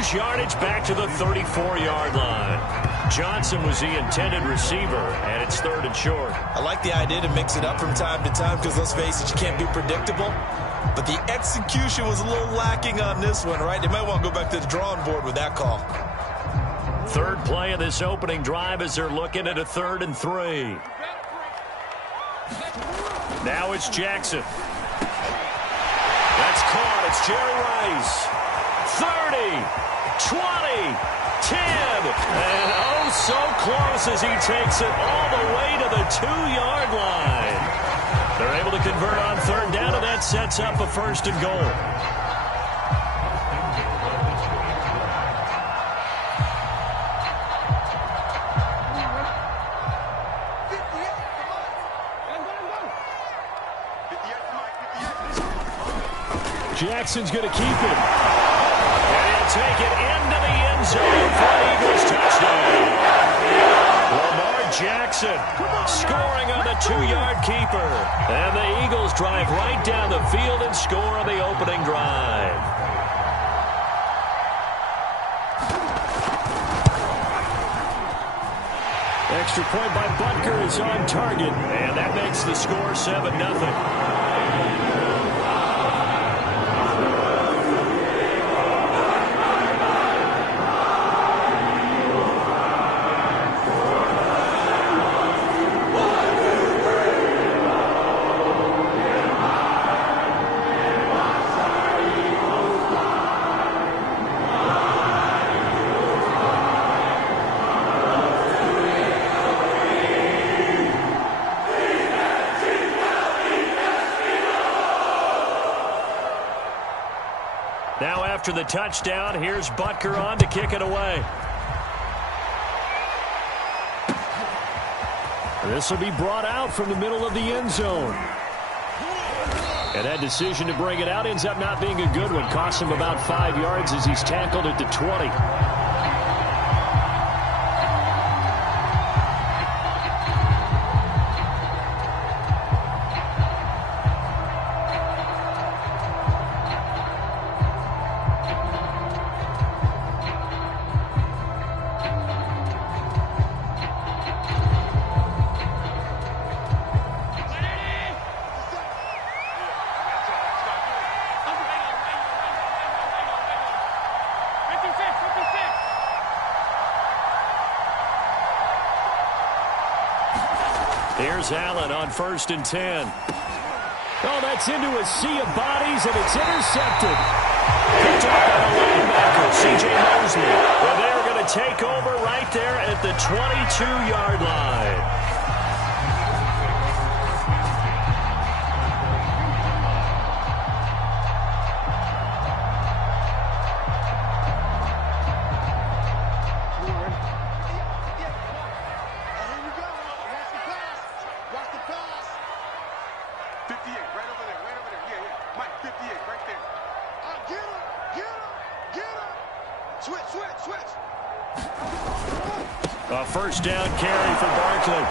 lose yardage back to the 34-yard line. Johnson was the intended receiver, and it's 3rd and short. I like the idea to mix it up from time to time because, let's face it, you can't be predictable. But the execution was a little lacking on this one, right? They might want to go back to the drawing board with that call. 3rd play of this opening drive as they're looking at a 3rd and 3. Now it's Jackson. That's caught. It's Jerry Rice. 30, 20, 10. And oh, so close as he takes it all the way to the 2-yard line. They're able to convert on 3rd down, and that sets up a 1st and goal. Jackson's going to keep it. And he'll take it into the end zone for the Eagles touchdown. Lamar Jackson scoring on the 2-yard keeper. And the Eagles drive right down the field and score on the opening drive. Extra point by Butker is on target. And that makes the score 7-0. Now after the touchdown, here's Butker on to kick it away. This will be brought out from the middle of the end zone. And that decision to bring it out ends up not being a good one. Costs him about 5 yards as he's tackled at the 20. Here's Allen on 1st and 10. Oh, that's into a sea of bodies, and it's intercepted. Picked up by the linebacker, C.J. Mosley. Well, they're going to take over right there at the 22-yard line. A 1st down carry for Barkley.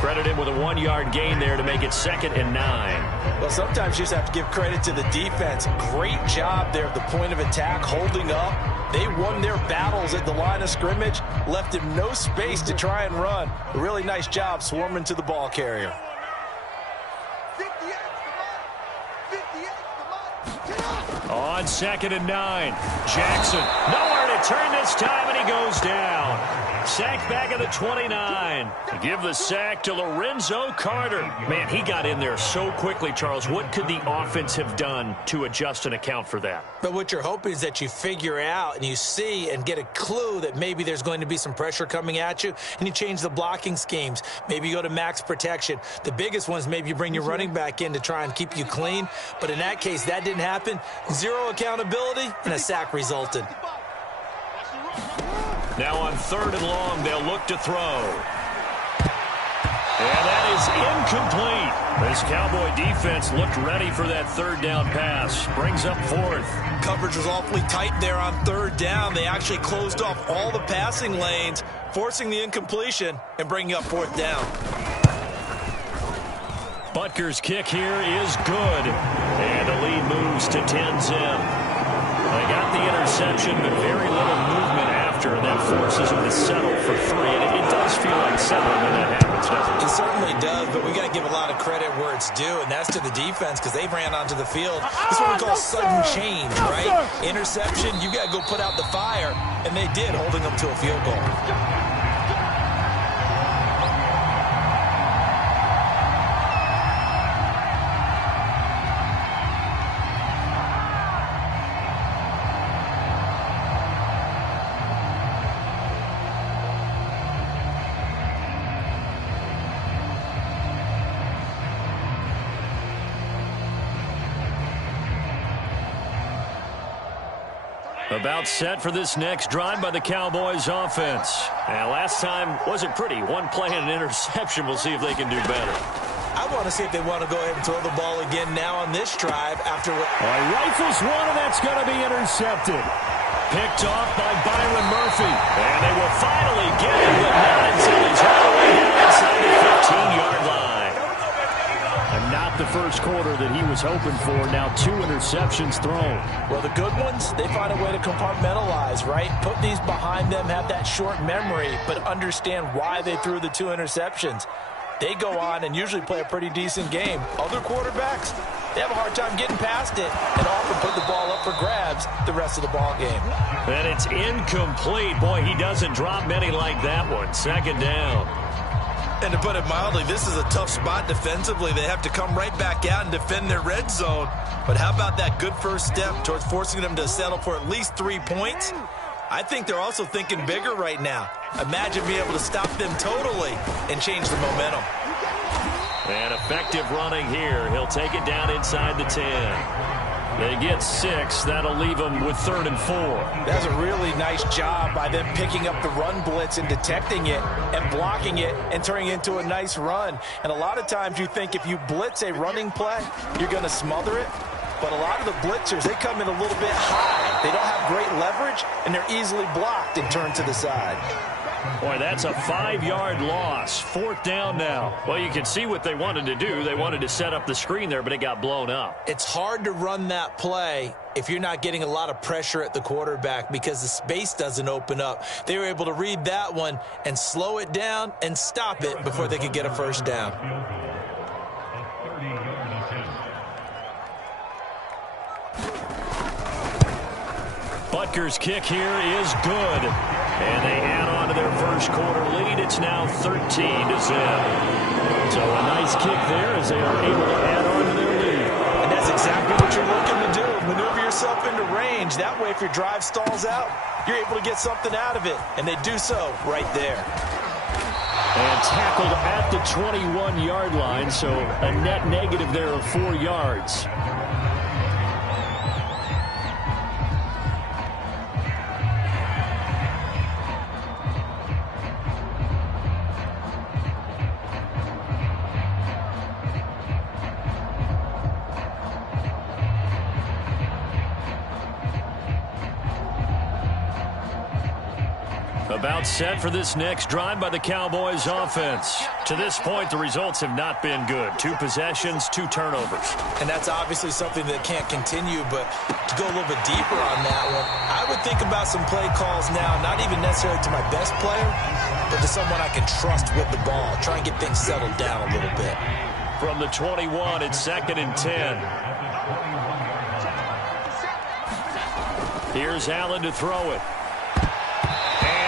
Credited with a 1-yard gain there to make it 2nd and 9. Well, sometimes you just have to give credit to the defense. Great job there at the point of attack, holding up. They won their battles at the line of scrimmage, left him no space to try and run. A really nice job swarming to the ball carrier. On 2nd and 9, Jackson nowhere to turn this time, and he goes down. Sacked back at the 29. Give the sack to Lorenzo Carter. Man, he got in there so quickly, Charles. What could the offense have done to adjust and account for that? But what you're hoping is that you figure out and you see and get a clue that maybe there's going to be some pressure coming at you, and you change the blocking schemes. Maybe you go to max protection. The biggest ones, maybe you bring your running back in to try and keep you clean. But in that case, that didn't happen. Zero accountability, and a sack resulted. Now on 3rd and long, they'll look to throw. And that is incomplete. This Cowboy defense looked ready for that 3rd down pass. Brings up 4th. Coverage was awfully tight there on 3rd down. They actually closed off all the passing lanes, forcing the incompletion and bringing up 4th down. Butker's kick here is good. And the lead moves to 10-0. They got the interception, but very little movement after, and that forces them to settle for 3. And it does feel like settling when that happens, doesn't it? It certainly does, but we got to give a lot of credit where it's due, and that's to the defense because they ran onto the field. This is what we call sudden change, right? Interception, you got to go put out the fire, and they did, holding them to a field goal. About set for this next drive by the Cowboys offense. And last time wasn't pretty. One play and an interception. We'll see if they can do better. I want to see if they want to go ahead and throw the ball again now on this drive after what... Rifles one, and that's going to be intercepted. Picked off by Byron Murphy. And they will finally get him, but not until he's all the way down inside the 15-yard line. And not the first quarter that he was hoping for. Now 2 interceptions thrown. Well, the good ones, they find a way to compartmentalize, right? Put these behind them, have that short memory, but understand why they threw the 2 interceptions. They go on and usually play a pretty decent game. Other quarterbacks, they have a hard time getting past it and often put the ball up for grabs the rest of the ball game. And it's incomplete. Boy, he doesn't drop many like that one. 2nd down. And to put it mildly, this is a tough spot defensively. They have to come right back out and defend their red zone. But how about that good first step towards forcing them to settle for at least 3 points? I think they're also thinking bigger right now. Imagine being able to stop them totally and change the momentum. And effective running here. He'll take it down inside the 10. They get 6. That'll leave them with 3rd and 4. That's a really nice job by them picking up the run blitz and detecting it and blocking it and turning it into a nice run. And a lot of times you think if you blitz a running play, you're going to smother it. But a lot of the blitzers, they come in a little bit high. They don't have great leverage, and they're easily blocked and turned to the side. Boy, that's a 5-yard loss. 4th down now. Well, you can see what they wanted to do. They wanted to set up the screen there, but it got blown up. It's hard to run that play if you're not getting a lot of pressure at the quarterback because the space doesn't open up. They were able to read that one and slow it down and stop it before they could get a first down. Butker's kick here is good. And they add on to their first quarter lead. It's now 13-0. So a nice kick there as they are able to add on to their lead. And that's exactly what you're looking to do. Maneuver yourself into range. That way, if your drive stalls out, you're able to get something out of it. And they do so right there. And tackled at the 21-yard line, so a net negative there of 4 yards. About set for this next drive by the Cowboys offense. To this point, the results have not been good. 2 possessions, 2 turnovers. And that's obviously something that can't continue, but to go a little bit deeper on that one, I would think about some play calls now, not even necessarily to my best player, but to someone I can trust with the ball. Try and get things settled down a little bit. From the 21, it's 2nd and 10. Here's Allen to throw it.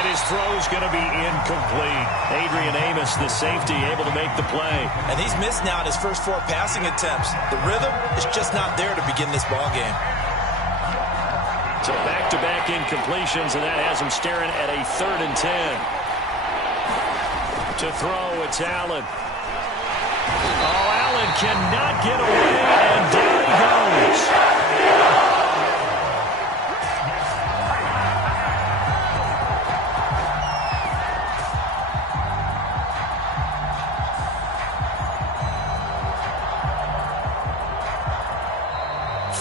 His throw's going to be incomplete. Adrian Amos, the safety, able to make the play. And he's missed now in his first 4 passing attempts. The rhythm is just not there to begin this ball game. So back-to-back incompletions, and that has him staring at a 3rd and 10. To throw, it's Allen. Oh, Allen cannot get away, and down he goes.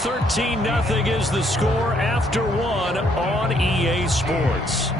13-0 is the score after 1 on EA Sports.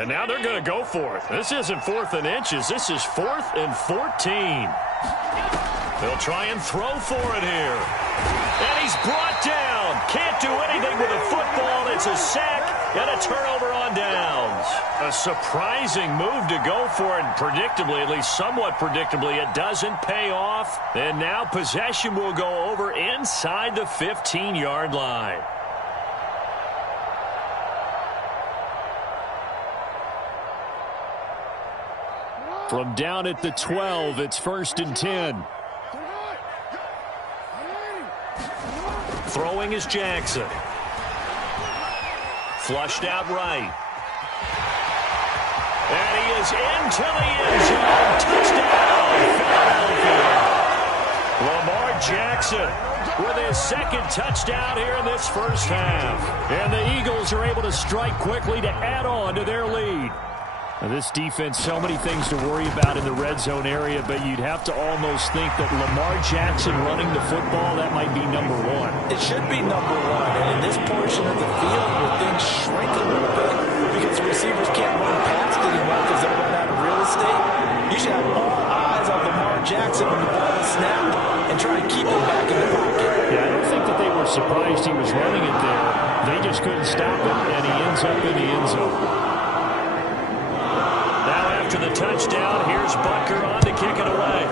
And now they're going to go for it. This isn't 4th and inches. This is 4th and 14. They'll try and throw for it here. And he's brought down. Can't do anything with a football. It's a sack and a turnover on downs. A surprising move to go for it. Predictably, at least somewhat predictably, it doesn't pay off. And now possession will go over inside the 15-yard line. From down at the 12, it's 1st and 10. Throwing is Jackson. Flushed out right. And he is into the end zone. Touchdown, Philadelphia. Lamar Jackson with his 2nd touchdown here in this first half. And the Eagles are able to strike quickly to add on to their lead. Now this defense, so many things to worry about in the red zone area, but you'd have to almost think that Lamar Jackson running the football, that might be number 1. It should be number 1. And in this portion of the field where things shrink a little bit because the receivers can't run past anyone because they're running out of real estate, you should have all eyes on Lamar Jackson when the ball is snapped and try and keep him back in the pocket. Yeah, I don't think that they were surprised he was running it there. They just couldn't stop it, and he ends up in the end zone. After the touchdown, here's Butker on to kick it away.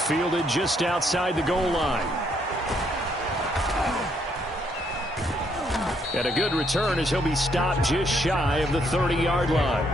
Fielded just outside the goal line. And a good return as he'll be stopped just shy of the 30-yard line.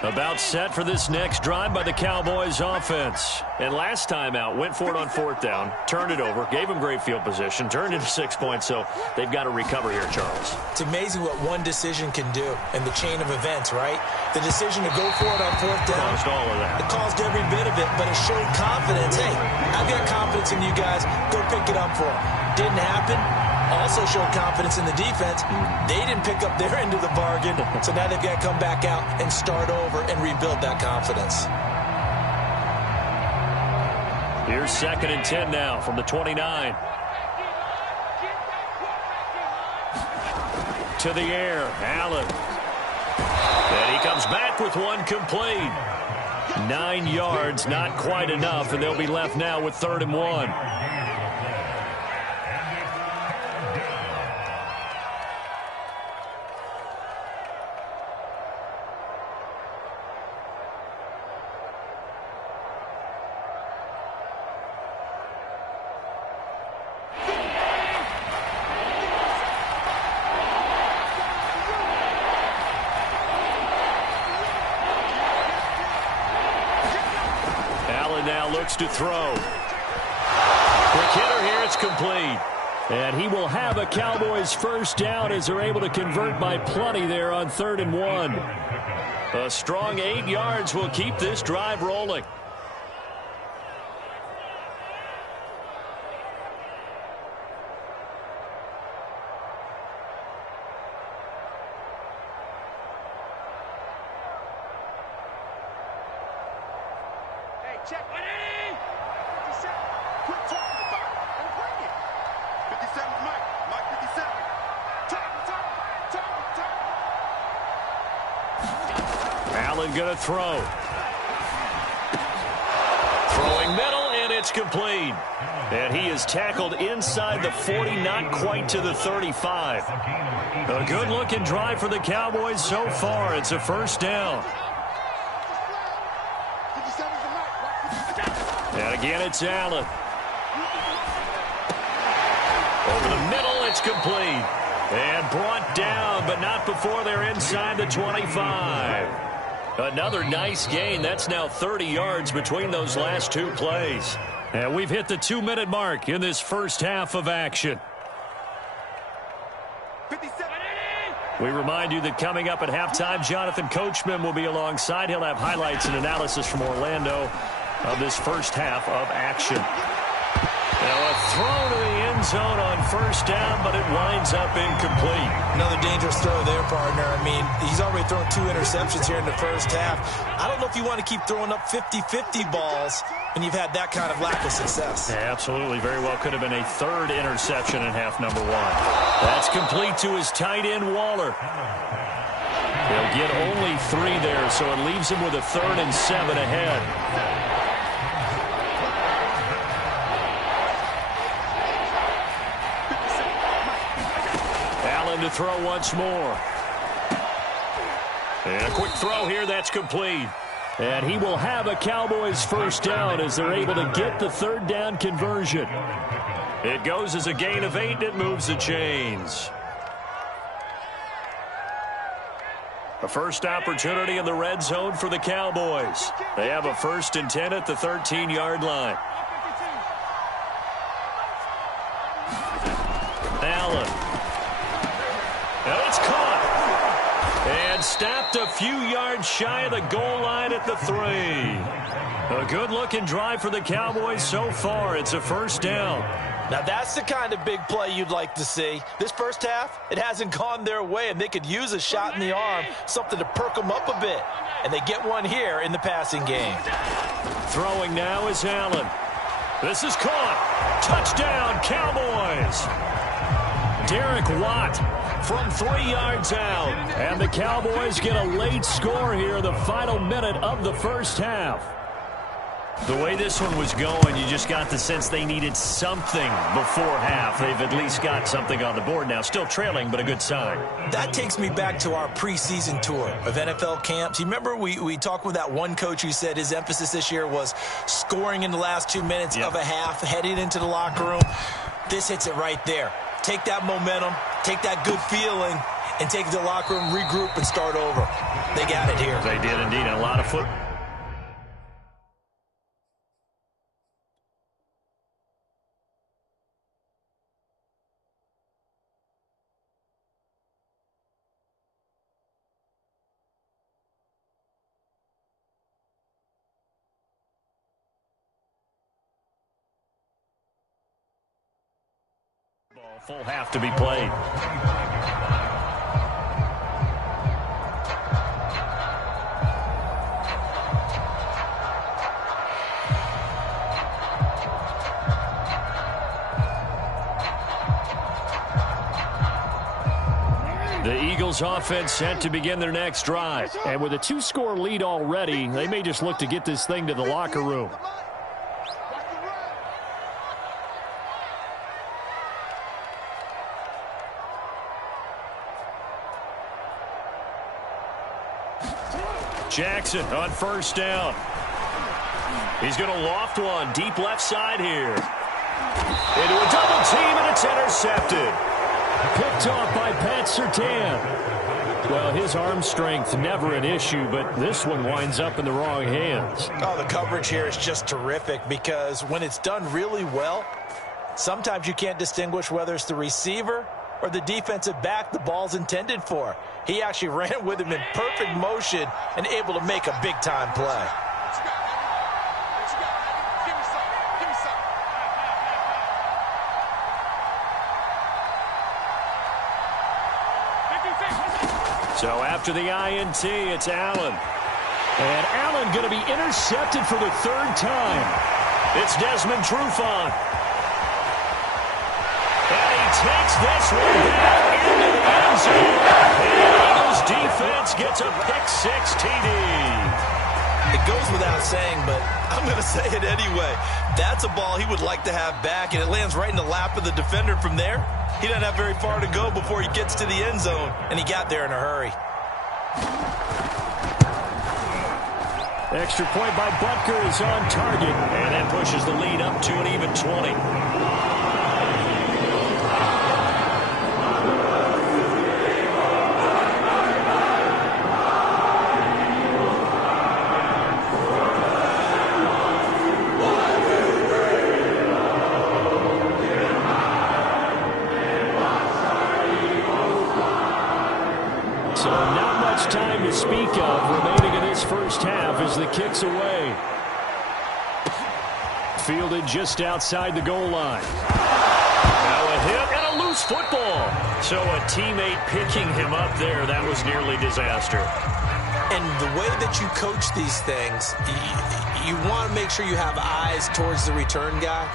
About set for this next drive by the Cowboys offense. And last time out, went for it on 4th down, turned it over, gave them great field position, turned into 6 points, so they've got to recover here, Charles. It's amazing what one decision can do in the chain of events, right? The decision to go for it on 4th down. Caused all of that. It caused every bit of it, but it showed confidence. Hey, I've got confidence in you guys. Go pick it up for them. Didn't happen. Also showed confidence in the defense. They didn't pick up their end of the bargain, so now they've got to come back out and start over and rebuild that confidence. Here's 2nd and 10 now from the 29. To the air, Allen. And he comes back with one complete. 9 yards, not quite enough, and they'll be left now with 3rd and 1. Looks to throw. Quick hitter here, it's complete. And he will have a Cowboys first down as they're able to convert by plenty there on 3rd and 1. A strong 8 yards will keep this drive rolling. Check. Ready? 57. Quit talking about it and bring it. 57's Mike. Mike 57. Turn. Allen going to throw. Throwing middle, and it's complete. And he is tackled inside the 40, not quite to the 35. A good-looking drive for the Cowboys so far. It's a first down. And again, it's Allen. Over the middle, it's complete. And brought down, but not before they're inside the 25. Another nice gain. That's now 30 yards between those last 2 plays. And we've hit the 2-minute mark in this first half of action. 57. We remind you that coming up at halftime, Jonathan Coachman will be alongside. He'll have highlights and analysis from Orlando of this first half of action. Now a throw to the end zone on first down, but it winds up incomplete. Another dangerous throw there, partner. I mean, he's already thrown 2 interceptions here in the first half. I don't know if you want to keep throwing up 50-50 balls when you've had that kind of lack of success. Yeah, absolutely. Very well could have been a 3rd interception in half number 1. That's complete to his tight end, Waller. They'll get only 3 there, so it leaves him with a 3rd and 7 ahead. Allen to throw once more. And a quick throw here, that's complete. And he will have a Cowboys first down as they're able to get the 3rd down conversion. It goes as a gain of 8, and it moves the chains. A first opportunity in the red zone for the Cowboys. They have a 1st and 10 at the 13-yard line. Allen. And it's caught. And stopped a few yards shy of the goal line at the 3. A good-looking drive for the Cowboys so far. It's a first down. Now, that's the kind of big play you'd like to see. This first half, it hasn't gone their way, and they could use a shot in the arm, something to perk them up a bit. And they get one here in the passing game. Throwing now is Allen. This is caught. Touchdown, Cowboys. Derek Watt from 3 yards out. And the Cowboys get a late score here in the final minute of the first half. The way this one was going, you just got the sense they needed something before half. They've at least got something on the board now. Still trailing, but a good sign. That takes me back to our preseason tour of NFL camps. You remember we talked with that one coach who said his emphasis this year was scoring in the last 2 minutes of a half, heading into the locker room. This hits it right there. Take that momentum, take that good feeling, and take it to the locker room, regroup, and start over. They got it here. They did indeed. A lot of football. Full half to be played. The Eagles offense set to begin their next drive. And with a 2-score lead already, they may just look to get this thing to the locker room. Jackson on first down. He's going to loft one deep left side here. Into a double team, and it's intercepted. Picked off by Pat Surtain. Well, his arm strength never an issue, but this one winds up in the wrong hands. Oh, the coverage here is just terrific because when it's done really well, sometimes you can't distinguish whether it's the receiver or the defensive back the ball's intended for. He actually ran with him in perfect motion and able to make a big-time play. So after the INT, it's Allen. And Allen going to be intercepted for the 3rd time. It's Desmond Trufant. And he takes this one back into the end zone. And the Eagles defense gets a pick-6 TD. It goes without saying, but I'm going to say it anyway. That's a ball he would like to have back, and it lands right in the lap of the defender from there. He doesn't have very far to go before he gets to the end zone, and he got there in a hurry. Extra point by Butker is on target, and that pushes the lead up to an even 20. half as the kick's away. Fielded just outside the goal line. Now a hit and a loose football. So a teammate picking him up there, that was nearly disaster. And the way that you coach these things, you want to make sure you have eyes towards the return guy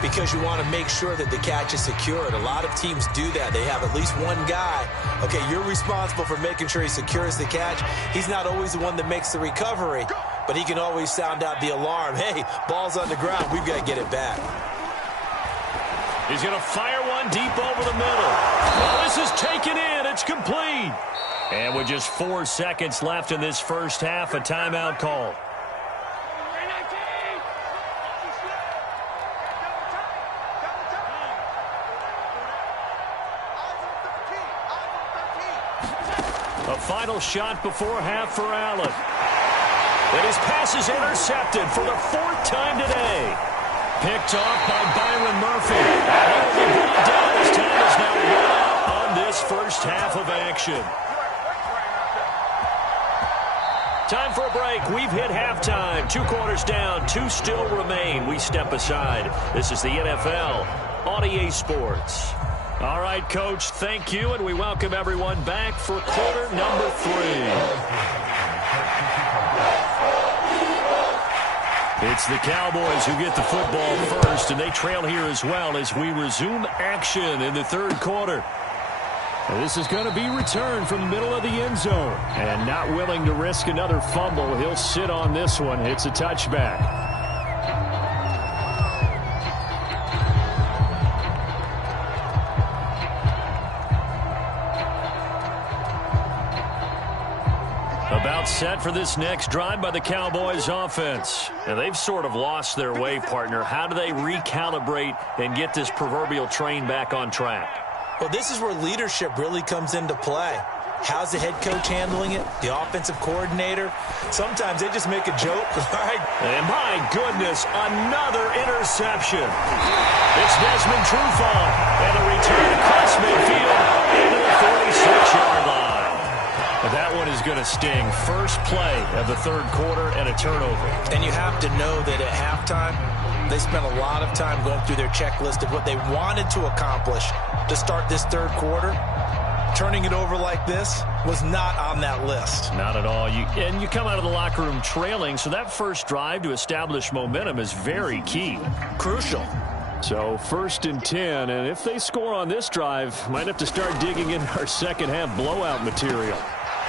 because you want to make sure that the catch is secured. A lot of teams do that. They have at least one guy. Okay, you're responsible for making sure he secures the catch. He's not always the one that makes the recovery, but he can always sound out the alarm. Hey, ball's on the ground. We've got to get it back. He's going to fire one deep over the middle. Well, this is taken in. It's complete. And with just 4 seconds left in this first half, a timeout call. A final shot before half for Allen. And his pass is intercepted for the 4th time today. Picked off by Byron Murphy. And he will be brought down as time is now run out on this first half of action. Time for a break. We've hit halftime. 2 quarters down. 2 still remain. We step aside. This is the NFL on EA Sports. All right, Coach, thank you, and we welcome everyone back for quarter number 3. It's the Cowboys who get the football first, and they trail here as well as we resume action in the 3rd quarter. And this is going to be returned from the middle of the end zone. And not willing to risk another fumble, he'll sit on this one. It's a touchback. About set for this next drive by the Cowboys offense. And they've sort of lost their way, partner. How do they recalibrate and get this proverbial train back on track? Well, this is where leadership really comes into play. How's the head coach handling it? The offensive coordinator? Sometimes they just make a joke, right? And my goodness, another interception. It's Desmond Trufant. And a return across midfield into the 46-yard line. That one is going to sting. First play of the 3rd quarter and a turnover. And you have to know that at halftime, they spent a lot of time going through their checklist of what they wanted to accomplish to start this 3rd quarter. Turning it over like this was not on that list. Not at all. And you come out of the locker room trailing, so that first drive to establish momentum is very key. Crucial. So 1st and 10, and if they score on this drive, might have to start digging in our second half blowout material.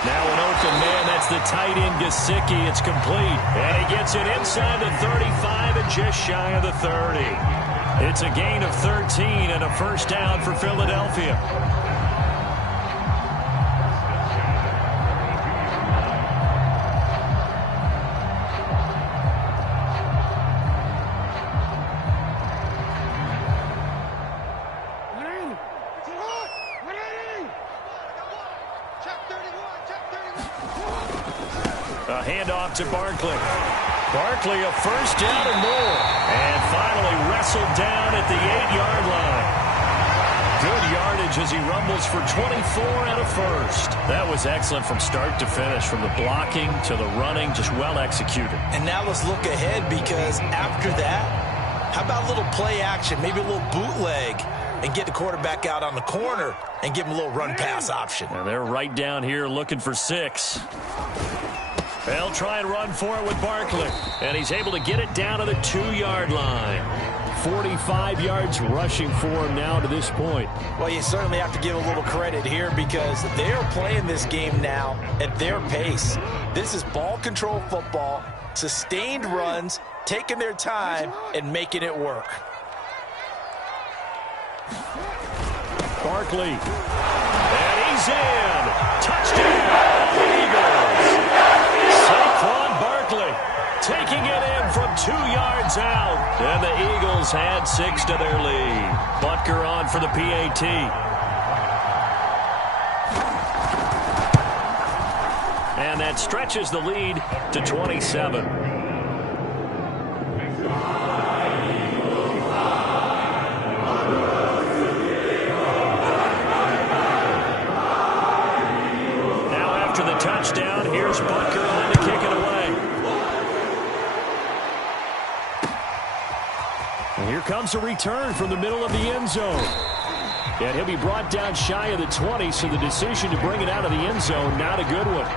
Now an open man, that's the tight end Gesicki. It's complete. And he gets it inside the 35 and just shy of the 30. It's a gain of 13 and a first down for Philadelphia. A handoff to Barkley. Barkley, a first down and more. And finally wrestled down at the 8-yard line. Good yardage as he rumbles for 24 and a first. That was excellent from start to finish, from the blocking to the running, just well executed. And now let's look ahead, because after that, how about a little play action, maybe a little bootleg, and get the quarterback out on the corner and give him a little run-pass option. And they're right down here looking for 6. They'll try and run for it with Barkley. And he's able to get it down to the 2-yard line. 45 yards rushing for him now to this point. Well, you certainly have to give a little credit here because they are playing this game now at their pace. This is ball control football, sustained runs, taking their time and making it work. Barkley. And he's in. Touchdown, Eagles. Saquon Barkley taking it in from 2 yards out. And the Eagles had 6 to their lead. Butker on for the PAT. And that stretches the lead to 27. Now after the touchdown, here's Butker on to kick it away. comes a return from the middle of the end zone. And he'll be brought down shy of the 20, so the decision to bring it out of the end zone, not a good one.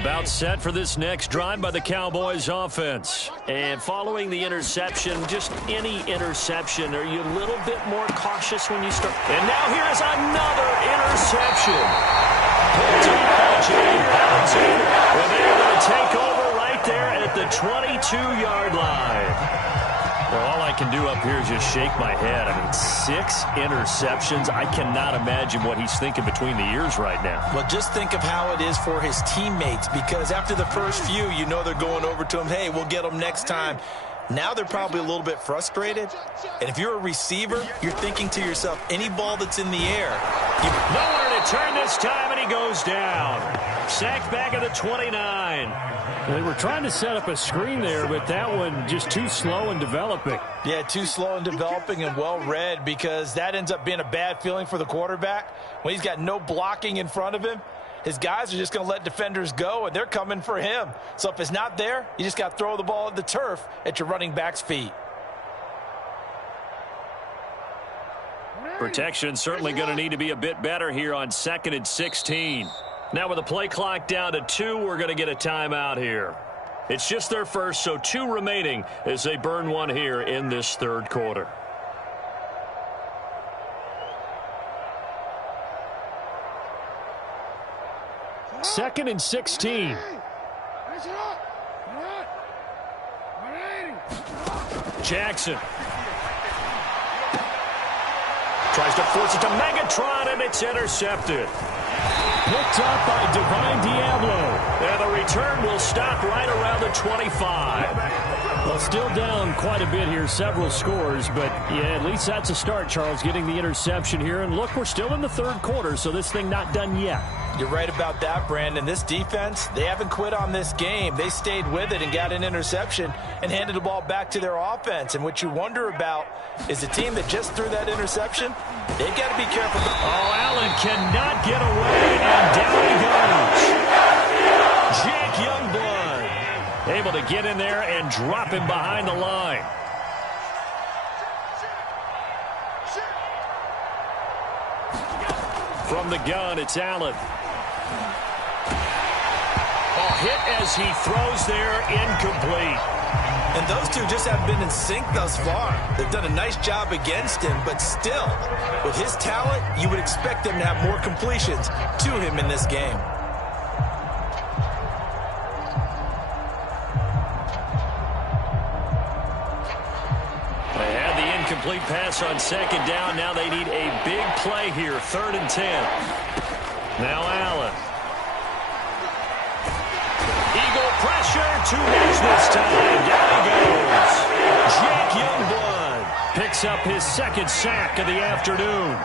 About set for this next drive by the Cowboys offense. And following the interception, just any interception, are you a little bit more cautious when you start? And now here is another interception. Picked up by Jay Alexander. Well, they're going to take over right there at the 22-yard line. Well, all I can do up here is just shake my head. I mean, 6 interceptions. I cannot imagine what he's thinking between the ears right now. Well, just think of how it is for his teammates, because after the first few, you know they're going over to him, hey, we'll get them next time. Now they're probably a little bit frustrated. And if you're a receiver, you're thinking to yourself, any ball that's in the air. Nowhere to turn this time, and he goes down. Sacked back at the 29. They were trying to set up a screen there, but that one just too slow in developing. Yeah, too slow in developing and well read, because that ends up being a bad feeling for the quarterback. When he's got no blocking in front of him, his guys are just going to let defenders go, and they're coming for him. So if it's not there, you just got to throw the ball at the turf at your running back's feet. Protection certainly going to need to be a bit better here on 2nd and 16. Now with the play clock down to 2, we're going to get a timeout here. It's just their first, so 2 remaining as they burn one here in this third quarter. Second and 16. Jackson tries to force it to Megatron, and it's intercepted. Picked up by Divine Diablo. And the return will stop right around the 25. Well, still down quite a bit here, several scores, but yeah, at least that's a start, Charles, getting the interception here. And look, we're still in the third quarter, so this thing not done yet. You're right about that, Brandon. This defense, they haven't quit on this game. They stayed with it and got an interception and handed the ball back to their offense. And what you wonder about is the team that just threw that interception, they've got to be careful. Oh, Allen cannot get away, and down he goes. Jake Youngblood able to get in there and drop him behind the line. From the gun, it's Allen. Hit as he throws there, incomplete. And those two just haven't been in sync thus far. They've done a nice job against him, but still, with his talent, you would expect them to have more completions to him in this game. They had the incomplete pass on 2nd down. Now they need a big play here, 3rd and 10. Now Allen. Pressure, 2 minutes this time. Down he goes. Jake Youngblood picks up his 2nd sack of the afternoon.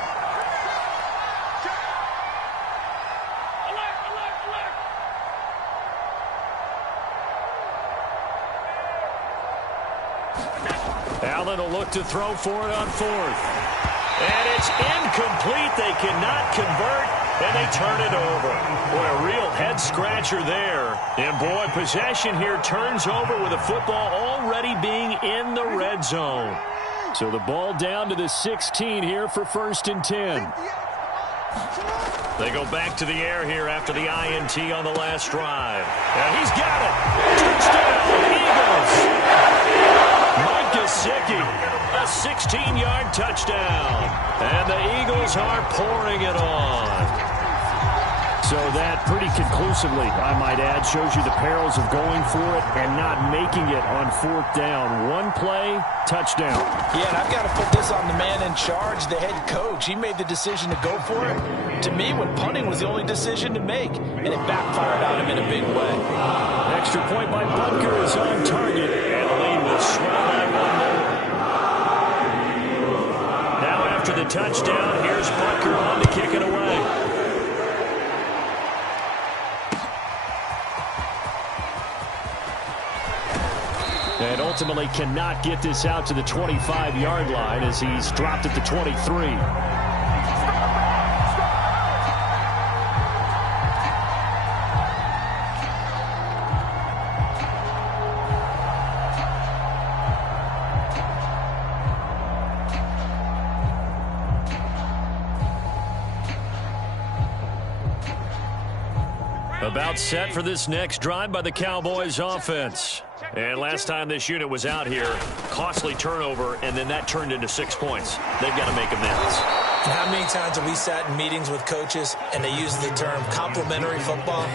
Allen will look to throw for it on 4th. And it's incomplete. They cannot convert, and they turn it over. Boy, a real head-scratcher there. And, boy, possession here turns over with the football already being in the red zone. So the ball down to the 16 here for 1st and 10. They go back to the air here after the INT on the last drive. And he's got it. Touchdown, Eagles. Mike Gesicki, a 16-yard touchdown. And the Eagles are pouring it on. So that pretty conclusively, I might add, shows you the perils of going for it and not making it on 4th down. One play, touchdown. Yeah, and I've got to put this on the man in charge, the head coach. He made the decision to go for it. To me, when punting was the only decision to make, and it backfired on him in a big way. Extra point by Butker is on target, and the lead will swell by 1 more. Now after the touchdown, here's Butker on to kick it away. And ultimately cannot get this out to the 25-yard line as he's dropped at the 23. About set for this next drive by the Cowboys offense. And last time this unit was out here, costly turnover, and then that turned into 6 points. They've got to make amends. And how many times have we sat in meetings with coaches and they use the term complementary football?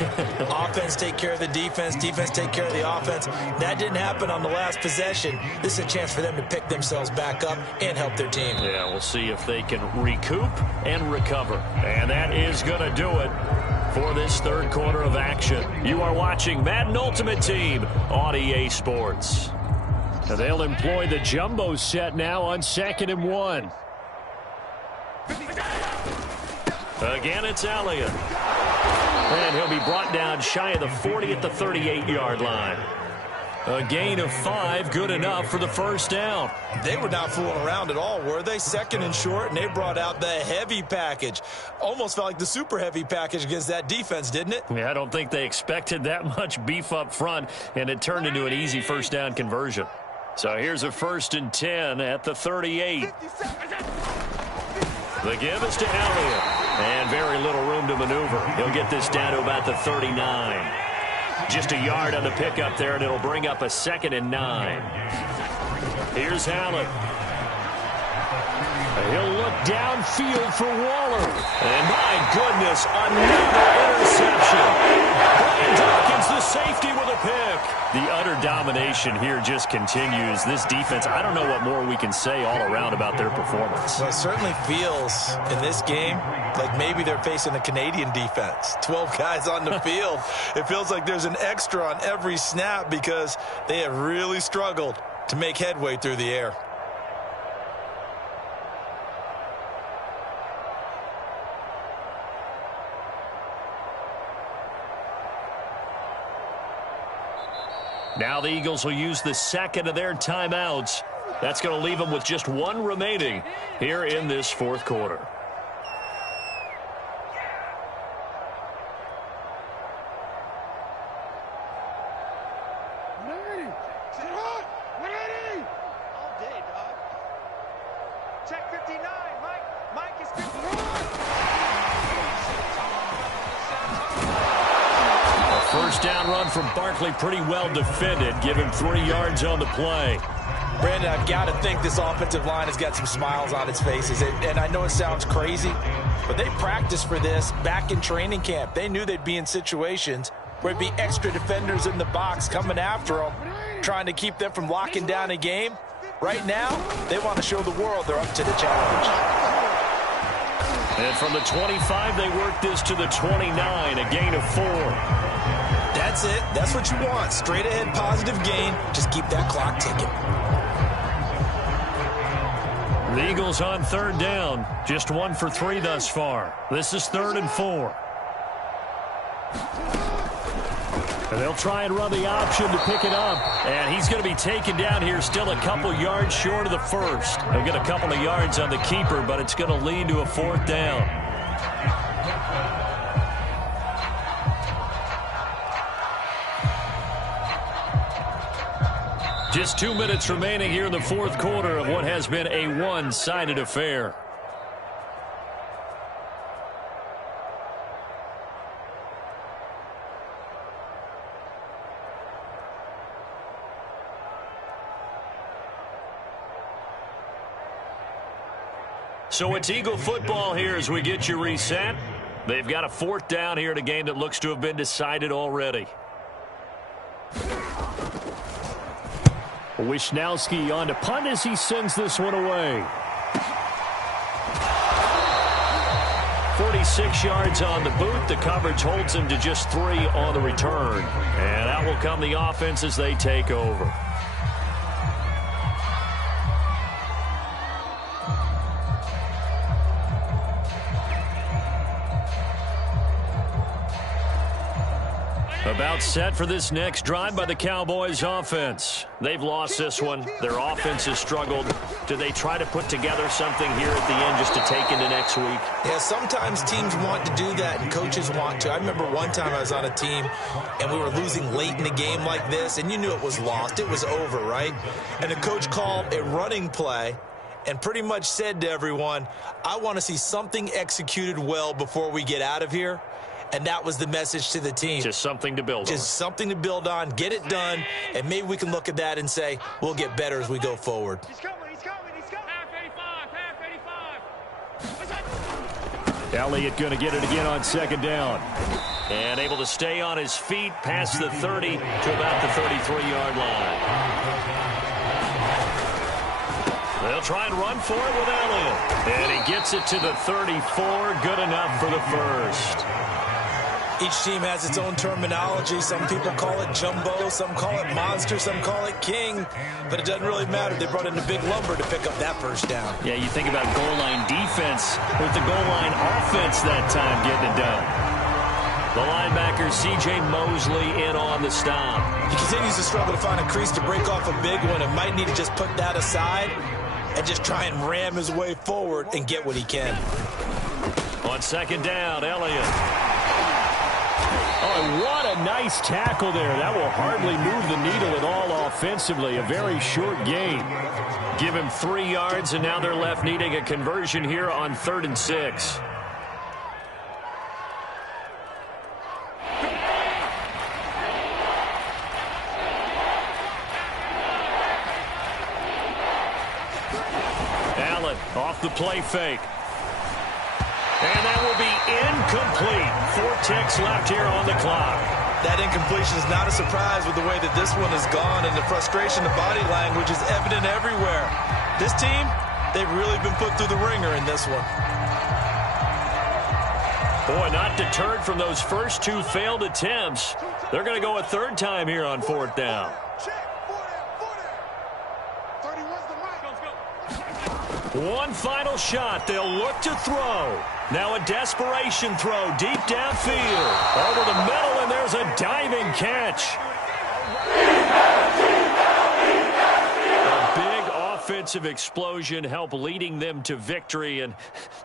Offense take care of the defense, defense take care of the offense. That didn't happen on the last possession. This is a chance for them to pick themselves back up and help their team. Yeah, we'll see if they can recoup and recover. And that is going to do it for this third quarter of action. You are watching Madden Ultimate Team on EA Sports. And they'll employ the jumbo set now on 2nd and 1. Again, it's Elliott. And he'll be brought down shy of the 40 at the 38-yard line. A gain of 5, good enough for the first down. They were not fooling around at all, were they? 2nd and short, and they brought out the heavy package. Almost felt like the super heavy package against that defense, didn't it? Yeah, I don't think they expected that much beef up front, and it turned into an easy first down conversion. So here's a 1st and 10 at the 38. The give is to Elliott, and very little room to maneuver. He'll get this down to about the 39. Just a yard on the pickup there, and it'll bring up a 2nd and 9. Here's Allen. He'll look downfield for Waller. And my goodness, another interception. Brian Dawkins, the safety, with a pick. The utter domination here just continues. This defense, I don't know what more we can say all around about their performance. Well, it certainly feels in this game like maybe they're facing a Canadian defense. 12 guys on the field. It feels like there's an extra on every snap because they have really struggled to make headway through the air. Now the Eagles will use the 2nd of their timeouts. That's going to leave them with just 1 remaining here in this 4th quarter. Check 59, Mike is 59. First down run from Barkley, pretty well defended. Give him 3 yards on the play. Brandon, I've got to think this offensive line has got some smiles on its faces. And I know it sounds crazy, but they practiced for this back in training camp. They knew they'd be in situations where it'd be extra defenders in the box coming after them, trying to keep them from locking down a game. Right now, they want to show the world they're up to the challenge. And from the 25, they work this to the 29, a gain of 4. That's it. That's what you want. Straight ahead positive gain. Just keep that clock ticking. The Eagles on 3rd down. Just 1 for 3 thus far. This is 3rd and 4. And they'll try and run the option to pick it up. And he's going to be taken down here still a couple yards short of the first. He'll get a couple of yards on the keeper, but it's going to lead to a 4th down. Just 2 minutes remaining here in the 4th quarter of what has been a one-sided affair. So it's Eagle football here as we get you reset. They've got a 4th down here in a game that looks to have been decided already. Wisnowski on to punt as he sends this one away. 46 yards on the boot. The coverage holds him to just 3 on the return. And out will come the offense as they take over. About About set for this next drive by the Cowboys offense. They've lost this one. Their offense has struggled. Do they try to put together something here at the end just to take into next week? Yeah, sometimes teams want to do that and coaches want to. I remember one time I was on a team and we were losing late in the game like this, and you knew it was lost. It was over, right? And the coach called a running play and pretty much said to everyone, I want to see something executed well before we get out of here. And that was the message to the team. Just something to build on. Just something to build on, get it done, and maybe we can look at that and say, we'll get better as we go forward. He's coming, he's coming, he's coming. Half 85. Elliott going to get it again on second down. And able to stay on his feet past the 30 to about the 33-yard line. They'll try and run for it with Elliott. And he gets it to the 34. Good enough for the first. Each team has its own terminology. Some people call it jumbo, some call it monster, some call it king. But it doesn't really matter. They brought in the big lumber to pick up that first down. Yeah, you think about goal line defense with the goal line offense that time getting it done. The linebacker, C.J. Mosley, in on the stop. He continues to struggle to find a crease to break off a big one and might need to just put that aside and just try and ram his way forward and get what he can. On second down, Elliott. Oh, what a nice tackle there. That will hardly move the needle at all offensively. A very short gain. Give him 3 yards, and now they're left needing a conversion here on 3rd and 6. Allen off the play fake. And that will be incomplete. 4 ticks left here on the clock. That incompletion is not a surprise with the way that this one has gone, and the frustration, the body language is evident everywhere. This team, they've really been put through the ringer in this one. Boy, not deterred from those first 2 failed attempts. They're going to go a 3rd time here on 4th down. Check, 40. 31's the mic. Let's go. One final shot. They'll look to throw. Now a desperation throw deep downfield. Over the middle, and there's a diving catch. A big offensive explosion help leading them to victory. And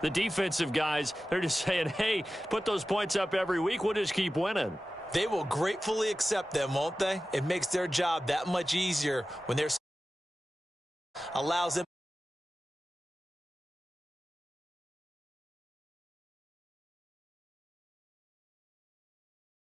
the defensive guys, they're just saying, hey, put those points up every week. We'll just keep winning. They will gratefully accept them, won't they? It makes their job that much easier when they're allows them